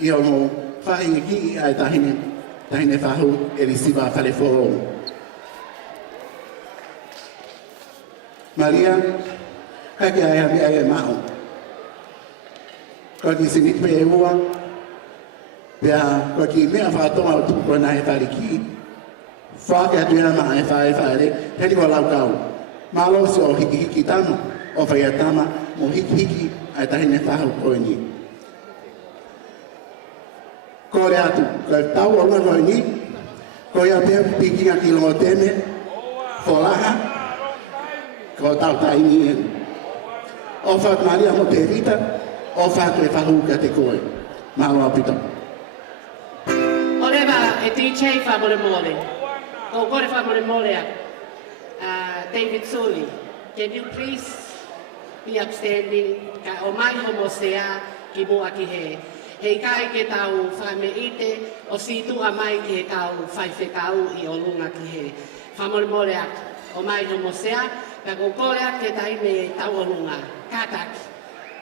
i o mo whahingi ki ai tahine whahu e risiwa whare whorong. Malia, kake ai hami ai e mao. Ko ki sinit pe e ua, pea ko ki mea whātonga o tuko na e whariki, whake atuina maa e whaere, heri ko lau kau. Malo si o hiki tama, o whaiatama, mo hiki ai tahine whahu koe ni. Ko re atu, ko e tau o ngā koe ni, ko ia pia pikinga ki longo teme, wholaha, ko tau taini en. O whaat Malia mo Tevita, o whaatu e whahu ka te koe. Malo apito. Oleva e DJ Famole Mole. O kore Famole Mole David Suli. Can you please be upstanding? Ka o mai homo sea ki mua ki he. Hei kai ke tau whame ite, o situ a mai ke tau whaiwhekau i o lunga ki he. Famole Mole o mai no mosea, ka ko korea ke tai me tauonunga, kataki.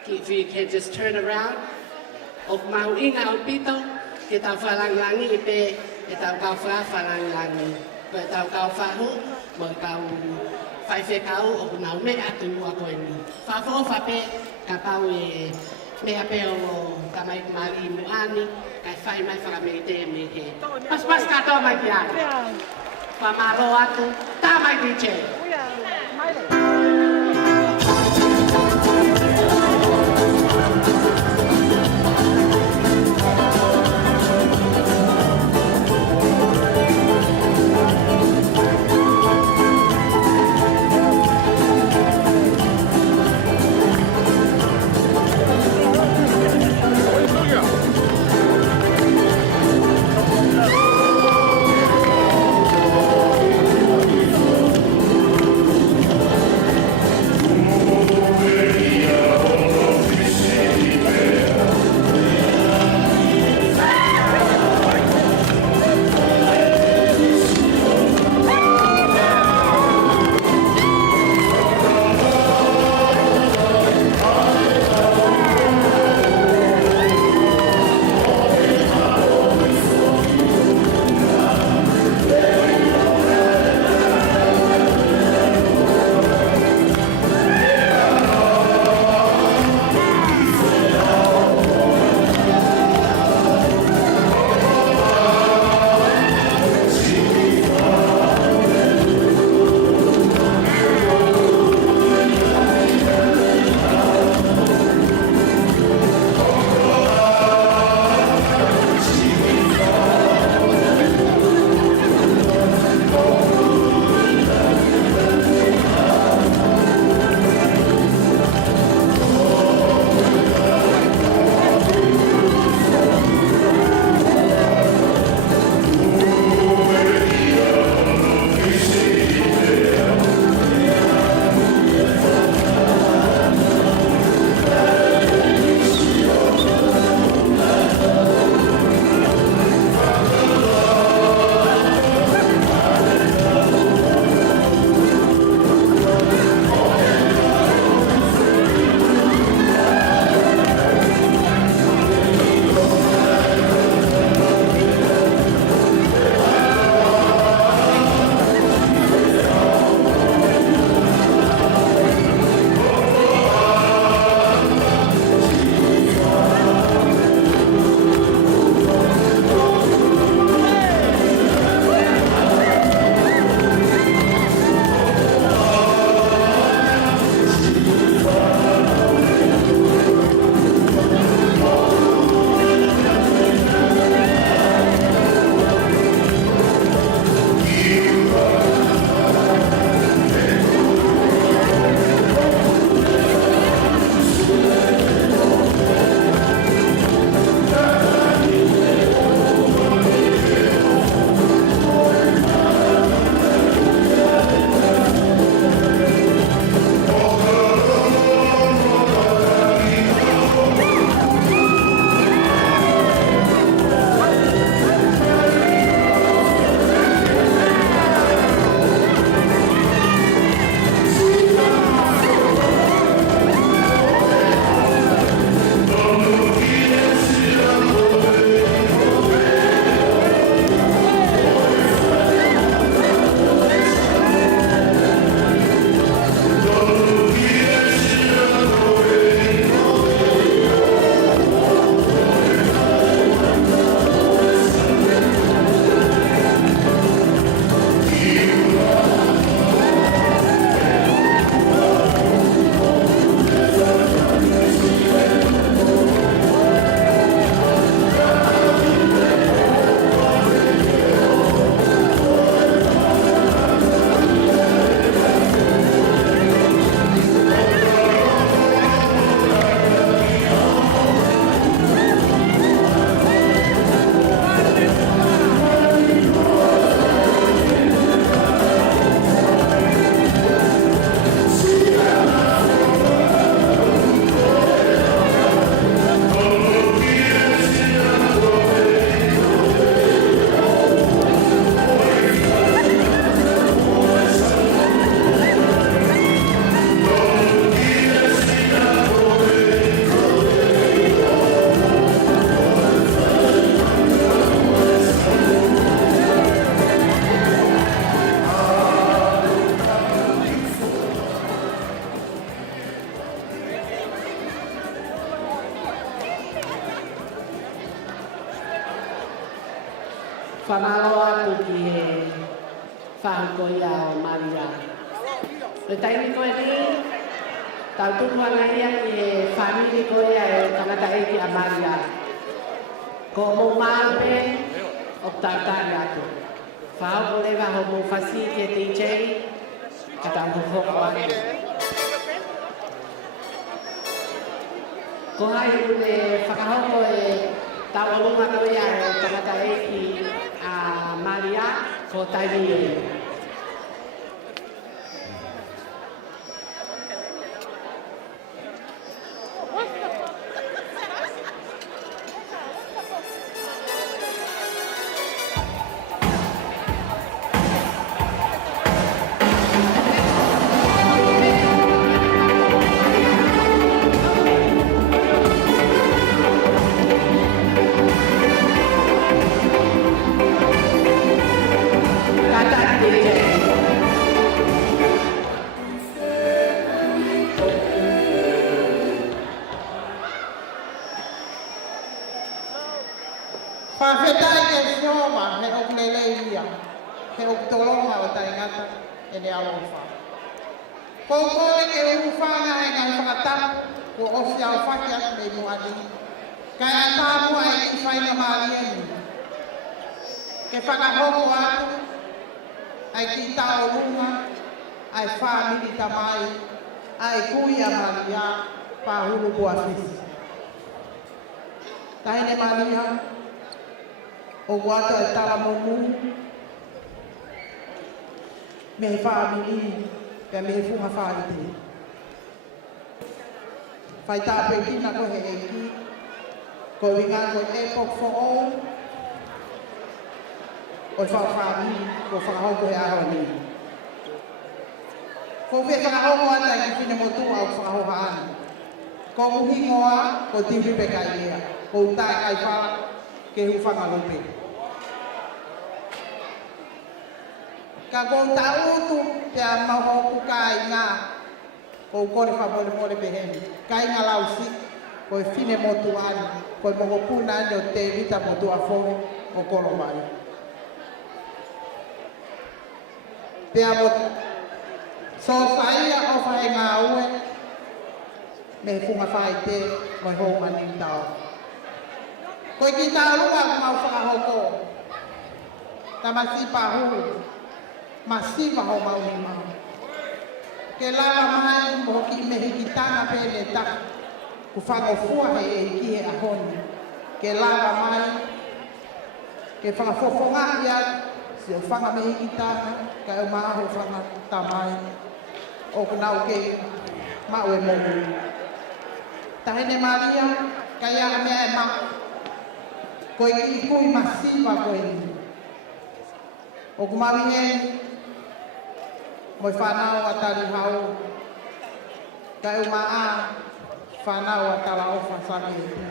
If you can just turn around, o mau inga o pito, ke tau whalanglangi i pe, ke tau kau whalanglangi. Ko tau kau whahu, mo kau whaiwhe kau o nau me atu mua koe ni. Whafo whape, ka pau e mea peo o ka mai mali i muani, kai whai mai whakamei te me he. Pas katoa mai ki ai. Whamalo atu, tā mai ki che. whamalo atu ki he whahukoia o Malia. Le taimi koe ni, tau tuku anga ia ki he whamiri koia e tangata eki a Malia. Ko mō māpe o tātari atu. Whahoko lewa ho mō whasi ki e DJ, ka tau hoko atu. Ko hai une whakahoko e tau alunga koia e tangata eki a Malia ko taimi e. Whawhetai ke whioma he ok lele ia, he ok tolonga o taingata e ne alofa. Kōkore ke uwhanga e ngai whakatapu ko ofi au whaki atu me muadi. Kai a tāpua e ki whainga Malia ni. Ke whakahoko atu, ai ki tāo lunga, ai whāmiri tamai, ai kui a Malia, pāhuru kua whisi. Tahine Malia, o wata e tala momu, me he whaamiri, pia me he funga whaite. Whai tāpe kina ko he eki, ko winga ko e kok fo o whaamiri, ko whakahoko e aho ni. Ko whe whakahoko ata ki whine motu au whakahoko ani. Ko uhingoa, ko tiwi pe kai ea, ko utai kai wha, ke hu whangalope. Ka ko tautu te maho ku kai nga ko kore whamore more behemi. Kai nga lausi, ko e whine motu ani, ko e moho puna ani o Tevita motu a whongo o koro mai. Pea mo so whaia o whae ngā ue, me funga whae te mo hou mani tau. Ko i ki tau lua ku mau whakahoko, tamasi pahuru, masiva ho mau ni mau. Ke lava mai mo ki me hiki tanga pele ta, ku whangofua he e ki he ahoni. Ke lava mai, ke whangafofonga ia, si o whanga me hiki tanga, ka e maa ho whanga tamai, o kunau ke mau e mogu. Tahine Malia, ka ia mea e maa, ko i ki kui masiva ko i ni. O kumawihe, moi whanau a tari hau, ka e maa whanau a tala ofa sami e tu.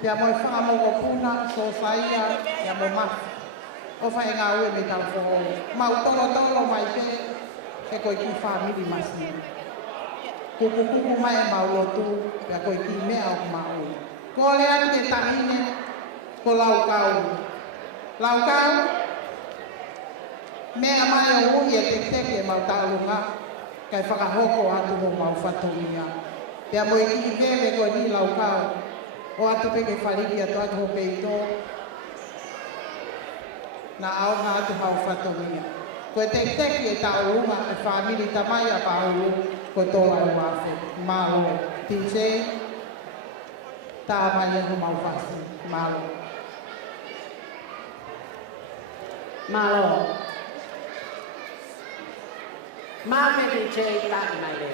Pea moi whaamogo puna, so saia, ia mo mafi. Ofa e ngā ue me tau whoho. Mau tolo mai pe, e koi ki whamiri masi. Kukukuku mai e mau lotu, pea koi ki mea o kumau. Ko lea te tahine, ko laukau. Laukau, mea mai o ui e te teke mau tālunga, kai whakahoko atu mo mau whatumia. Pea mo i ki kewe koe ni laukau, o atu peke whariki atu atu ho peito, na au ngā atu hau whatumia. Koe te teke e tālunga e whamiri tamai a pāuru, koe tōla e wafe. Malo, tise, tā mai e ho mau whasi. Malo. Malo. Mame DJ Latu mai le.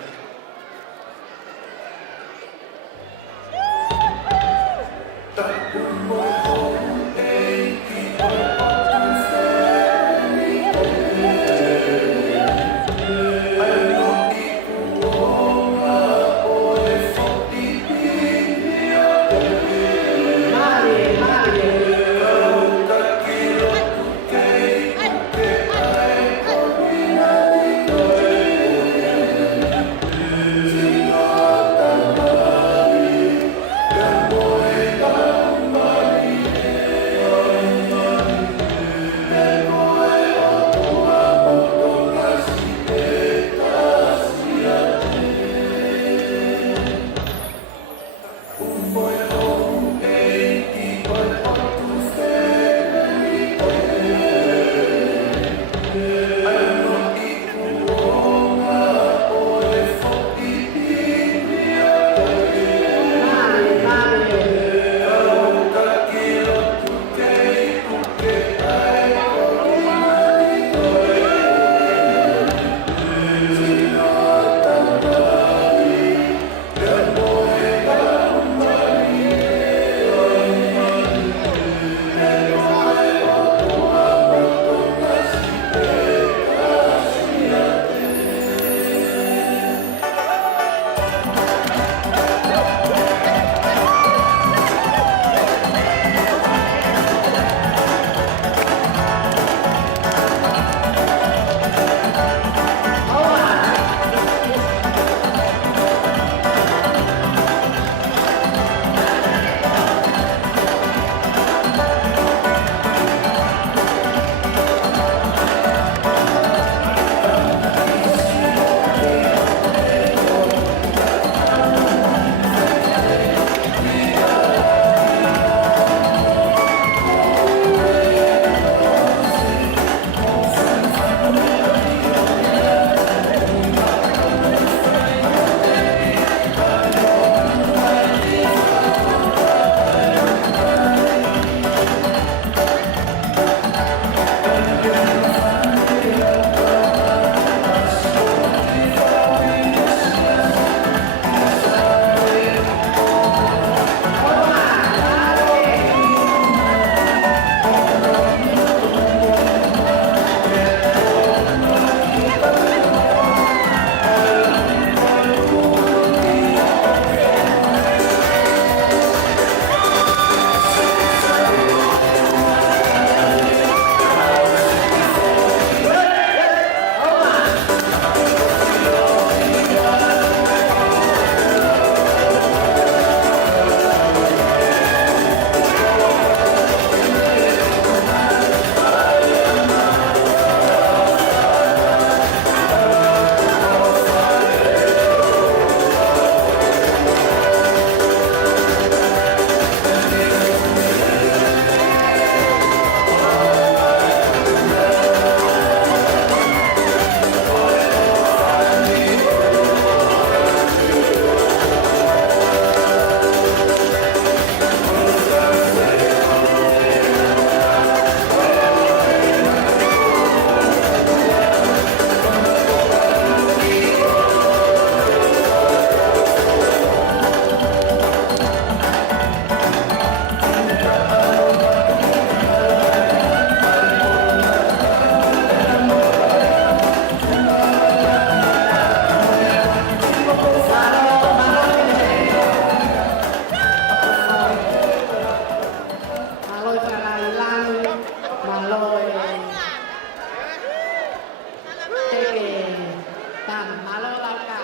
Tam, malo lauka,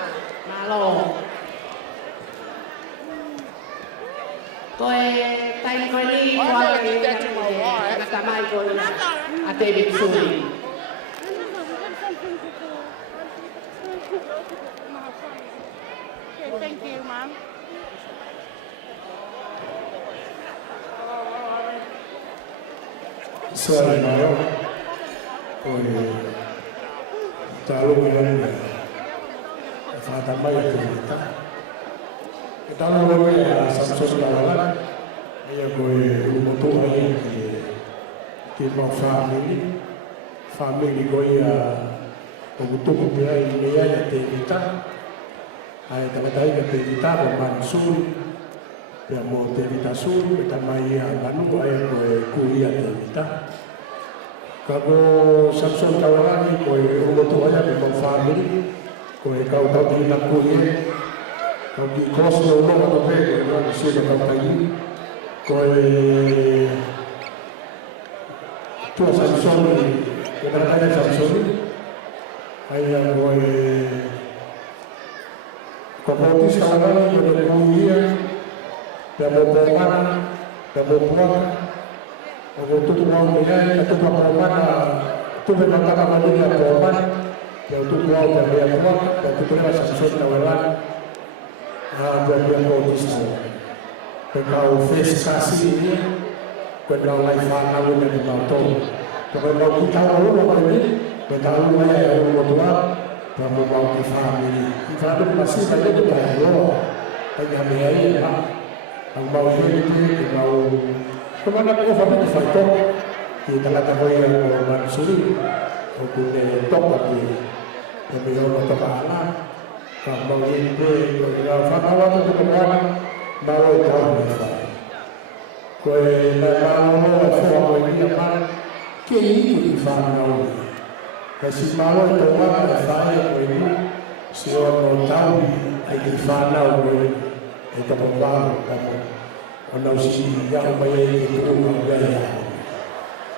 malo. Koe tai koe ni koe nakamai koe a David Suli. Thank you, Mom. Sorry, Mario. Tahu yang fata Malia Tevita. Kita lalu ya Samsung lawan, ya gue umutu aja di mau family gue ya umutu gue ini ya Tevita. Ayat kata Tevita berman Suli, ya mau Tevita Suli, kita Malia Latu ayat gue kuliah Tevita. Kalau Samsung kawan kau umutu aja di mau family, kau tahu di nak kuliah. Kau di kos lolo atau apa? Kau masih dapat lagi. Kau tua Samsung ni, kita ada Samsung. Ayah kau potis kawan kau dari kuliah, dah mau berman, dah mau buat. Kau tu mau dia, tu mau berman, tu memang tak mahu dia berman. Yang tu mau dia buat, dan tu pun Samsung kawan. Buat dia potis kau face kasih ini, kau life anak lu yang dibantu. Kalau kita lalu ini, kita lalu yang berdua, baru mau family. Family masih ada di bawah, hanya biaya. Ang mau ini, mau kemana kau family foto? Kita kata kau yang mau Suli, kau punya top lagi, tapi kau mau Paula. Kalau ini kalau fatwa itu kemudian baru tahu apa. Kue malu fatwa ini apa? Kini fatwa. Kasih malu itu apa? Saya ini siapa tahu ini fatwa ini itu pembaru kamu. Anda usia yang baik itu menggaya.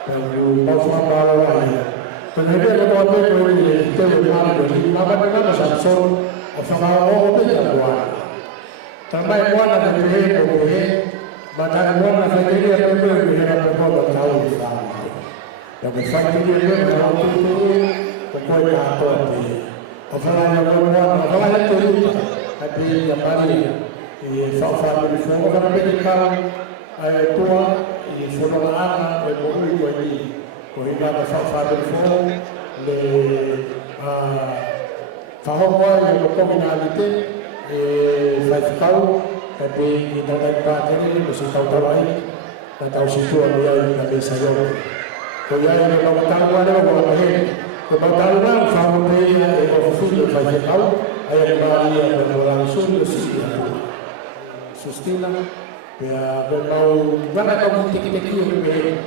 Kamu mau fatwa lain. Kemudian kalau kita ini kita bermalu ini apa dengan Samsung? Ofamao pia kwa tambaye mwana katehe kohe bata mwana familia pembe kuhera pembe tawu sana ya kufuatilia pembe na mtoto kwa hapo ofamao mwana ofamao Tevita hadi ya Malia safa mfumo kama bedika ayatoa ifono ana kwa kwa hii kwa safa mfumo le Faham yang komunaliti fatkau tapi kita dapat ini mesti tahu ini tahu situ dia yang saya kau yang mau tahu ada apa ini kau tahu kan faham dia ofisi fatkau ayat Malia berlangsung mesti sustina ya mau mana kamu tik-tik ini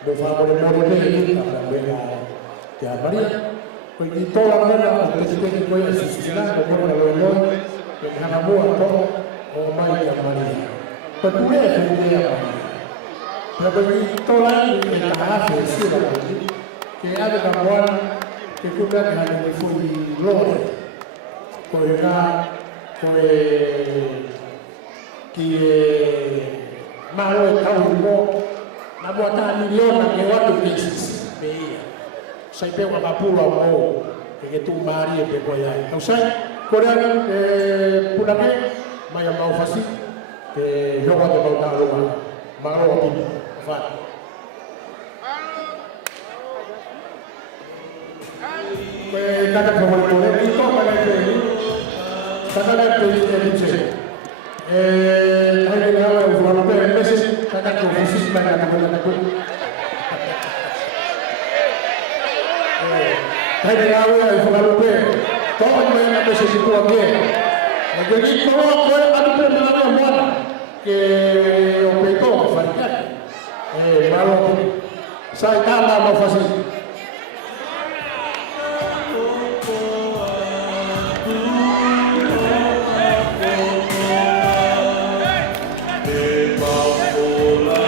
berfaham dengan ini ya Malia Pergi tolak mana, presiden itu yang sisilah, kemudian lalu yang hambu atau Moimoi yang Malia. Peduli dia apa? Pergi tolak ini tahap sisilah lagi. Kita ada kawan kita hanya di fuli lor. Koina, koi kie malu tahu mo, nabuat milion nak lewat bisnis. Saya pernah berpulau mau, begitu mari berkoya. Kalau saya Korea pulangnya, maya mau fasih, lewat mau tahu mau apa, fat. Kata kemudian itu mana itu, kata itu. Hari ini awal bulan Maret, kata kemudian mana kata. Hai dengawe ai fugarupe todo me na pese situ aquí jadi todo fue adu pe na na mona que o peito faria malo sai tama mo fasi Paula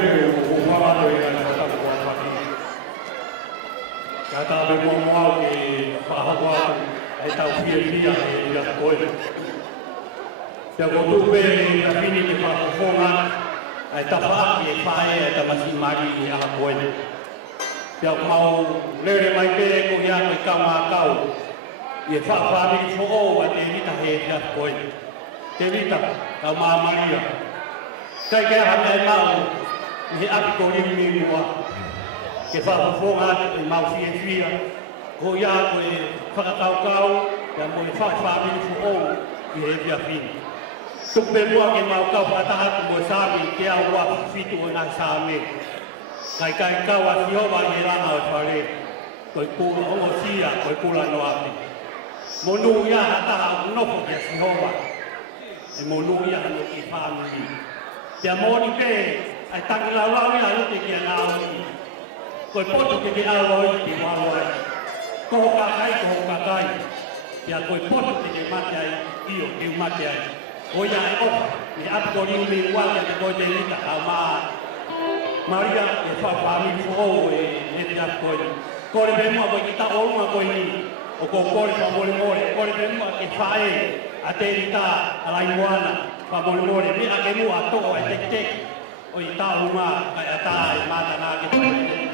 pere o whamaro e ana katamu kua whaki. Ka tāpe momoau ke whahako atu e tau whia e ira koe. Pea kotu pere ka whini ke whahafonga ai tawhaaki e whae e tamasi mari i aha koe. Pea mau lere mai pere ko ia koe kaumākau i e whahawhami fo o a Tevita he ira koe. Tevita, kau Malia. Kai kai hana e mau ni api ko ringi mua. Ke whahafonga e mau whia ko ia koe whakakaukau ia mo e whahawhami fo o i he ira whini. Tupe mua ke mau kau whakatahatu mo sāmi ke au wā whitu o nā sāme. Kai kai kau a Sihowa i rana o whare. Koe kūra o sia, koe kūra no api. Mo nū ia hataha unofo ke Sihowa. E mo nū ia hano ki whāmiri. Pea mōni pe, ai tangi lau lau ia rote ki a nāui. Koe poto ke te auroi ki wāwai. Koho kakai. Pea koe poto ke te mateai, io, kiu mateai. O ia e opa, ni apiko riu mi waka te koe te rita au maa. Malia e whawhami fuho e te apikoe. Kore pe mua koe ki ta orunga koe ni. O ko kore whamore more. Kore pe mua ke whae a te rita a lai moana. Whamore more. Ni a ke mua a toko e tek. O i ta orunga kai a ta e mata nā ke toko e tek.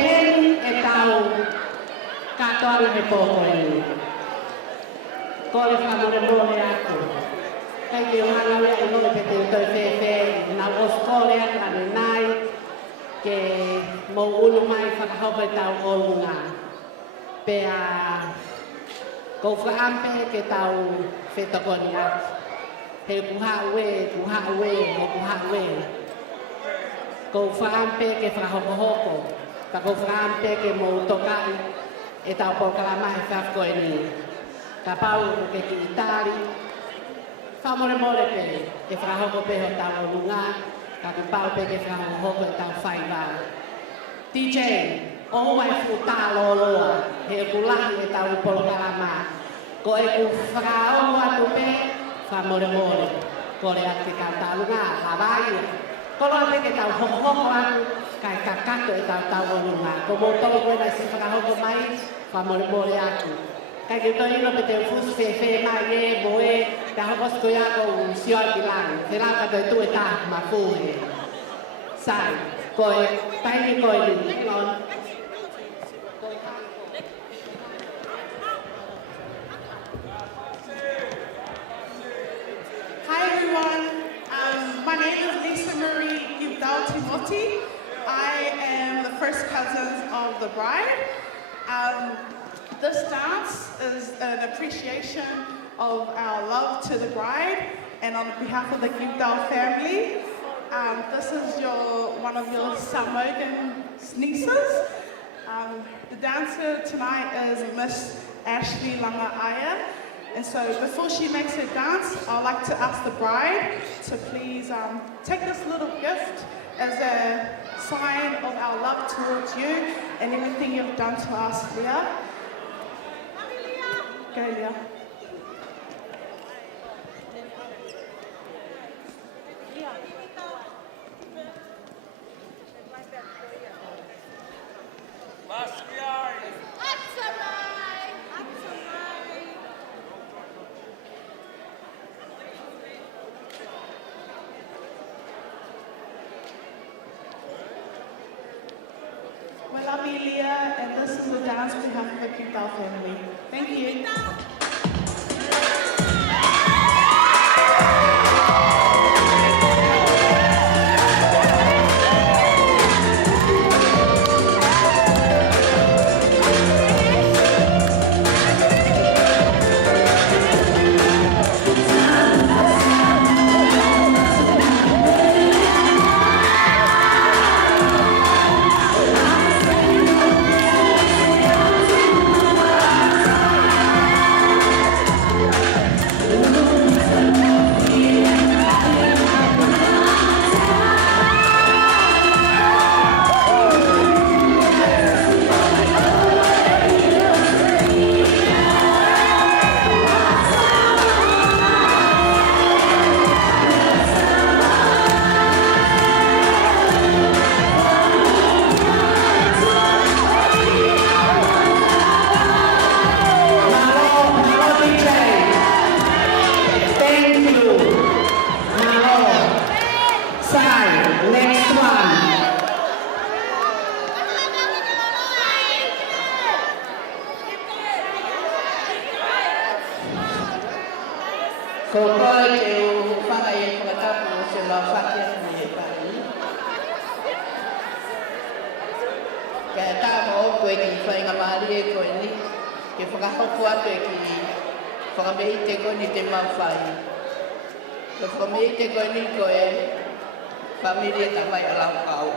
pehen e tau katoa he poko e. Ko le whamore mole aku. Kai ki ohana wea I nome pe te utoi whewhe, na oskole atu ane nai, ke mo ulu mai whakahaupa e tau olunga. Pea ko whaampe ke tau whetokoni atu. He kuha ue, he kuha ue. Ko whaampe ke whakahokohoko, ka ko whaampe ke mo tokai e tau polkalamahe whafkoe ni. Ka pau ke ki itari, whamore more pe, e whakahoko pe ho tau olunga, ka ku pau pe ke whakahokohoko e tau whaiva. DJ, o mai futa loloa, he kulahi e tau polkalama. Ko e ku whakaongo atu pe, whamore more, ko le ati ka taunga, Hawaii. Ko loa pe ke tau hokohoko atu, kai kakato e tau olunga. Ko mo tolo koe na si whakahoko mai, whamore more atu. Kai ke toi ino pe te fusu whewhe mai e moe, te hokos koe ako u sioi ki langi. Te langa toi tu e tā ma fuhe. Sai, koe, taini koe ni, non. Hi everyone, my name is Lisa Marie Gibdal Timoti. I am the first cousin of the bride. This dance is an appreciation of our love to the bride and on behalf of the Gibdal family. This is one of your Samoan nieces. The dancer tonight is Miss Ashley Langaaya. And so before she makes her dance, I'd like to ask the bride to please take this little gift as a sign of our love towards you and everything you've done to us, Leah. Go, Leah. Well, I'm Malia, and this is the dance we have for the Gibdal family. Thank you. Ko koe te o whanga e whakatapu o se la whakia ni e pai. Kaya tāma o koe ki whainga maari e koe ni, ke whakahoko atu e ki whakamei te koe ni te mawhai. Ko whakamei te koe ni koe, whamiri e tawai a lau kau.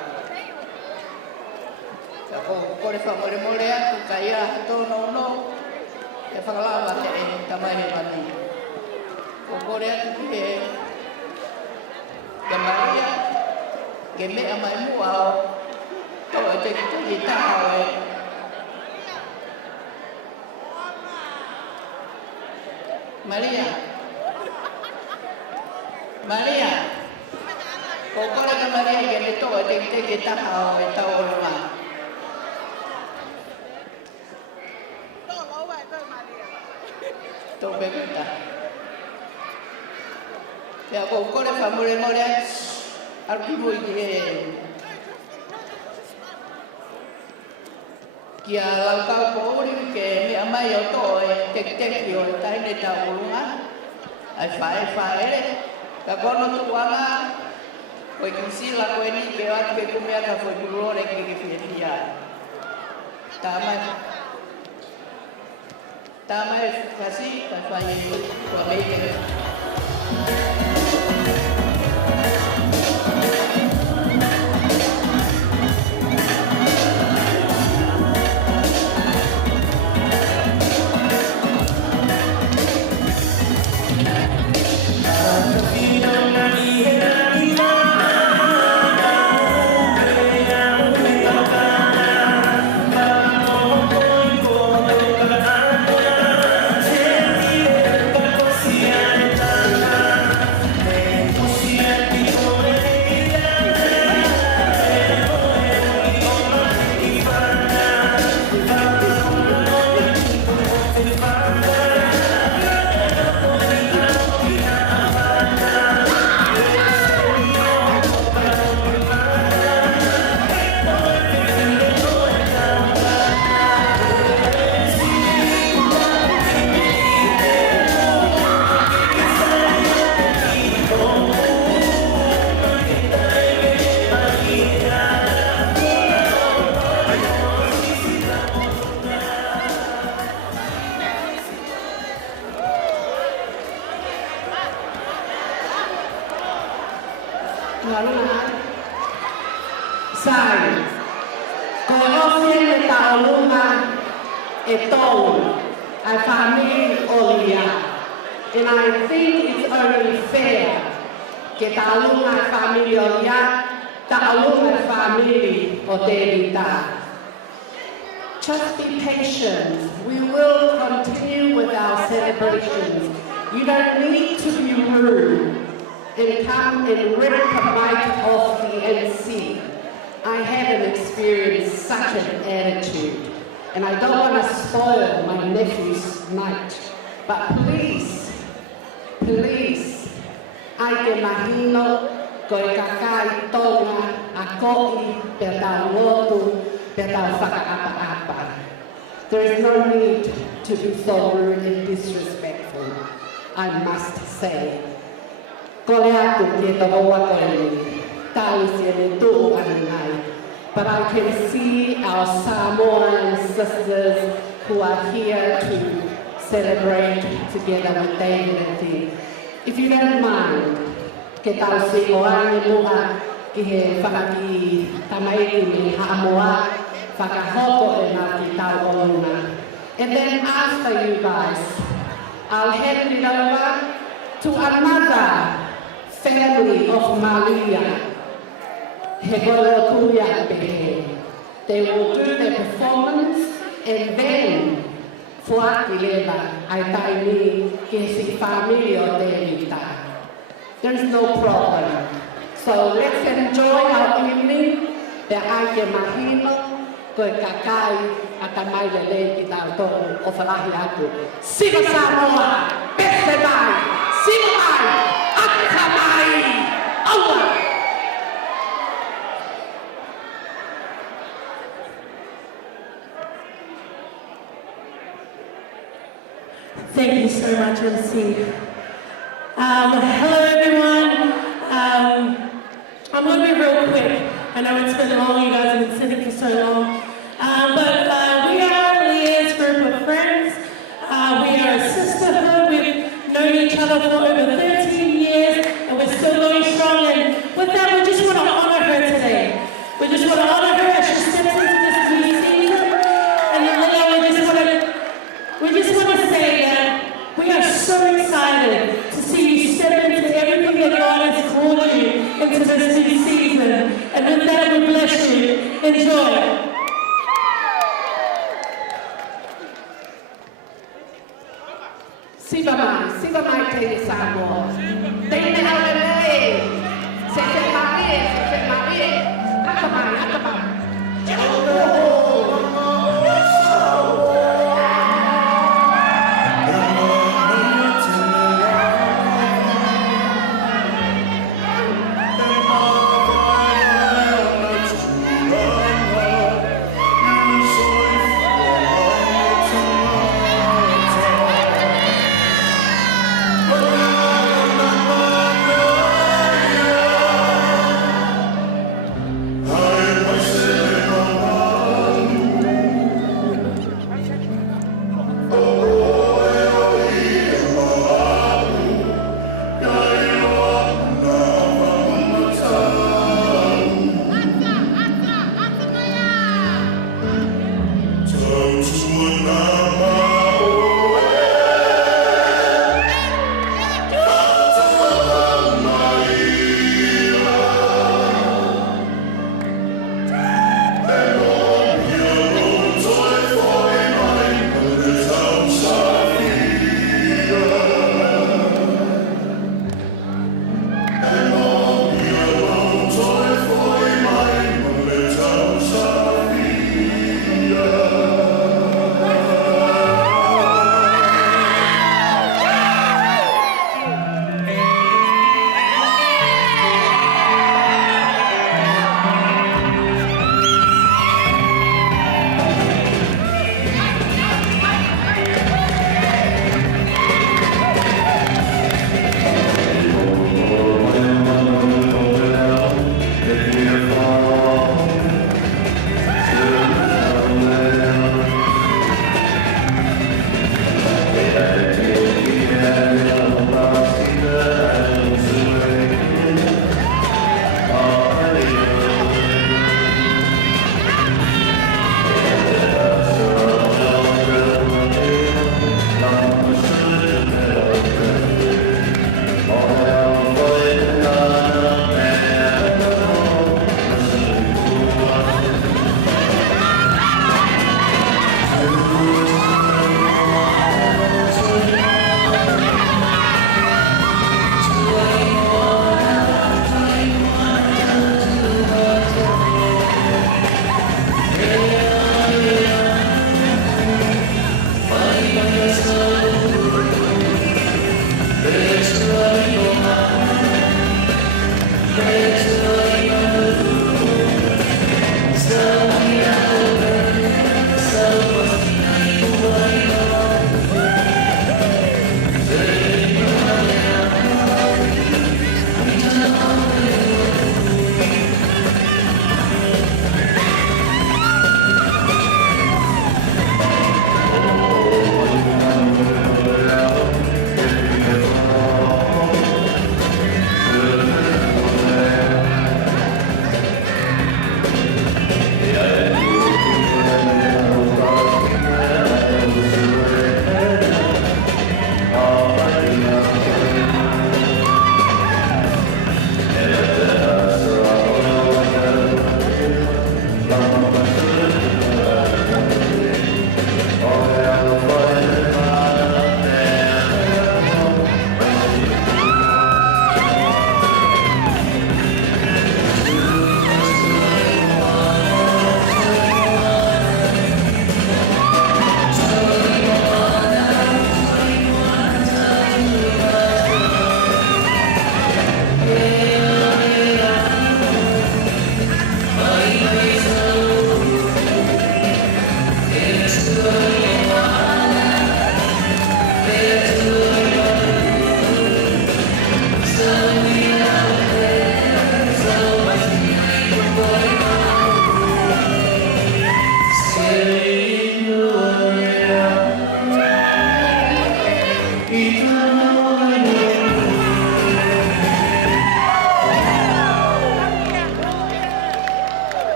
Ka ko kore whamore more atu, ka ia hatono no, ke whakalawa te e tamai he mani. Ko kore atu ki he Malia, ke mea mai mua o to e te ki tāo e. Malia, ko kore ka Malia ke me to e te ki tāo e tau o ruma. Tō pekuta. Pea ko kore whamure more arki mui ki e. Kia lau kau po uri ke mea mai o to e teki o taine ta urunga. Ai whae re. Ka kono tuanga, koe kusila koe ni ke watu ke kumea ka koe kurore ke ke whietia. Tamai kasi ka whae kua meike. Sai, conoscere Paula e Paula, a family Olia, and I think it's only fair que Paula family Olia, Paula family o Tevita. Just be patient. We will continue with our celebrations. You don't need to be rude and come and rip the mic off the MC. I haven't experienced such an attitude, and I don't want to spoil my nephew's night. But please, ai te mahino koe kakai tonga a ko'i pe tau lotu, pe tau whakaapa-apa. There is no need to be so rude and disrespectful, I must say. Ko le atu ke toko wakoni. But I can see our Samoan sisters who are here to celebrate together with David and T. If you don't mind, ke tau singoani luha ki he whakaki tamaiti me haamoa, whakahoko e ngā ki tau oluna. And then after you guys, I'll hand it over to another family of Malia. They will do their performance, and then there's no problem. So let's enjoy our evening. The Ake Mahino, Koe Kakai, Atamai Lele ki tau tohu o whalahi atu. Siva Samoa, Beste Mai, Siva Mai, Atamai, Aua! Thank you so much, MC. Hello, everyone. I'm going to be real quick. I know it's been long. You guys have been sitting for so long. But we are Leah's group of friends. We are a sisterhood. We've known each other for over 13 years, and we're still going strong. And with that, we just want to honor her today. We just want to honor her as she steps into this new season. And Leah, we just want to say that we are so excited to see you step into everything that God has called you into this new season. And with that, we bless you. Enjoy. Siva mai te Samoa. Te alalei. Se Malia. Akamai.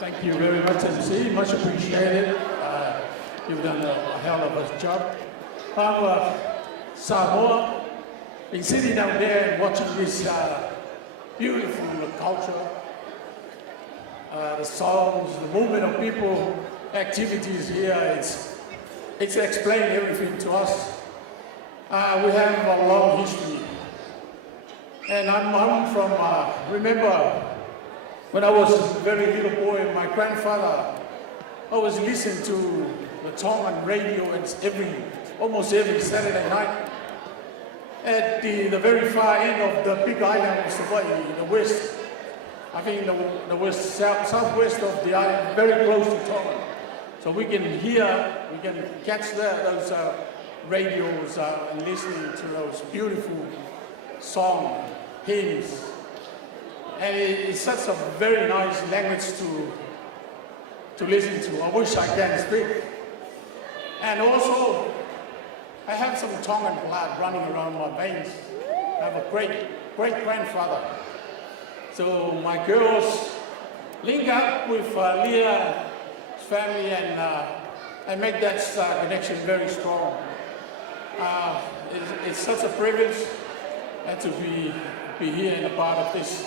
Thank you very much, MC. Much appreciated. You've done a hell of a job. I'm Samoa. Been sitting down there and watching this beautiful culture, the songs, the movement of people, activities here. It's explained everything to us. We have a long history. And I'm from, remember, when I was a very little boy, my grandfather always listened to the Tongan radio almost every Saturday night. At the very far end of the big island of Hawaii, in the west, I think the west, southwest of the island, very close to Tonga. So we can hear, we can catch those radios and listening to those beautiful songs, hymns. And it's such a very nice language to listen to. I wish I can speak. And also, I have some Tongan blood running around my veins. I have a great-grandfather. So my girls link up with Leah's family and make that connection very strong. It's such a privilege to be here and a part of this.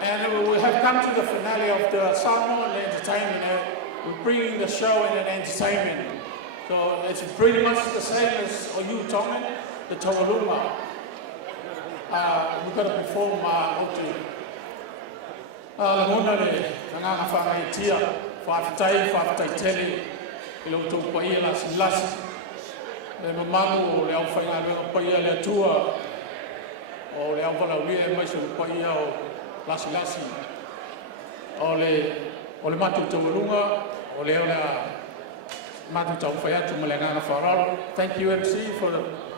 And we have come to the finale of the Samoan entertainment we're bringing the show and entertainment. So it's pretty much the same as Oyu Tongan, the Tongaluma. We're going to perform Oti. Laguna de Nanga Whangai Tia, Whawhitai Tele, Ilo Tō Paia Lasi Lasi. Le Mamamu o le Awhainga Renga Paia le Tua, o le Awhala Uria Maisu Paia o Lasi Lasi. O le Matu Tōrunga, o le Ola Matu Tōwhaiatu Malenganga Whararo. Thank you, MC, for the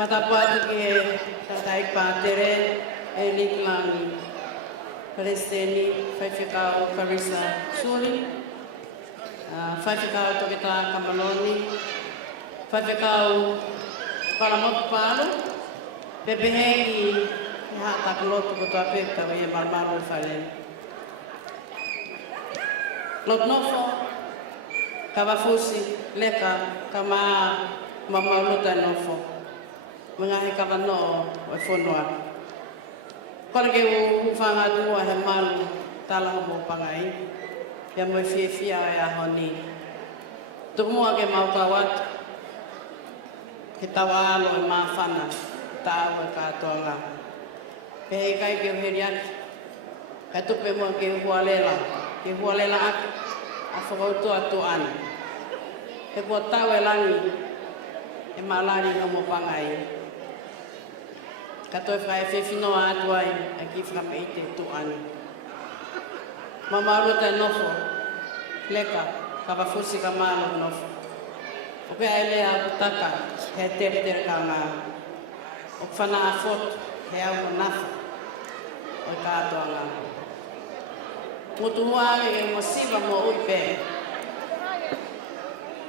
Patapatu ke tatai patere eliklang Palestini Faifikau Karisa Suli Faifikau Tevita Kamaloni Faifikau Palamot Palu Pepehegi Hata Klotu Kutapeka Wia Marmaru Fale Lotnofo Kavafusi Leka Kama Mamauluta Nofo Mengahi kapano o fonua. Kore ke u whanga tua he malu tala mo pangai. Ya mo fia ya honi. Tumua ke mau kawat. Ke tawalo e mawhana. Tawa katoanga. Pehe kai ke heriak. Kai tupe mo ke hualela. Ke hualela ak. A whakautua tuan. He kua tawe langi. E malari no mo pangai. Katoe whae whewhinoa atu ai, a ki whakapeite tuani. Mamaru te nofo, leka, ka wafusi ka malo nofo. O pea ele a putaka, he tere ka ngā. O whana a whot, he au nafa, o ka atoa ngā. Motu huare e mo siwa mo upe.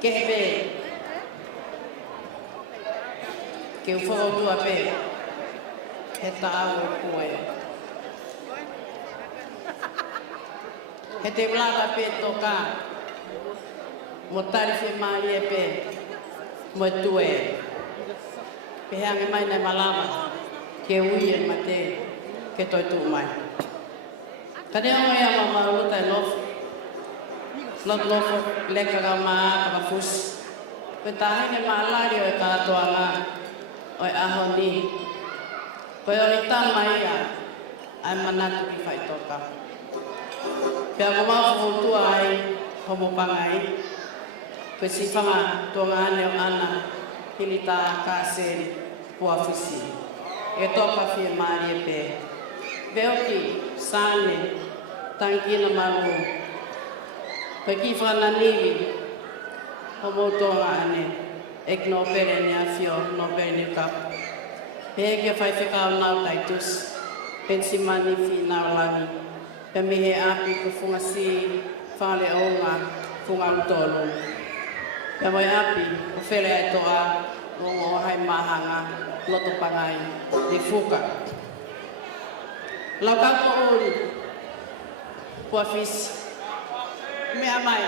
Kehebe, ke whakautua pe, he tāu e koe. He te wlaka pe toka, mo tariwhi Malia pe, mo tue. Pe hangi mai nei malama, ke ui e mate, ke toi tū mai. Kane o ia ma maruta e lofu, lot lofu leka ka maa ka fusi. Pe tahine ma alari o e katoa ngā, o e aho ni. Koe o i tama ia, ai manatu ki whai toka. Pea ko mawhautua ai, homo pangai. Koe si whanga tonga ane o ana, hili tā kāseri, pua fusi. E toka whia Malia pe. Veoki, sāne, tangina maru. Koe ki whananiwi, homo tonga ane, ek no pere ni a whio, no pere ni kap. Pe ke whai whekao nau taitus, pensi mani whi nau langi. Pe mihe api ku funga si, whale onga, funga utolu. Pe moi api, ku where ai toa, ngongo hai mahanga, loto pangai, de fuka. Lau kako ori, pua fisi, mea mai.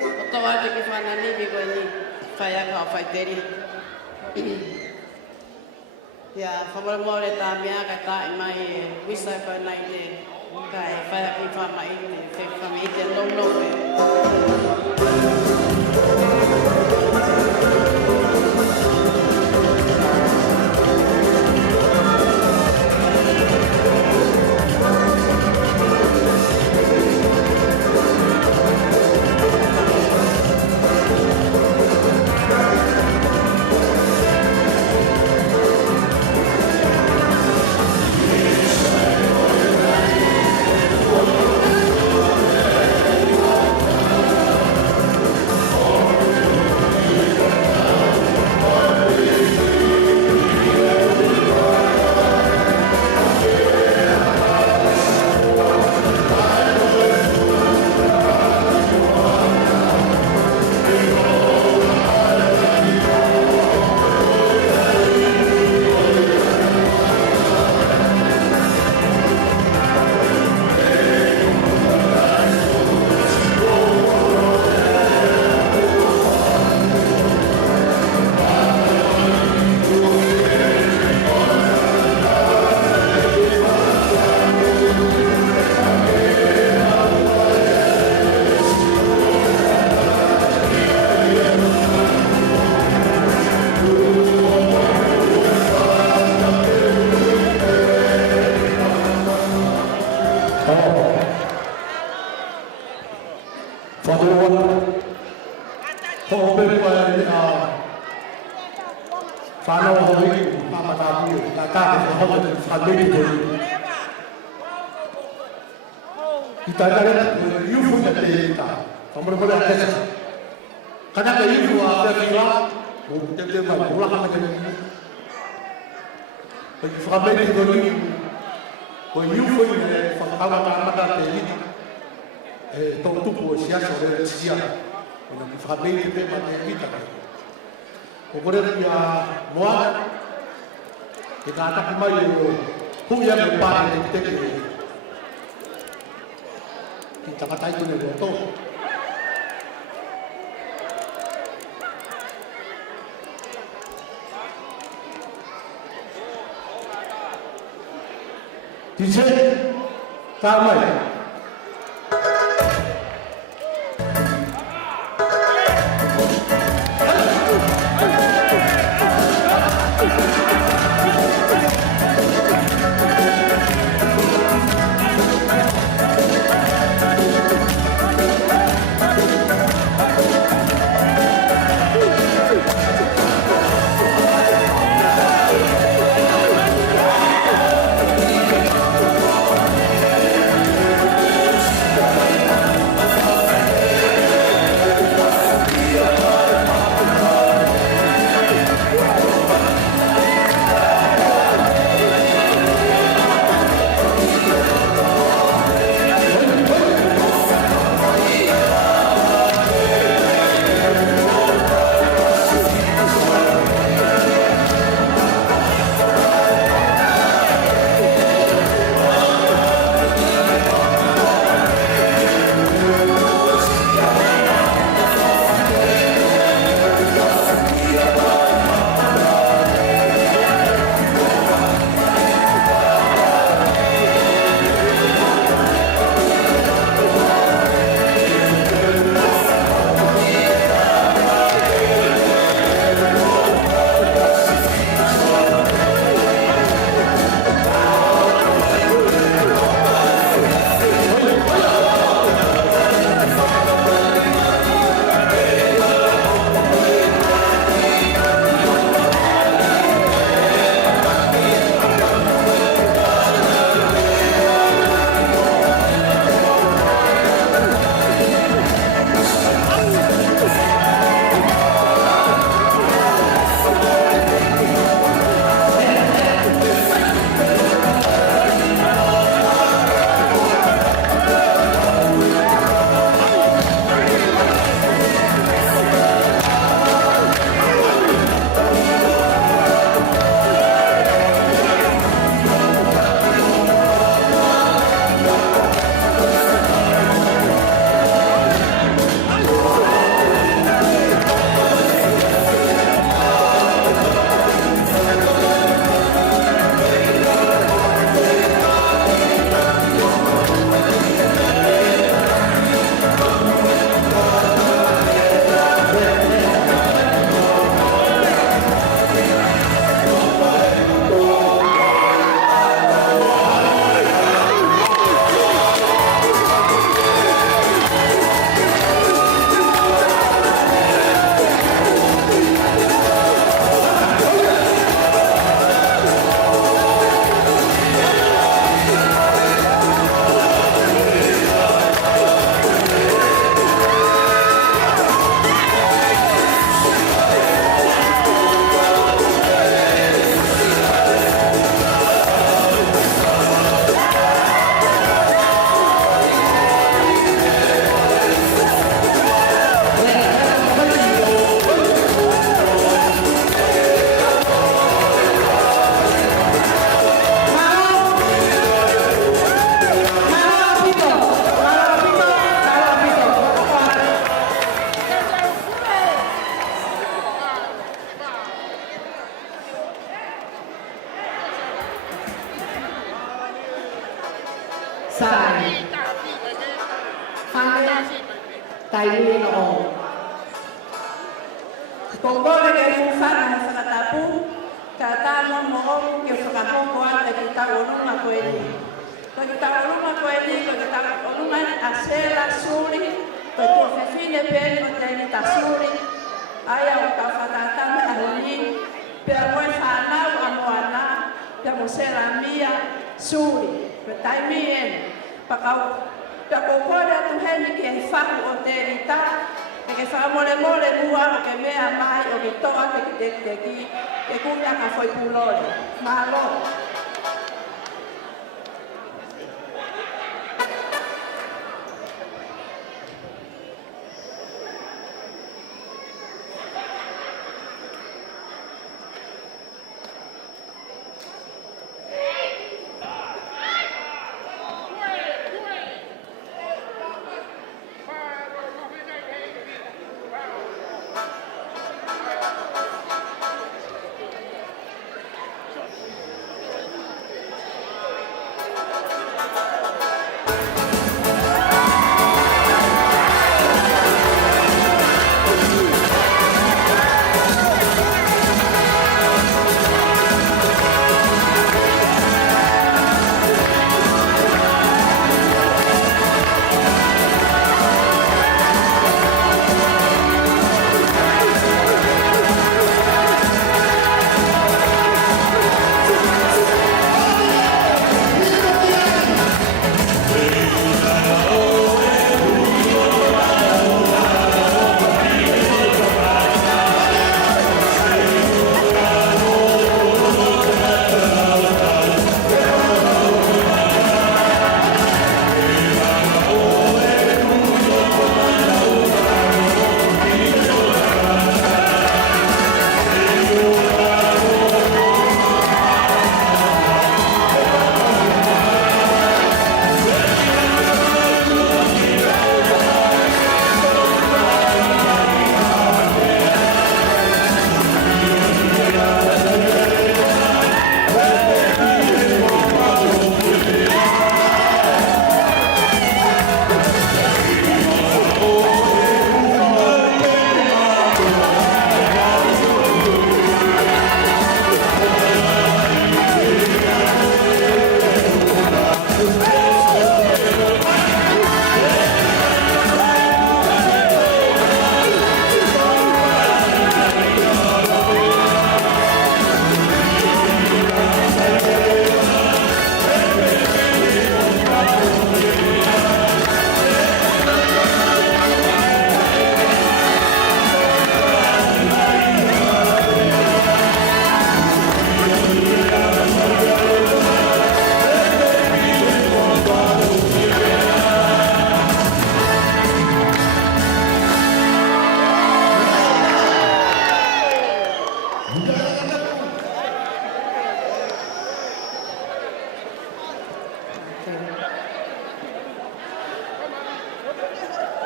O toa te ki whananiwi koe ni, whai aka o whai teri. Ia, whamoremore tā mea kai tā i mai e wisai koe nai te kai whai aki whama i te whama i te long e. Sai. Hane, taimi no o. Kongole ke mufana whakatapu, ka tāma mohomu ke whakapoko ata ki tā orunga koe ni. Ko ki tā orunga koe ni, ko ki tā orunga a Sela Suli, ko tu whiwhine pēni o tēni tā Suli, aia o ka whatatame a honi, pēr koe whanau a moana, pēr mo Sela Mia Suli, ko taimi en, pakau, pēr kokore atu heni ki e whaku o tēni tā, e ke whamole mole mua o ke mea mai o ke toa te ki te ki e kuia ka whoi pulore. Mahalo.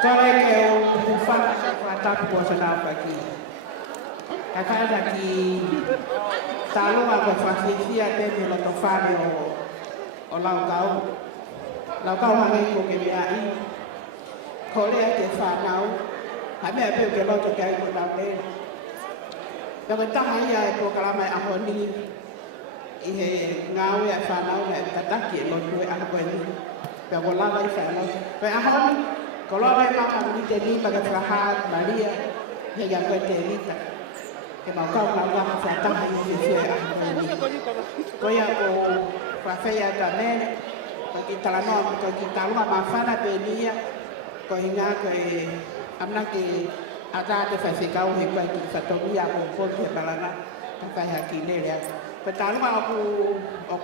Tore ke o kufana kwa taku kwa sana paki. Kakaza ki talunga kwa fasifia teme lo tofani o laukau. Laukau hangi ko ke mea i. Kolea ke whanau. Hame apiu ke loto ke ai ko taute. Tako taha ia e ko kalamai ahoni. I he ngau ia whanau na tataki e loto e ahako e ni. Pea ko lava i whanau. Pea ahoni. Kalau ada makan di sini pakai perahat Malia, dia yang Tevita. Kalau kau nak datang hari ini, kau yang kau pasaya kami, bagi talano, bagi talano mafana benia, kau ingat kau anak ke ada fasi kau hebat di satu dia pun sebalana, kau hakine dia. Pertama aku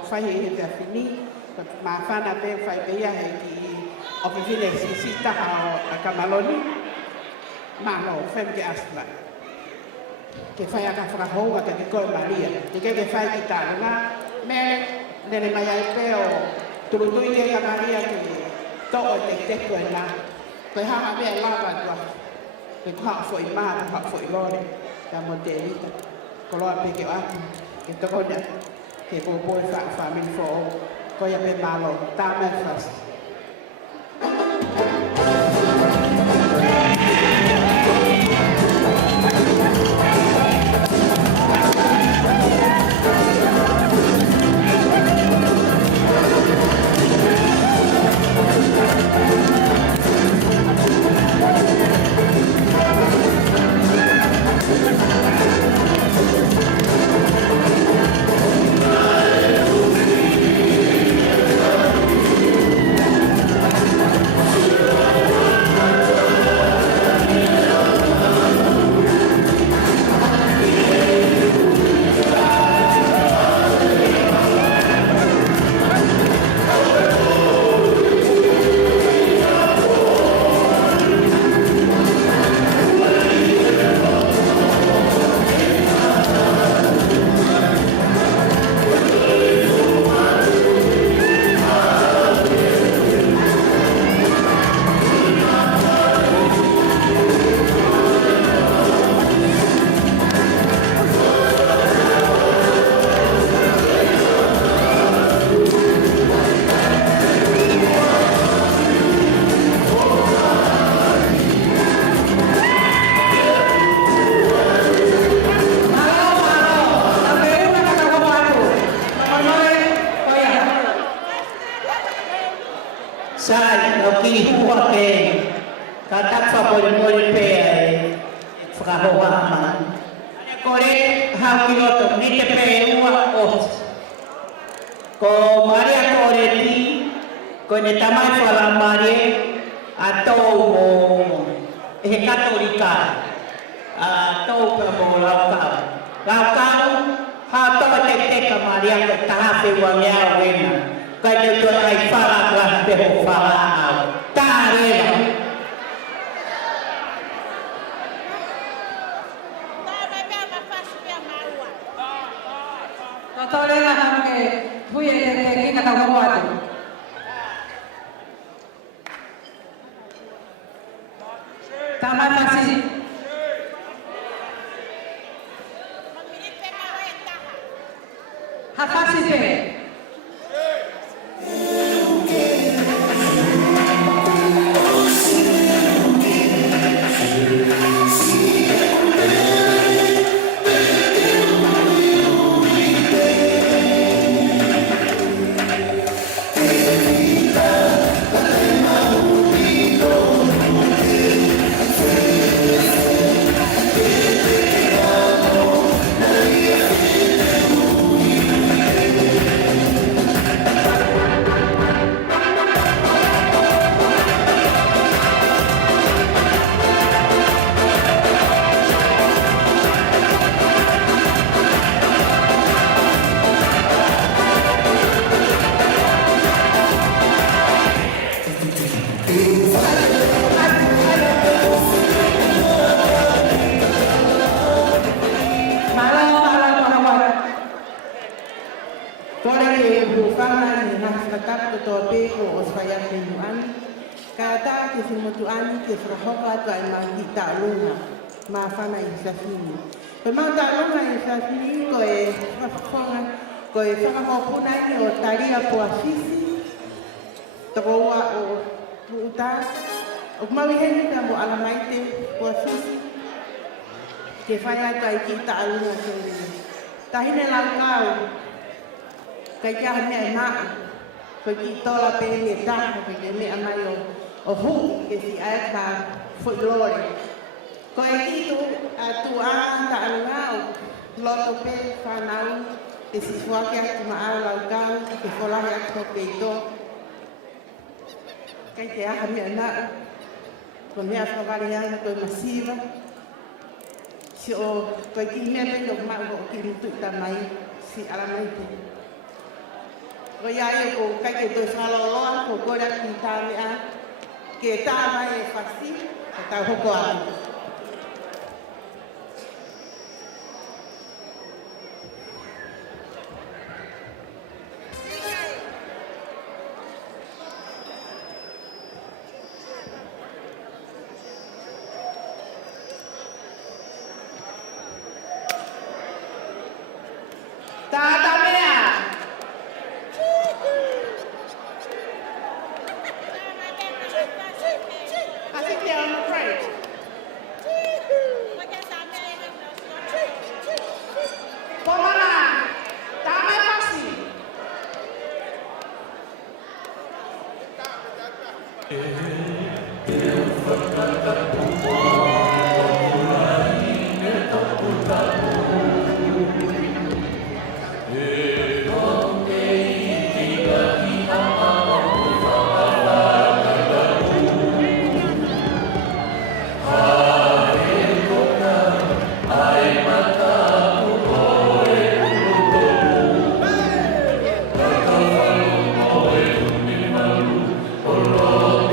faham dari sini, mafana be faham dia heki. Oke vile sisita hao akamaloni malo fem ke asla ke faya ka fraho ka ke ko Malia ke faya kita na me nele maya peo tulu ke ya Malia ke to te ko na ko ha be la ba wa ke ha foi ma ha foi lo ta mo Tevita ko lo pe ke wa ke to ko da ke po fa family fo ko ya pe malo ta me fas ki hua ke ka taksa mori pe ai whakahoa man. Kore hau ki roto ni te pe ua o. Ko Maria kore ti ko ne tamai whala Maria a tau mo he katolika a tau pe mo laukau. Laukau ha toa te teka Maria ko taha pe wangea wena. Kai te tua ai whala kwa te ho whala au. Tā rewa. Totore na hamke hui e te kinga tau hoa atu. Tamai pasi. Ha pasi te. Koe whakahopuna ni o taria po asisi, takoa o puuta, o mawiheni ka mo alamaite po asisi, ke whai ata i ki taalunga ke uri. Tahine lau kau, kai kia mea e maa, koe ki tola pe me taha, koe ke mea mai o hu, ke si aeta whuilore. Koe ki tu a taalunga o loto pe whanau, e si fuake atu maa lau kau, ke wholahe atu peito. Kai te aha mea naa, ko mea whawari ana koe masiva. Si o koe ki mea pei o maa o ki mutu tamai, si alamaite. Ko iai o kai ke toi whaloloa, ko kore ki tā mea, ke tā mai e whasi, o tau hoko atu.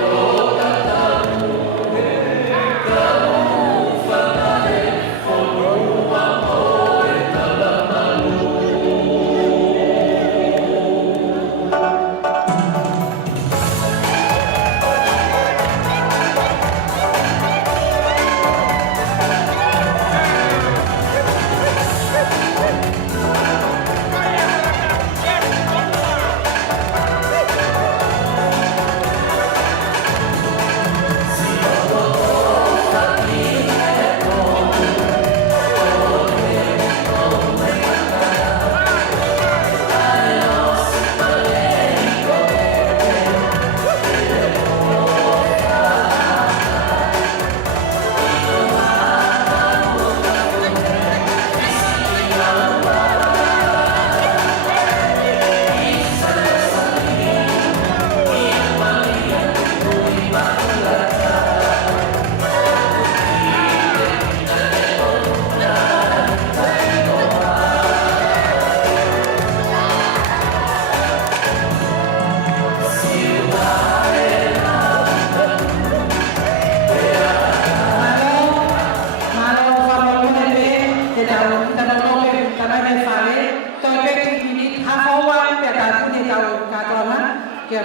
Oh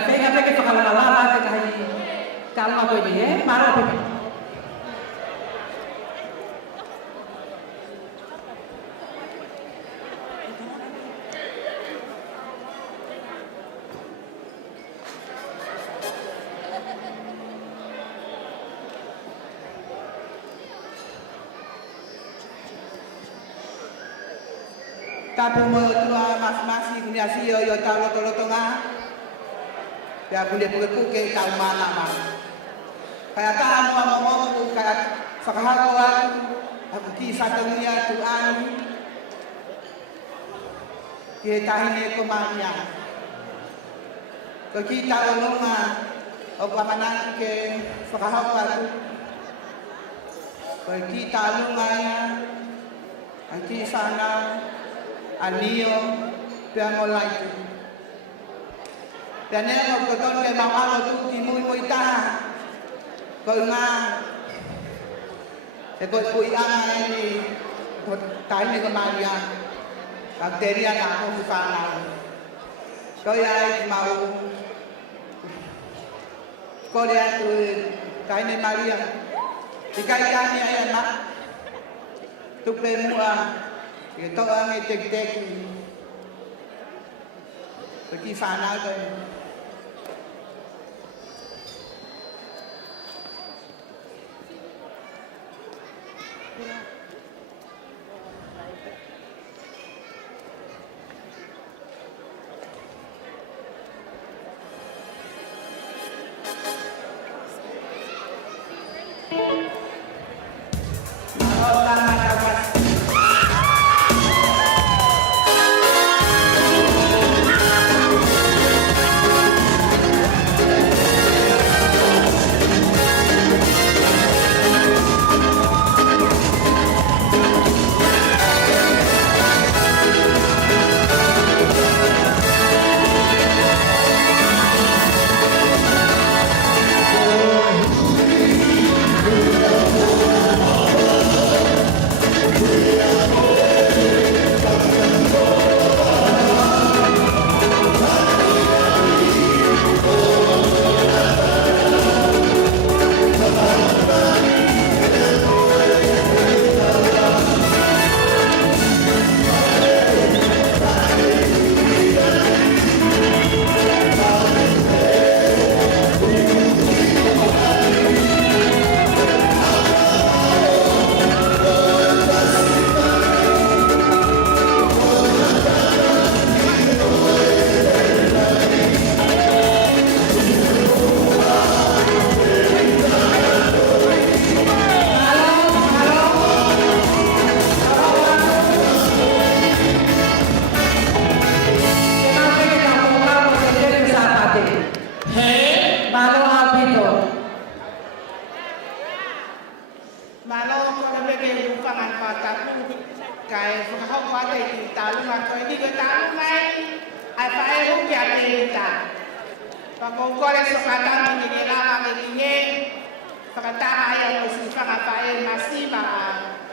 whenga peke whakalalala te kahi kalma koe ni, maro pepe. Tapu mo tua mas-masi kunia sio yo tau loto nga. Ya kunia puke tau mana ma. Kaya tamu mo kaya whakaharoa aku ki satangia tuan. Ki tahine ko Malia. Ko ki tau longa o pamanan ke whakaharoa aku. Ko ki tau longa ya. Aki sana anio peangolai tu. Peanea ko ton ke mawalo tu ki Moimoi ta. Ko nga e ko pui ana ni ko tai ni ko Malia. Bakteria na ko fana. Ko ya mau ko dia tu tai ni Malia. Dikai ni ai na. Tu pe mua ito ang itigtek pagi fana ko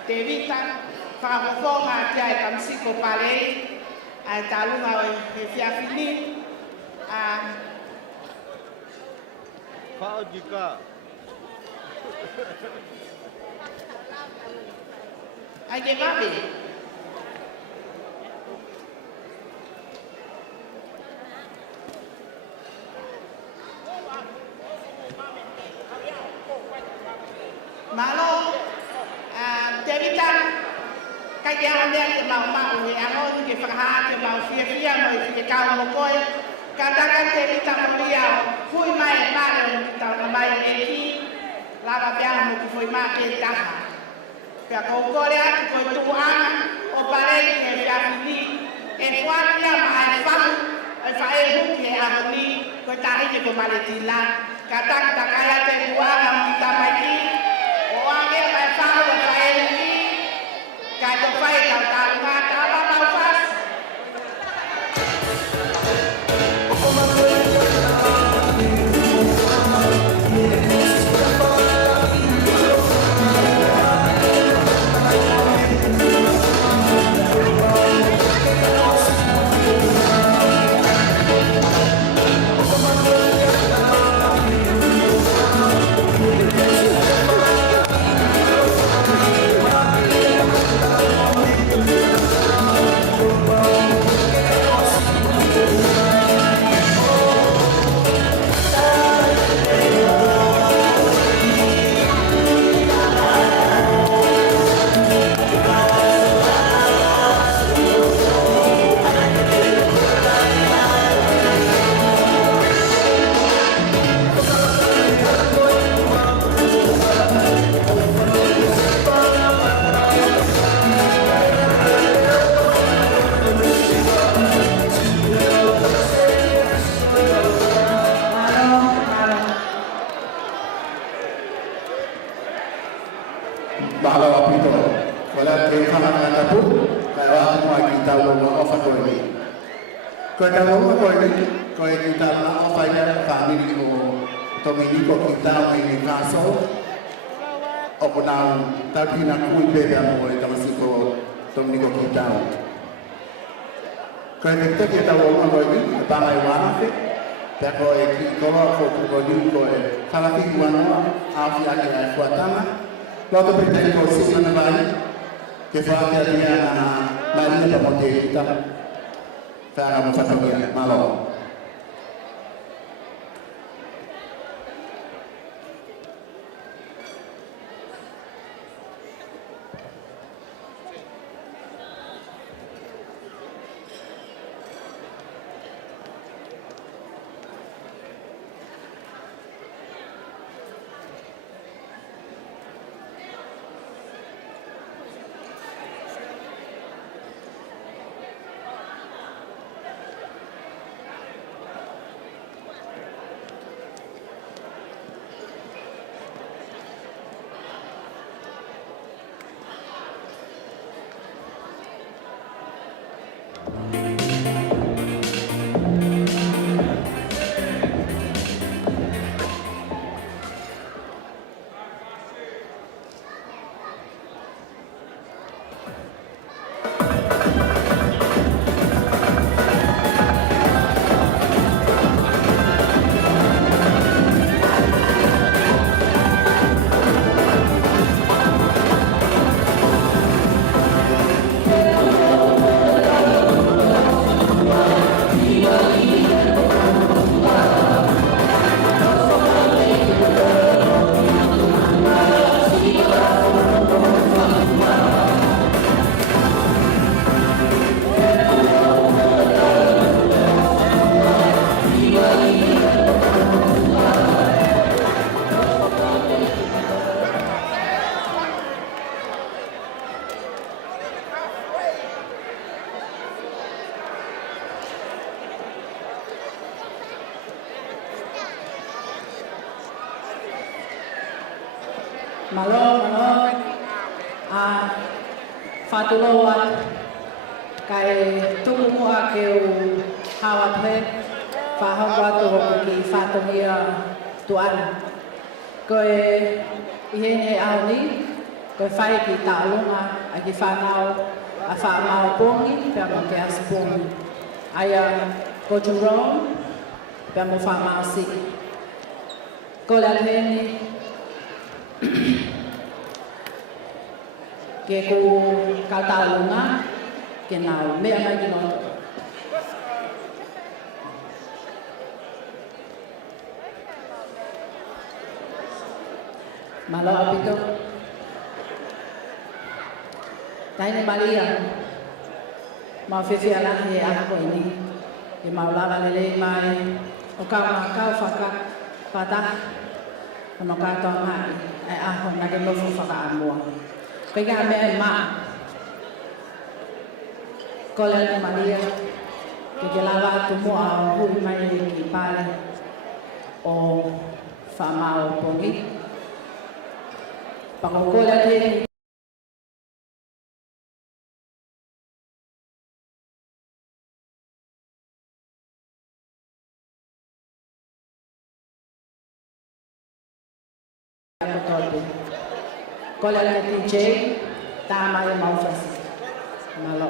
Tevita, whakapoponga te ai kamsiko pare, ai talunga e whiawhini. Whao jika. Ai ke mabe. Malo, Tevita, kaya ande ke mau e angon ke whakaha ke mau whiawhia mo i ke kau mo koe. Katakan Tevita Malia, hui mai mare kita na mai e ki, lava biang mo ku hui mai ke taha. Pea kau kore atu koe tuana, o pare ke whiawhini, e whakia mai whaku, e whae huki e ahoni, koe tahi ke ko maletila. Katakan takaya te huanga mo kita mai ki, o ange mai whaku e whae huki, kato whae kau tarunga, taba mau whas. Come on, Koe tau o koe ni, koe ki tau na o whai nera whamiri o Dominiko ki tau i ni kaso. O ko nau tau pina kui pepe amo e tamasiko Dominiko ki tau. Koe te teki tau o koe ni, e pama i wānake. Pea koe ki koa ko tuko ni koe whanaki kuanoa, awhi ake ai fuatama. Loto pritei ko simana vai, ke whaakia ria na Malia pa mo Tevita. Whaanga mo whakakia, malo. Malo, whatuloa, kai tuku mua ke o hawat he, whahau watu ki whatongia tuana. Koe ihene au ni, koe whai ki tālunga, a ki whanau, a whamau pongi, pia mo ke as pongi. Aia ko Jerome, pia mo whamau si. Ko le alheni, ke ko katalunga ke nau mea mai ki noto. Malo apito. Taine Malia. Mau whiwhi ala he ako ini. Ke mau lava lele mai. O ka makau whaka pata. Ono katoa mai. Ai aho na ke nofu whaka amua. Kaya nga mea maa. Kola ni Malia. Ke lava tumua hui mai ki pare. O whamao pongi. Pakokola ni Kola ni TJ tama yung maufas. Malo.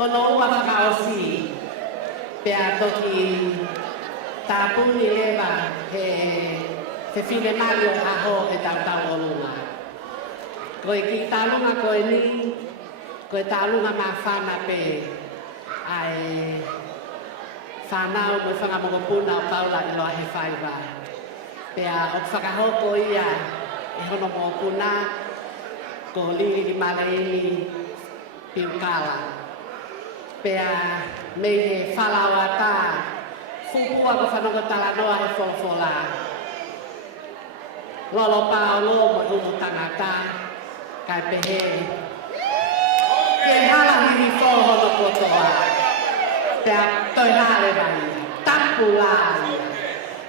Kono ua whakaosi. Pea toki tāpuni lewa he whine Malia aho e tautau o lunga. Koe ki tālunga koe ni, koe tālunga mā whana pe ai whanau mo whangamokopuna o Paula i loa he whaiwa. Pea o whakahoko ia e hono mokopuna ko liri di Malaini piukala. Pea mei he whalawa tā, fupua ko whanonga talanoa he whonfola. Lolo paolo mo umu tangata, kai pehe. Ke hala hiri whohono kotoa. Pea toi hale vai, tapu lai.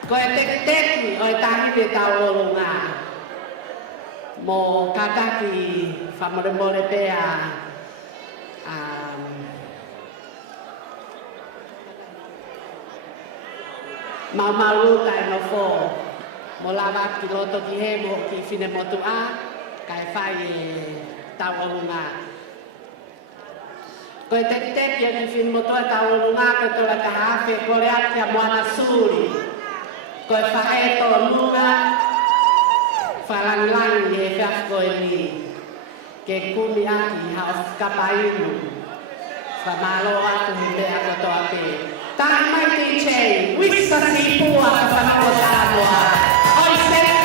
Ko e teki o e tahine tau olu ngā. Mo kataki whamoremore pea Maumaru kai no fo. Mo lava ki loto ki he mo ki whine motu a, kai whai e tau olu ngā. Ko e teki e ki whine motu a tau olu ngā, ko tola ka hawhi ko rea kia moana Suli. Ko e whae tō nunga, whalangilangi e whiafko e ni. Ke kumi aki hao kapainu. Whamalo atu he mea kotoa pe. Tahi mai te chei, wisa si pua ka whanako tānoa. Oi seke!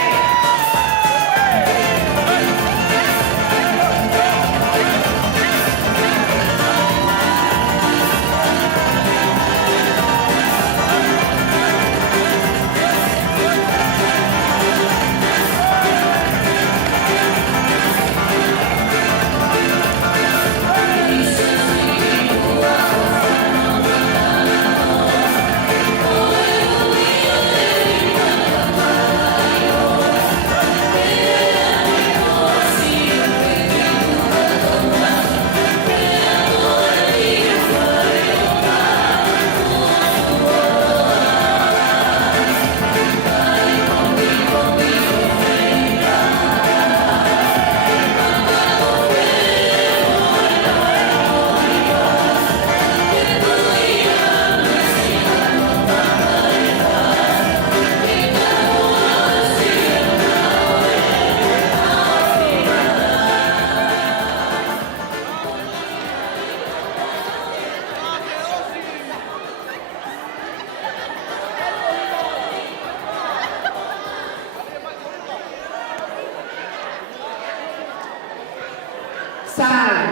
Sai.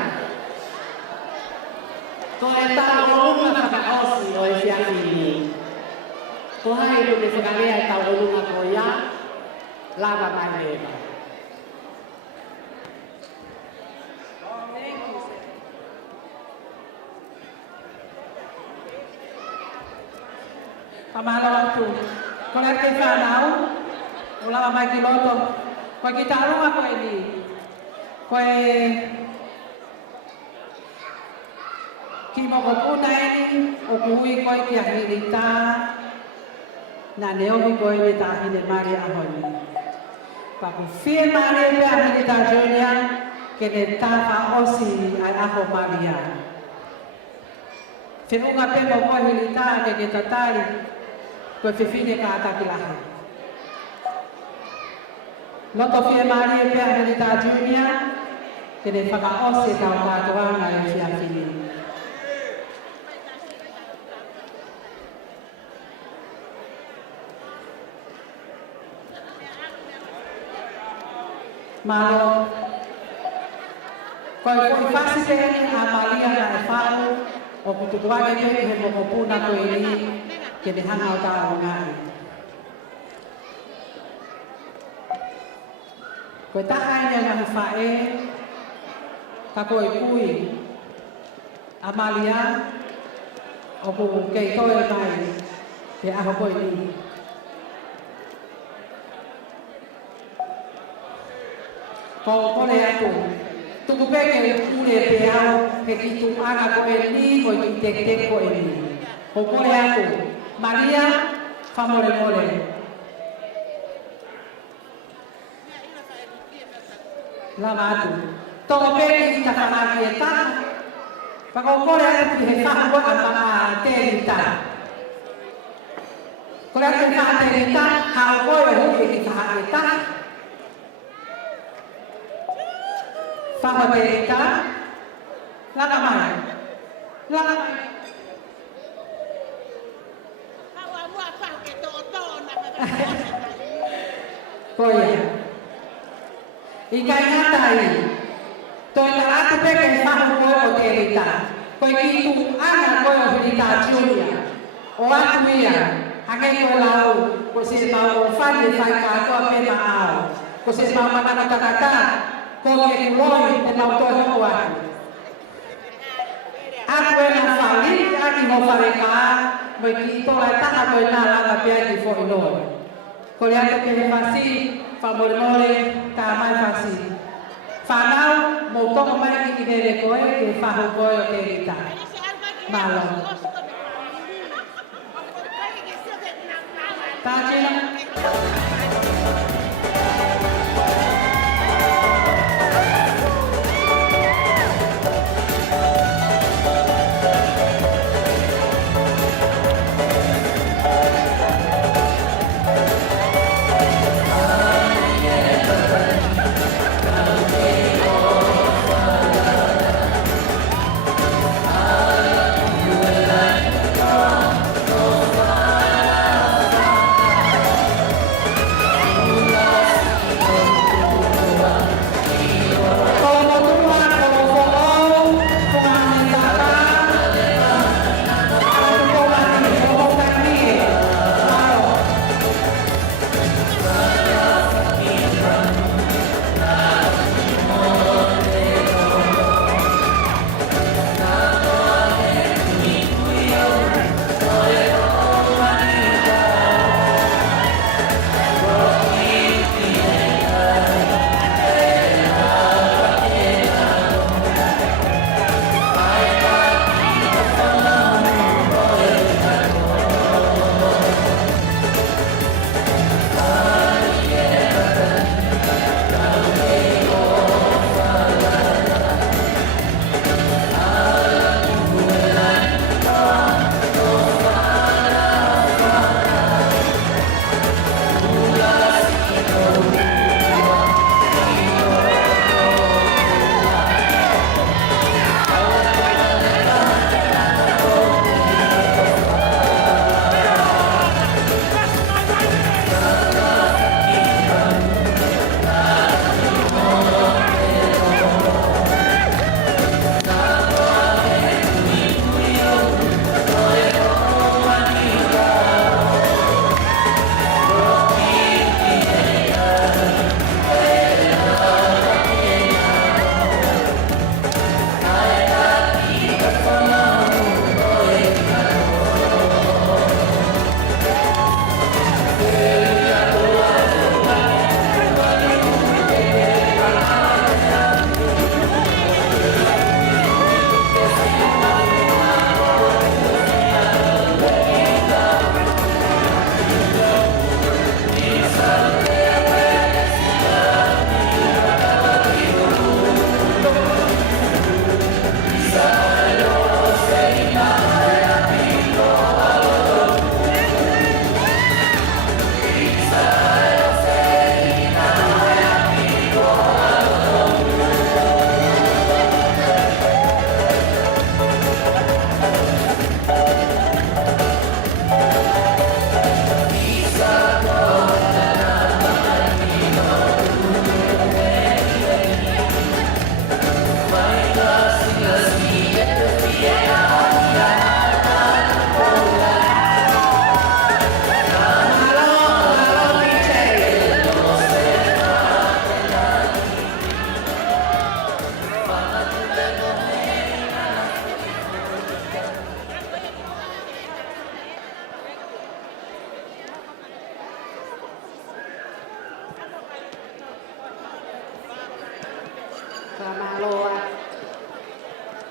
Ko e tau olunga whakaosi o e whiaki ni. Ko hai ru te whakarea e tau olunga ko ia, lava mai lewa. Pamalo Latu. Ko le te whanau, o lava mai ki loto. Ko ki tālunga ko e ni. Ko e ki mokopuna e ni, o kuhui koe ki ahiri tā, na neohi koe ni tāhine Malia ahoni. Paku whie Malia pe ahiri tā Junior, ke ne tāwha osi ai aho Malia. Whenunga pe mo koe hiri tā ke tatari, koe whiwhine ka ataki lahe. Loto whie Malia pe ahiri tā Junior, ke ne whakaosi tau kātoanga e whiawhini. Malo, koe koe whasite a Malia na e whau, o kutukuake pe he mokopuna koe ni, ke ne hanga o tā o ngai. Koe taha ene ngahi whae, ka koe kui, a Malia, o ku kei koe mai, ke aho koe ni. Ko kore atu, tuku peke ure pe au, ke ki tu anga koe ni, koe ki tek koe ni. Ko kore atu, Malia, whamore more. Lama atu. Toko peke i ta whanaki e taha, Whakaukore atu ki he whakua a mga Tevita. Kore atu he whaka Tevita, haukore hui ki whaka Tevita. Whaka Tevita, laka mai. Laka mai. Koia. Ika ngatai. Toi taratu peke he whahu koe o Tevita. Koe ki tu ana koe o Tevita Julia. O atu ia, hake koe lau, ko se mau o whani whai katoa pema ao. Ko se mau manana takata, ko ke kuloi e mau toi hoko atu. Aku e na whani, aki mo whareka, mo ki tola e taha koe nā langa pia ki whoinoi. Ko le atu ke he whasi, whamoremore, ka mai whasi. Whanau, mo toko mai ki nere koe, ke whahu koe o Tevita. Malo. Tātena.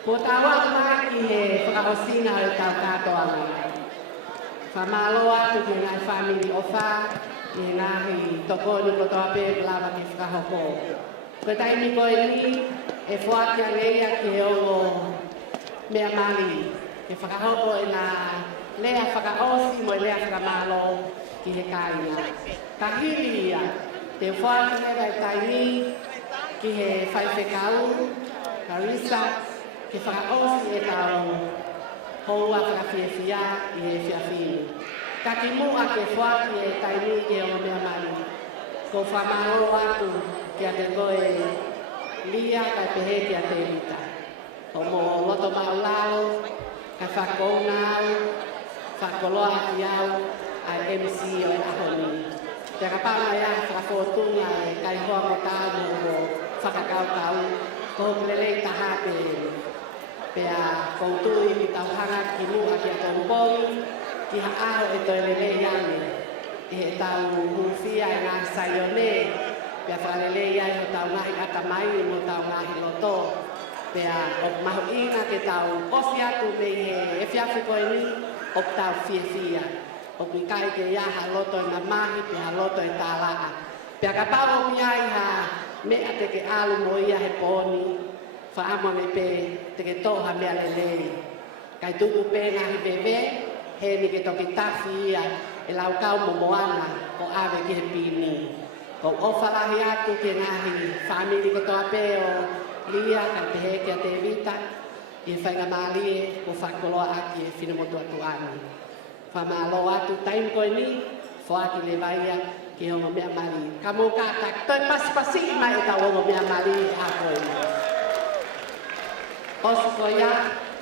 Putawa maki he whakahosina o tau katoa mai. Whamaloa tu ki ngai family ofa, i ngahi toko ni kotoa pe lawa ki whakahoko. Ko taimi koe ni, e whakia leia ke o mea mali. Ke whakahoko e nā lea whakaosi mo e lea whakamalo ki he kāinga. Ka hiri ia, te whākine rai taini ki he whaiwhekau, ka risa, ke whakaosi e tau houa whakawhiawhia i he whiawhini. Ka ki mua ke whāki e taini ke o mea mali. Ko whamaro atu ki a te koe lia kai pehe ki a Tevita. Ko mo loto maulao, kai whakongau, whakoloa ki au, ai MC o e ahoni. Te kapama ia whakawhotunga e kai hoa ko tāmu o whakakaukau, ko homrelei taha pe pea koutui ki tauhanga ki mua ki a tombongi, ki ha aho e toi lelei ane. I he tau huwhia e ngā saione, pea whakalelei ai ho tau ngahi atamai mo tau ngahi loto. Pea o mahuina ke tau osi atu me he e whiawhi koe ni, o tau whiawhia. O kai ke iaha loto e mamahi, pea loto e tālaa. Pea ka pao mi ai ha mea te ke alu mo ia he pōni, whaamone pe te ke toha mea lelei. Kai tuku pe ngahi bebe, he ni ke toki tafi ia, e lau kau mo moana o awe ki he pini. Ko ofalahi atu ki ngahi whamiri ko toa pe o lia kai te heke a Tevita, i he whainga Malia ko whakoloa aki e whinamotu atu anu. Whamalo atu taim koe ni, whaaki le vaia ki hongo mea mari. Ka mō kātak, toi pasipasi i mai e tau hongo mea mari a koe ni. Osu koe ia,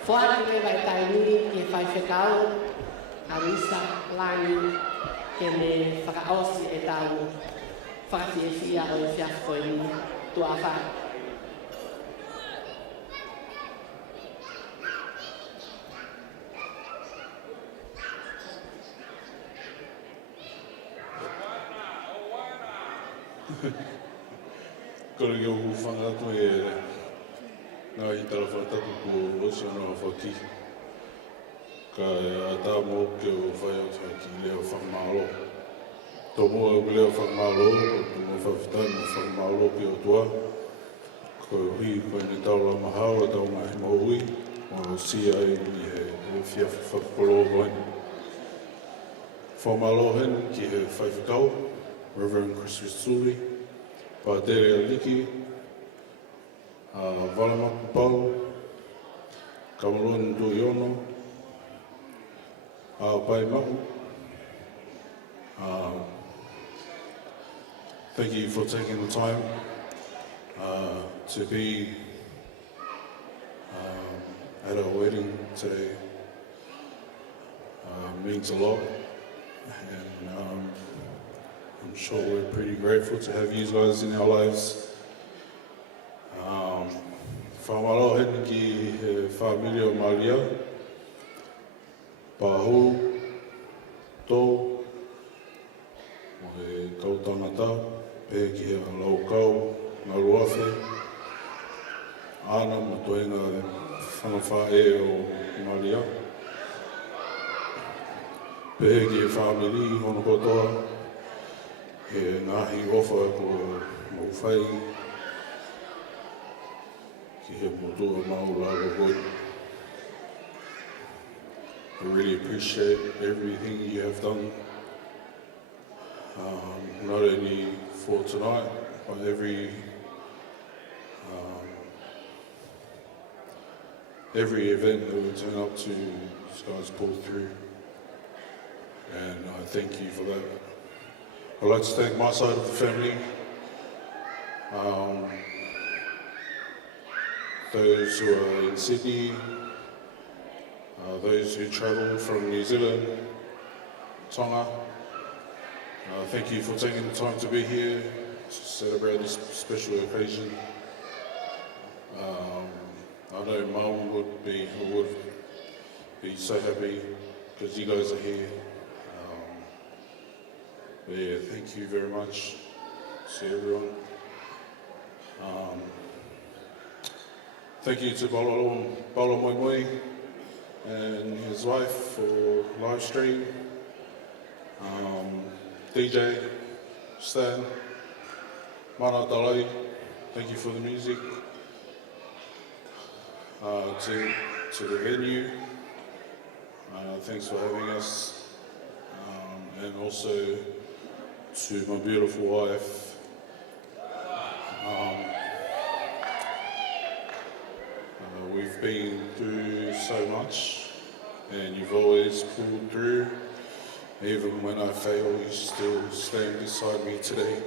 whaaki le vai taimi ki he whaiwhekau, Arisa, Lani, ke me whakaosi e tau whakawhiawhia o e whiawhi koe ni, tua wha. Kore ki o whanga atu e ngā hitara whatapu ko osi anō a whaki. Ka a tā mō ke o whai au tai ki leo whakamalo. Tō mua au leo whakamalo, o tu mō whawhitai mō whakamalo ki o tua. Ko hui koe ni taura mahau a tau ngahi mō hui, o si ai ni he whiawhi whakapolo koe. Whamalo hen ki he whaiwhikau, Reverend Christopher Suli, Pātere Aliki, Valamaku Pau, Kamaloni Tuiono, Pai Mahu. Thank you for taking the time to be at our wedding today. Means a lot, and I'm sure we're pretty grateful to have you guys in our lives. Whamalo hen ki he whamiri o Malia, Pahu, Tō, o he kautangata, pe ki he laukau, ngā ruawhe, ana ma toenga whanawha e o Malia. Pe ki he whamiri hono kotoa, he ngahi ofa ko mawhai, ki he motua mauraro koe. I really appreciate everything you have done, not only for tonight, but every event that we turn up to, you guys pull through, and I thank you for that. I'd like to thank my side of the family, those who are in Sydney, those who travelled from New Zealand, Tonga. Thank you for taking the time to be here to celebrate this special occasion. I know Mum would be so happy because you guys are here. But yeah, thank you very much to everyone. Thank you to Paula Moimoi and his wife for live stream. DJ, Stan, Mana Dalai, thank you for the music. To to the venue. Thanks for having us. And also to my beautiful wife. We've been through so much, and you've always pulled through. Even when I fail, you still stand beside me today.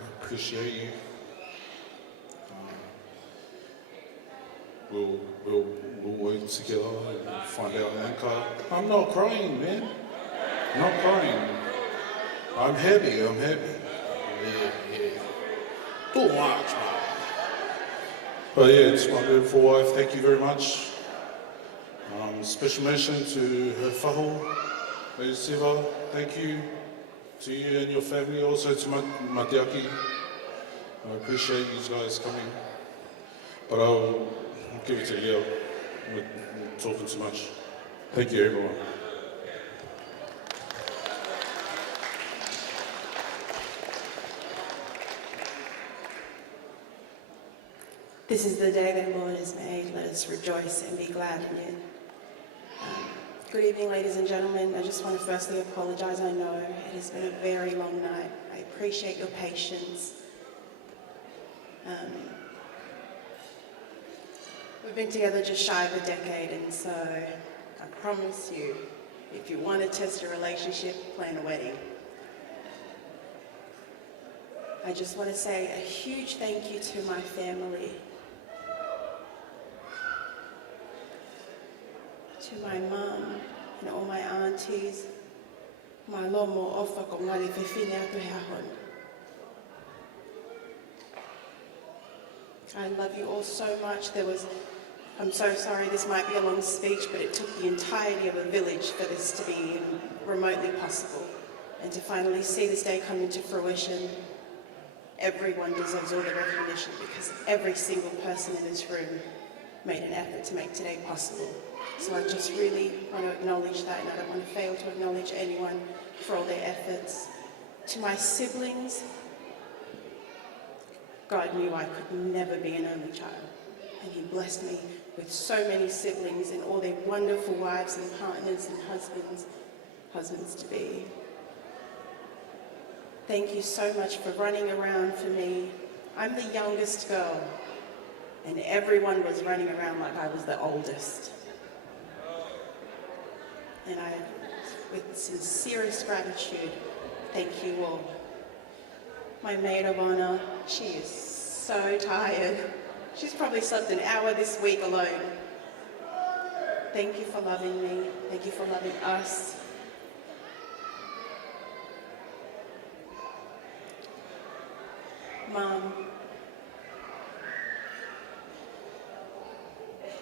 I appreciate you. We'll work together and find out an anchor. I'm not crying, man. I'm not crying. I'm happy. Yeah. Too much, man. But yeah, it's my beautiful wife. Thank you very much. Special mention to her whāho, Lady Siva. Thank you to you and your family. Also to my te aki. I appreciate you guys coming. But I'll give it to Leo. We're talking too much. Thank you, everyone. This is the day the Lord has made. Let us rejoice and be glad in it. Good evening, ladies and gentlemen. I just want to firstly apologize. I know it has been a very long night. I appreciate your patience. We've been together just shy of a decade, and so I promise you, if you want to test a relationship, plan a wedding. I just want to say a huge thank you to my family, to my mum and all my aunties, my lomo ofa ko ngari whiwhine atu he ahon. I love you all so much. I'm so sorry, this might be a long speech, but it took the entirety of a village for this to be remotely possible. And to finally see this day come into fruition, everyone deserves all the recognition because every single person in this room made an effort to make today possible. So I just really want to acknowledge that, and I don't want to fail to acknowledge anyone for all their efforts. To my siblings, God knew I could never be an only child, and He blessed me with so many siblings and all their wonderful wives and partners and husbands to be. Thank you so much for running around for me. I'm the youngest girl, and everyone was running around like I was the oldest. And I, with sincerest gratitude, thank you all. My maid of honor, she is so tired. She's probably slept an hour this week alone. Thank you for loving me. Thank you for loving us. Mom,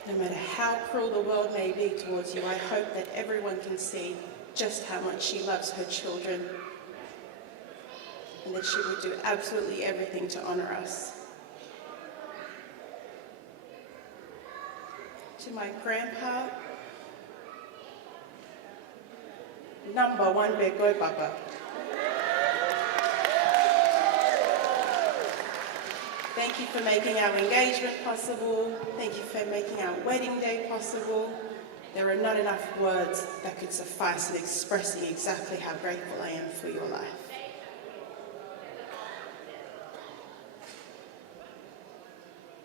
no matter how cruel the world may be towards you, I hope that everyone can see just how much she loves her children and that she would do absolutely everything to honor us. To my grandpa, number one Begoi Papa. Thank you for making our engagement possible. Thank you for making our wedding day possible. There are not enough words that could suffice in expressing exactly how grateful I am for your life.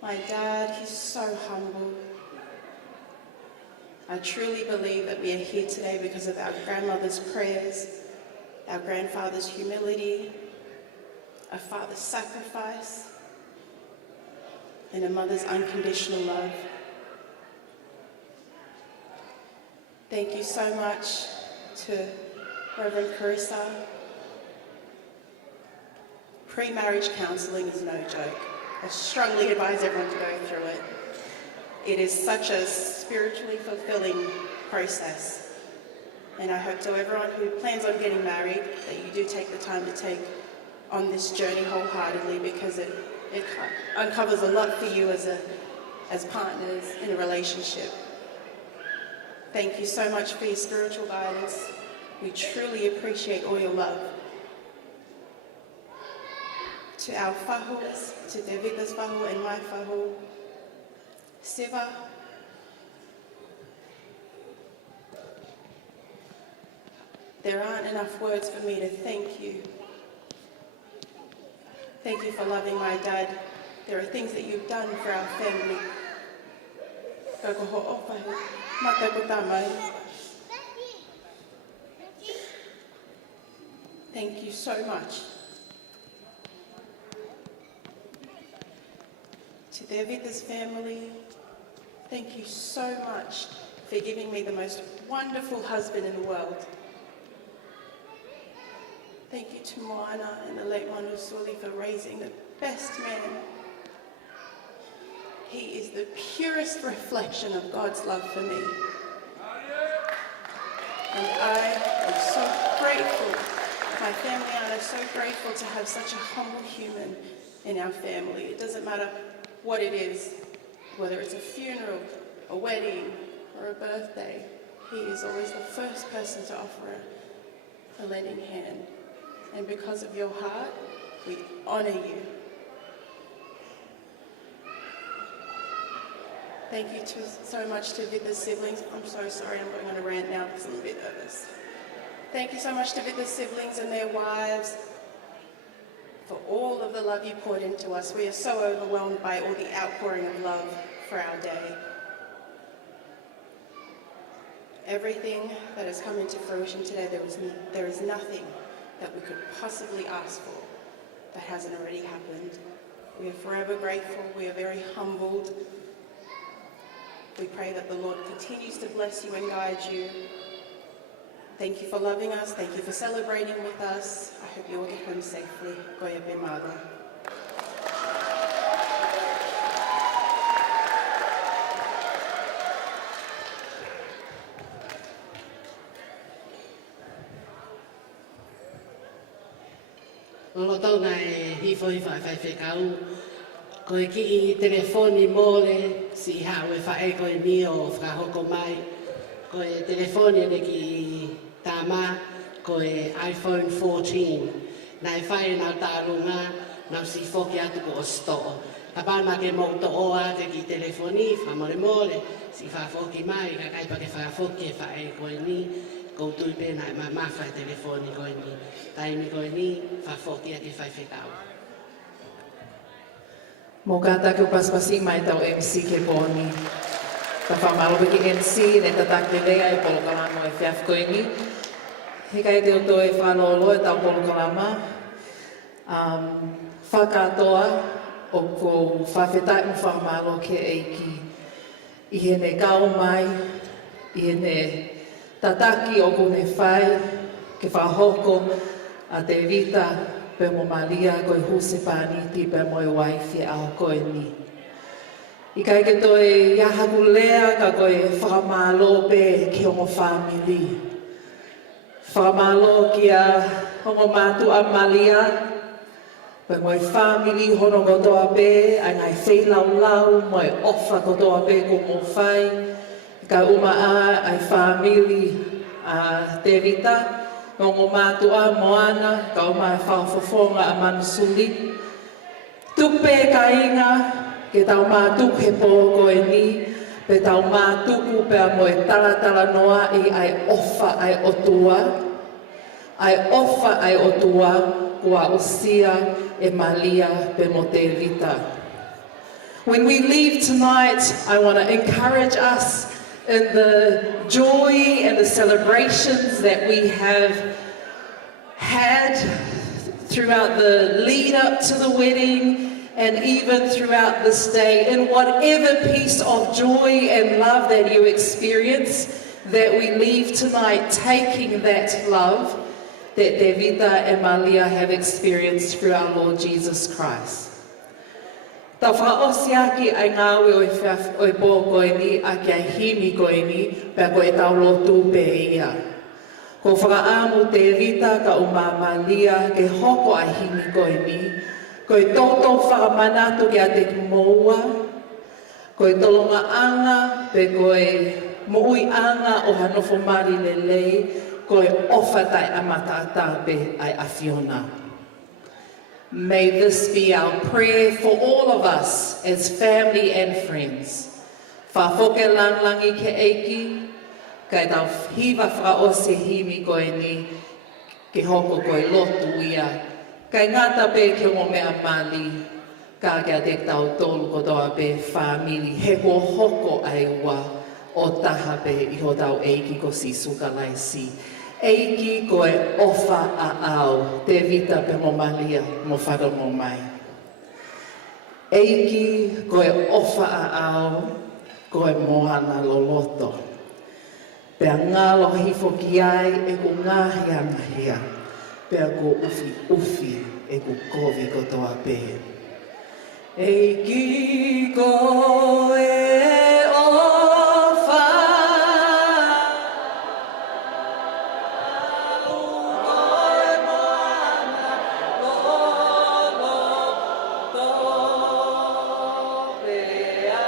My dad, he's so humble. I truly believe that we are here today because of our grandmother's prayers, our grandfather's humility, a father's sacrifice, and a mother's unconditional love. Thank you so much to Reverend Carissa. Pre-marriage counselling is no joke. I strongly advise everyone to go through it. It is such a spiritually fulfilling process. And I hope to everyone who plans on getting married that you do take the time to take on this journey wholeheartedly, because it uncovers a lot for you as partners in a relationship. Thank you so much for your spiritual guidance. We truly appreciate all your love. To our whahos, to Tevita's whaho and my whaho, Siva, there aren't enough words for me to thank you. Thank you for loving my dad. There are things that you've done for our family. Thank you so much. To Tevita's family, thank you so much for giving me the most wonderful husband in the world. Thank you to Moana and the late Manu Suli for raising the best man. He is the purest reflection of God's love for me. And I am so grateful, my family and I are so grateful to have such a humble human in our family. It doesn't matter what it is, whether it's a funeral, a wedding, or a birthday, he is always the first person to offer a lending hand. And because of your heart, we honor you. Thank you so much to Tevita's siblings. I'm so sorry, I'm going on a rant now because I'm a bit nervous. Thank you so much to Tevita's siblings and their wives for all of the love you poured into us. We are so overwhelmed by all the outpouring of love for our day. Everything that has come into fruition today, there is nothing that we could possibly ask for that hasn't already happened. We are forever grateful. We are very humbled. We pray that the Lord continues to bless you and guide you. Thank you for loving us. Thank you for celebrating with us. I hope you all get home safely. Goya pe maga. Lolo tau nai hifo fai whekau. Ko e ki I telefoni mole si hau e whae ko e ni o whakahoko mai. Ko e telefoni ne ki tāma ko e iPhone 14. Nai whae nau tārunga nau si whoki atu ko o sto. Ka pāna ke mou to oa te ki telefoni whamore mole si whafoki mai ka kaipa ke whafoki e whae ko e ni. Ko tui pēnā e mawha e telefoni ko e ni. Taimi ko e ni whafoki a ke whai whekau. Mō kātaku paspasi mai tau MC ke pōni. Ta whamalopi ki MC ne tatake lea e polokalama e whiafkoingi. He kai te oto e whanolo e tau polokalama. Whakatoa o ko whawhetai mo whamalo ke eiki. I hene kau mai, I hene tataki o kone whai, ke whahoko a Tevita, pe mo Malia, koe huse pāniti, pe Moimoi whia ao koe ni. I kai ke toi iahaku lea ka koe whakamalo pe ki homo whamili. Whakamalo ki a homo mātu a Malia, pe moi whamili hono kotoa pe, ai ngai wheilau moi ofa kotoa pe ko mo whai. Ka uma a ai whamili a Tevita, Ngō mātua moana, ka o mai whawhawhonga a manu Suli. Tupe ka inga, ke tau mātuku he pō koe ni, pe tau mātuku pe a moe talatala noa I ai ofa ai otua. Ai ofa ai otua, kua usia e Malia pe mo Tevita. When we leave tonight, I want to encourage us in the joy and the celebrations that we have had throughout the lead up to the wedding and even throughout this day, in whatever piece of joy and love that you experience, that we leave tonight taking that love that Tevita and Malia have experienced through our Lord Jesus Christ. Ta whaosiaki ai ngāwe o e pō koe ni, a kia himi koe ni, pia koe tau lotu pe ia. Ko whakaamu Tevita ka uma Malia, ke hoko ai himi koe ni, koe toto whakamanatu ki a te moua, koe tolonga anga, pe koe moui anga o hanofo mari lelei, koe ofatai amatata pe ai awhiona. May this be our prayer for all of us as family and friends, Whafoke langlangi ke eiki, kai tau hiwa whao se himi koe ni, ke hoko koe lotu ia. Kai ngata pe ke o mea mali, ka kia te tau tolu kotoa pe whamili, he ko hoko ai ua o taha pe iho tau eiki ko si suka laisi. Eiki koe ofa a au, Tevita pe mo Malia, mo whara mo mai. Eiki koe ofa a au, koe mohana loloto. Pea ngalo hifo ki ai e ku ngahi angahia. Pea ko ufi ufi e ku kovi kotoa pe. Eiki koe ofa koe mohana loloto. Pea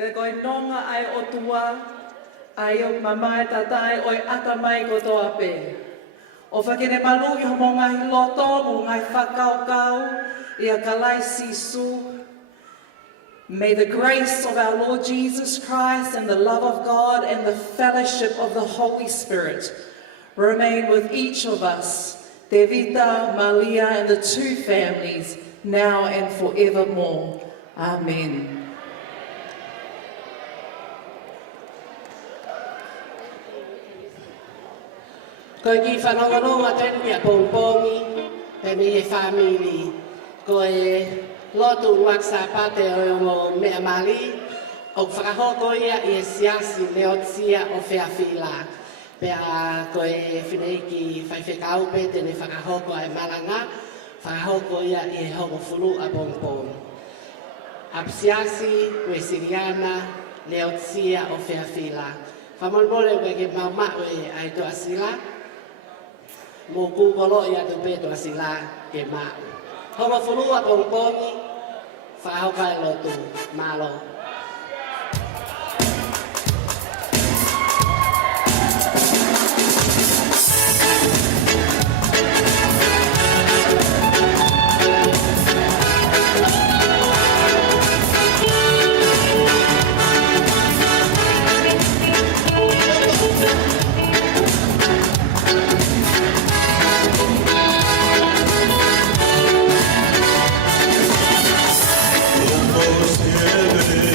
Pe koe nonga ai o tua, ai o mamae tatai oi ata mai kotoa pe. O whakene malu i homo ngai loto, mo ngai whakaukau, i a kalai sisu. May the grace of our Lord Jesus Christ and the love of God and the fellowship of the Holy Spirit remain with each of us, Tevita, Malia, and the two families, now and forevermore. Amen. Koe ki whanongaronga tenu ki a pongpongi, pe mi he whamili. Koe lotu waksa pate o mea mali, o whakahoko ia i e siasi leotsia o whiawhila. Pea koe whineiki whaiwhekau pe tene whakahoko ai maranga, whakahoko ia i e hoko fulu a pongpongi. Apsiasi, koe siriana, leotsia o whiawhila. Whamonmole koe ke maumau e ai to asila, mo kukolo ia tu peto asila ke ma. Homa fulua pongpongi, whahoka e lotu, malo. Almost heaven.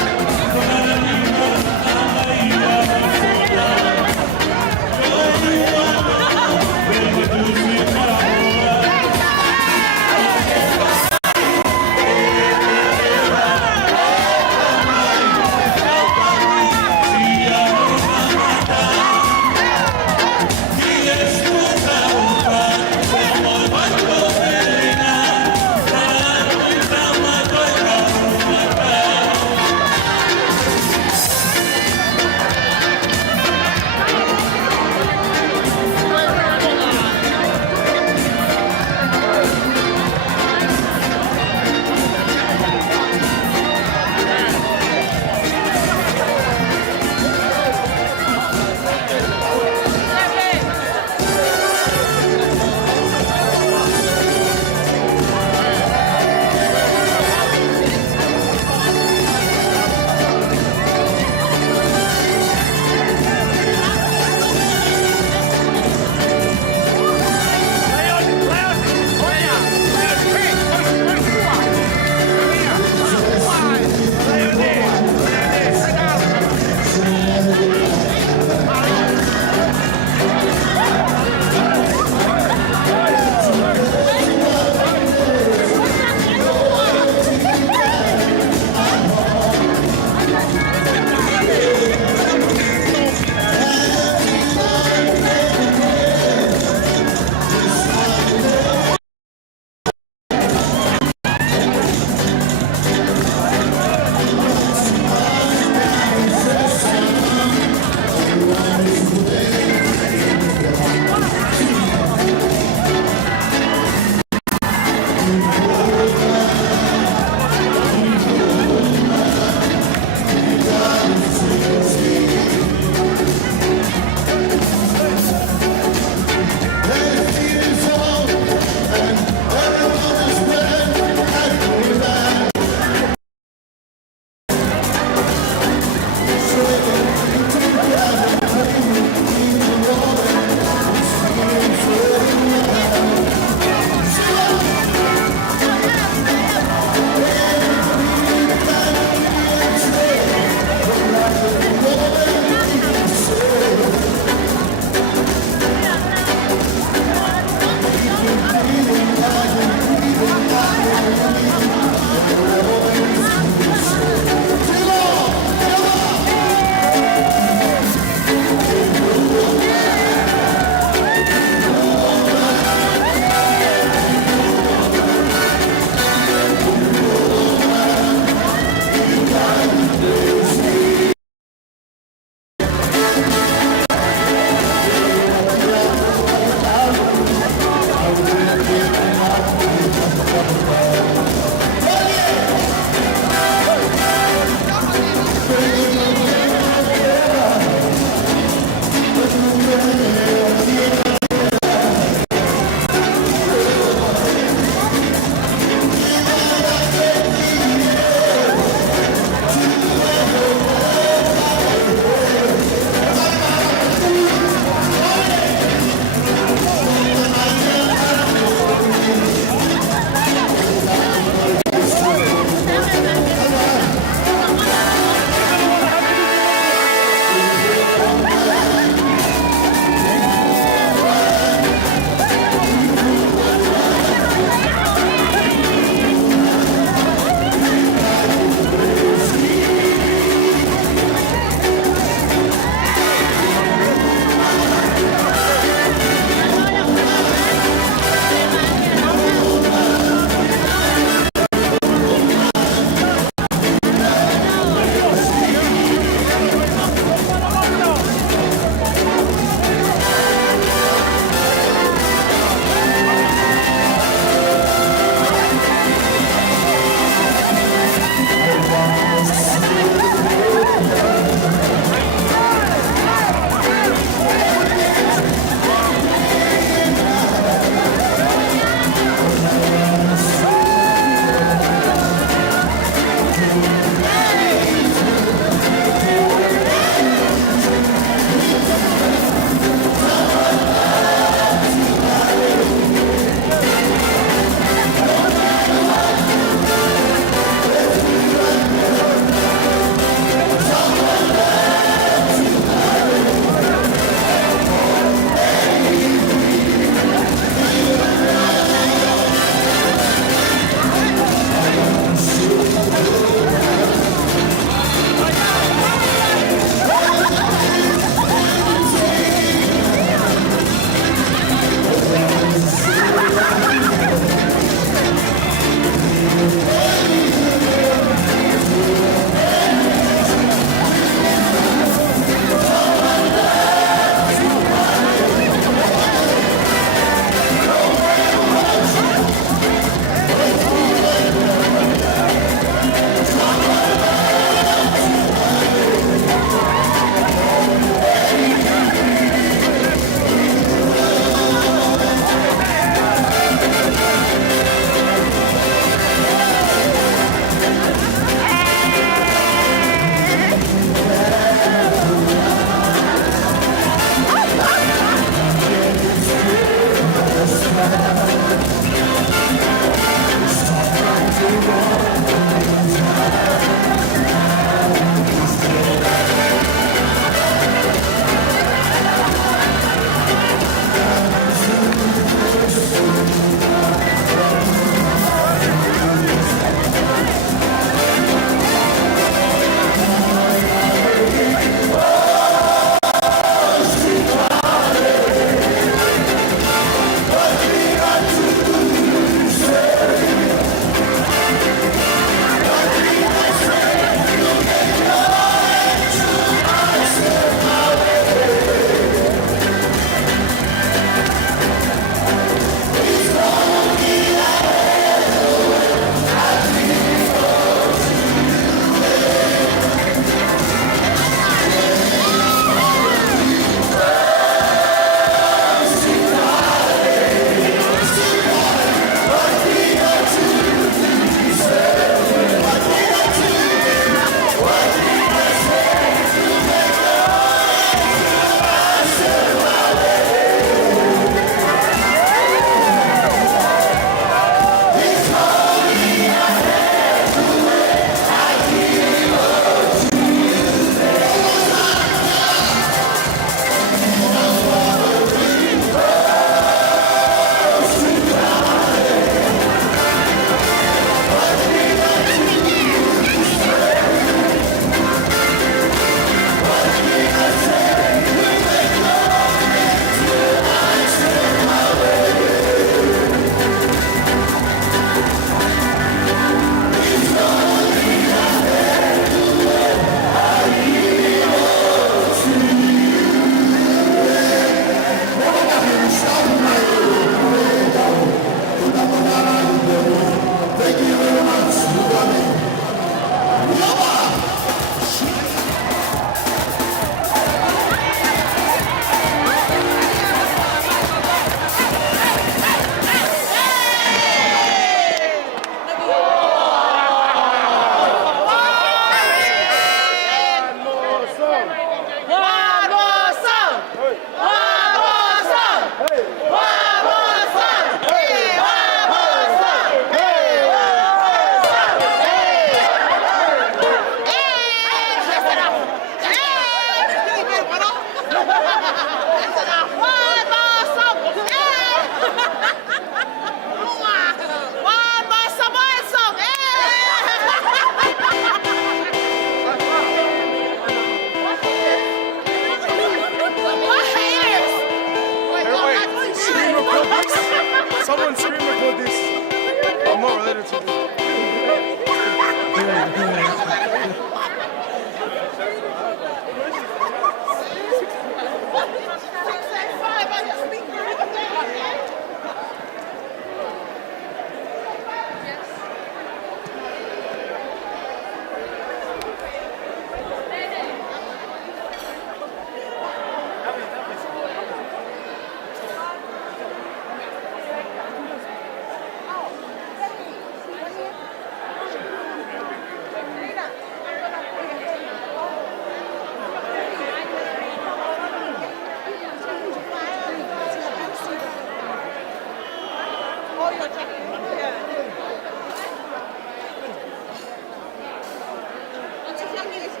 Thank you.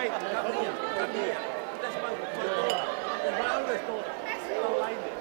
Wait, come here. That's my photo. Around the store.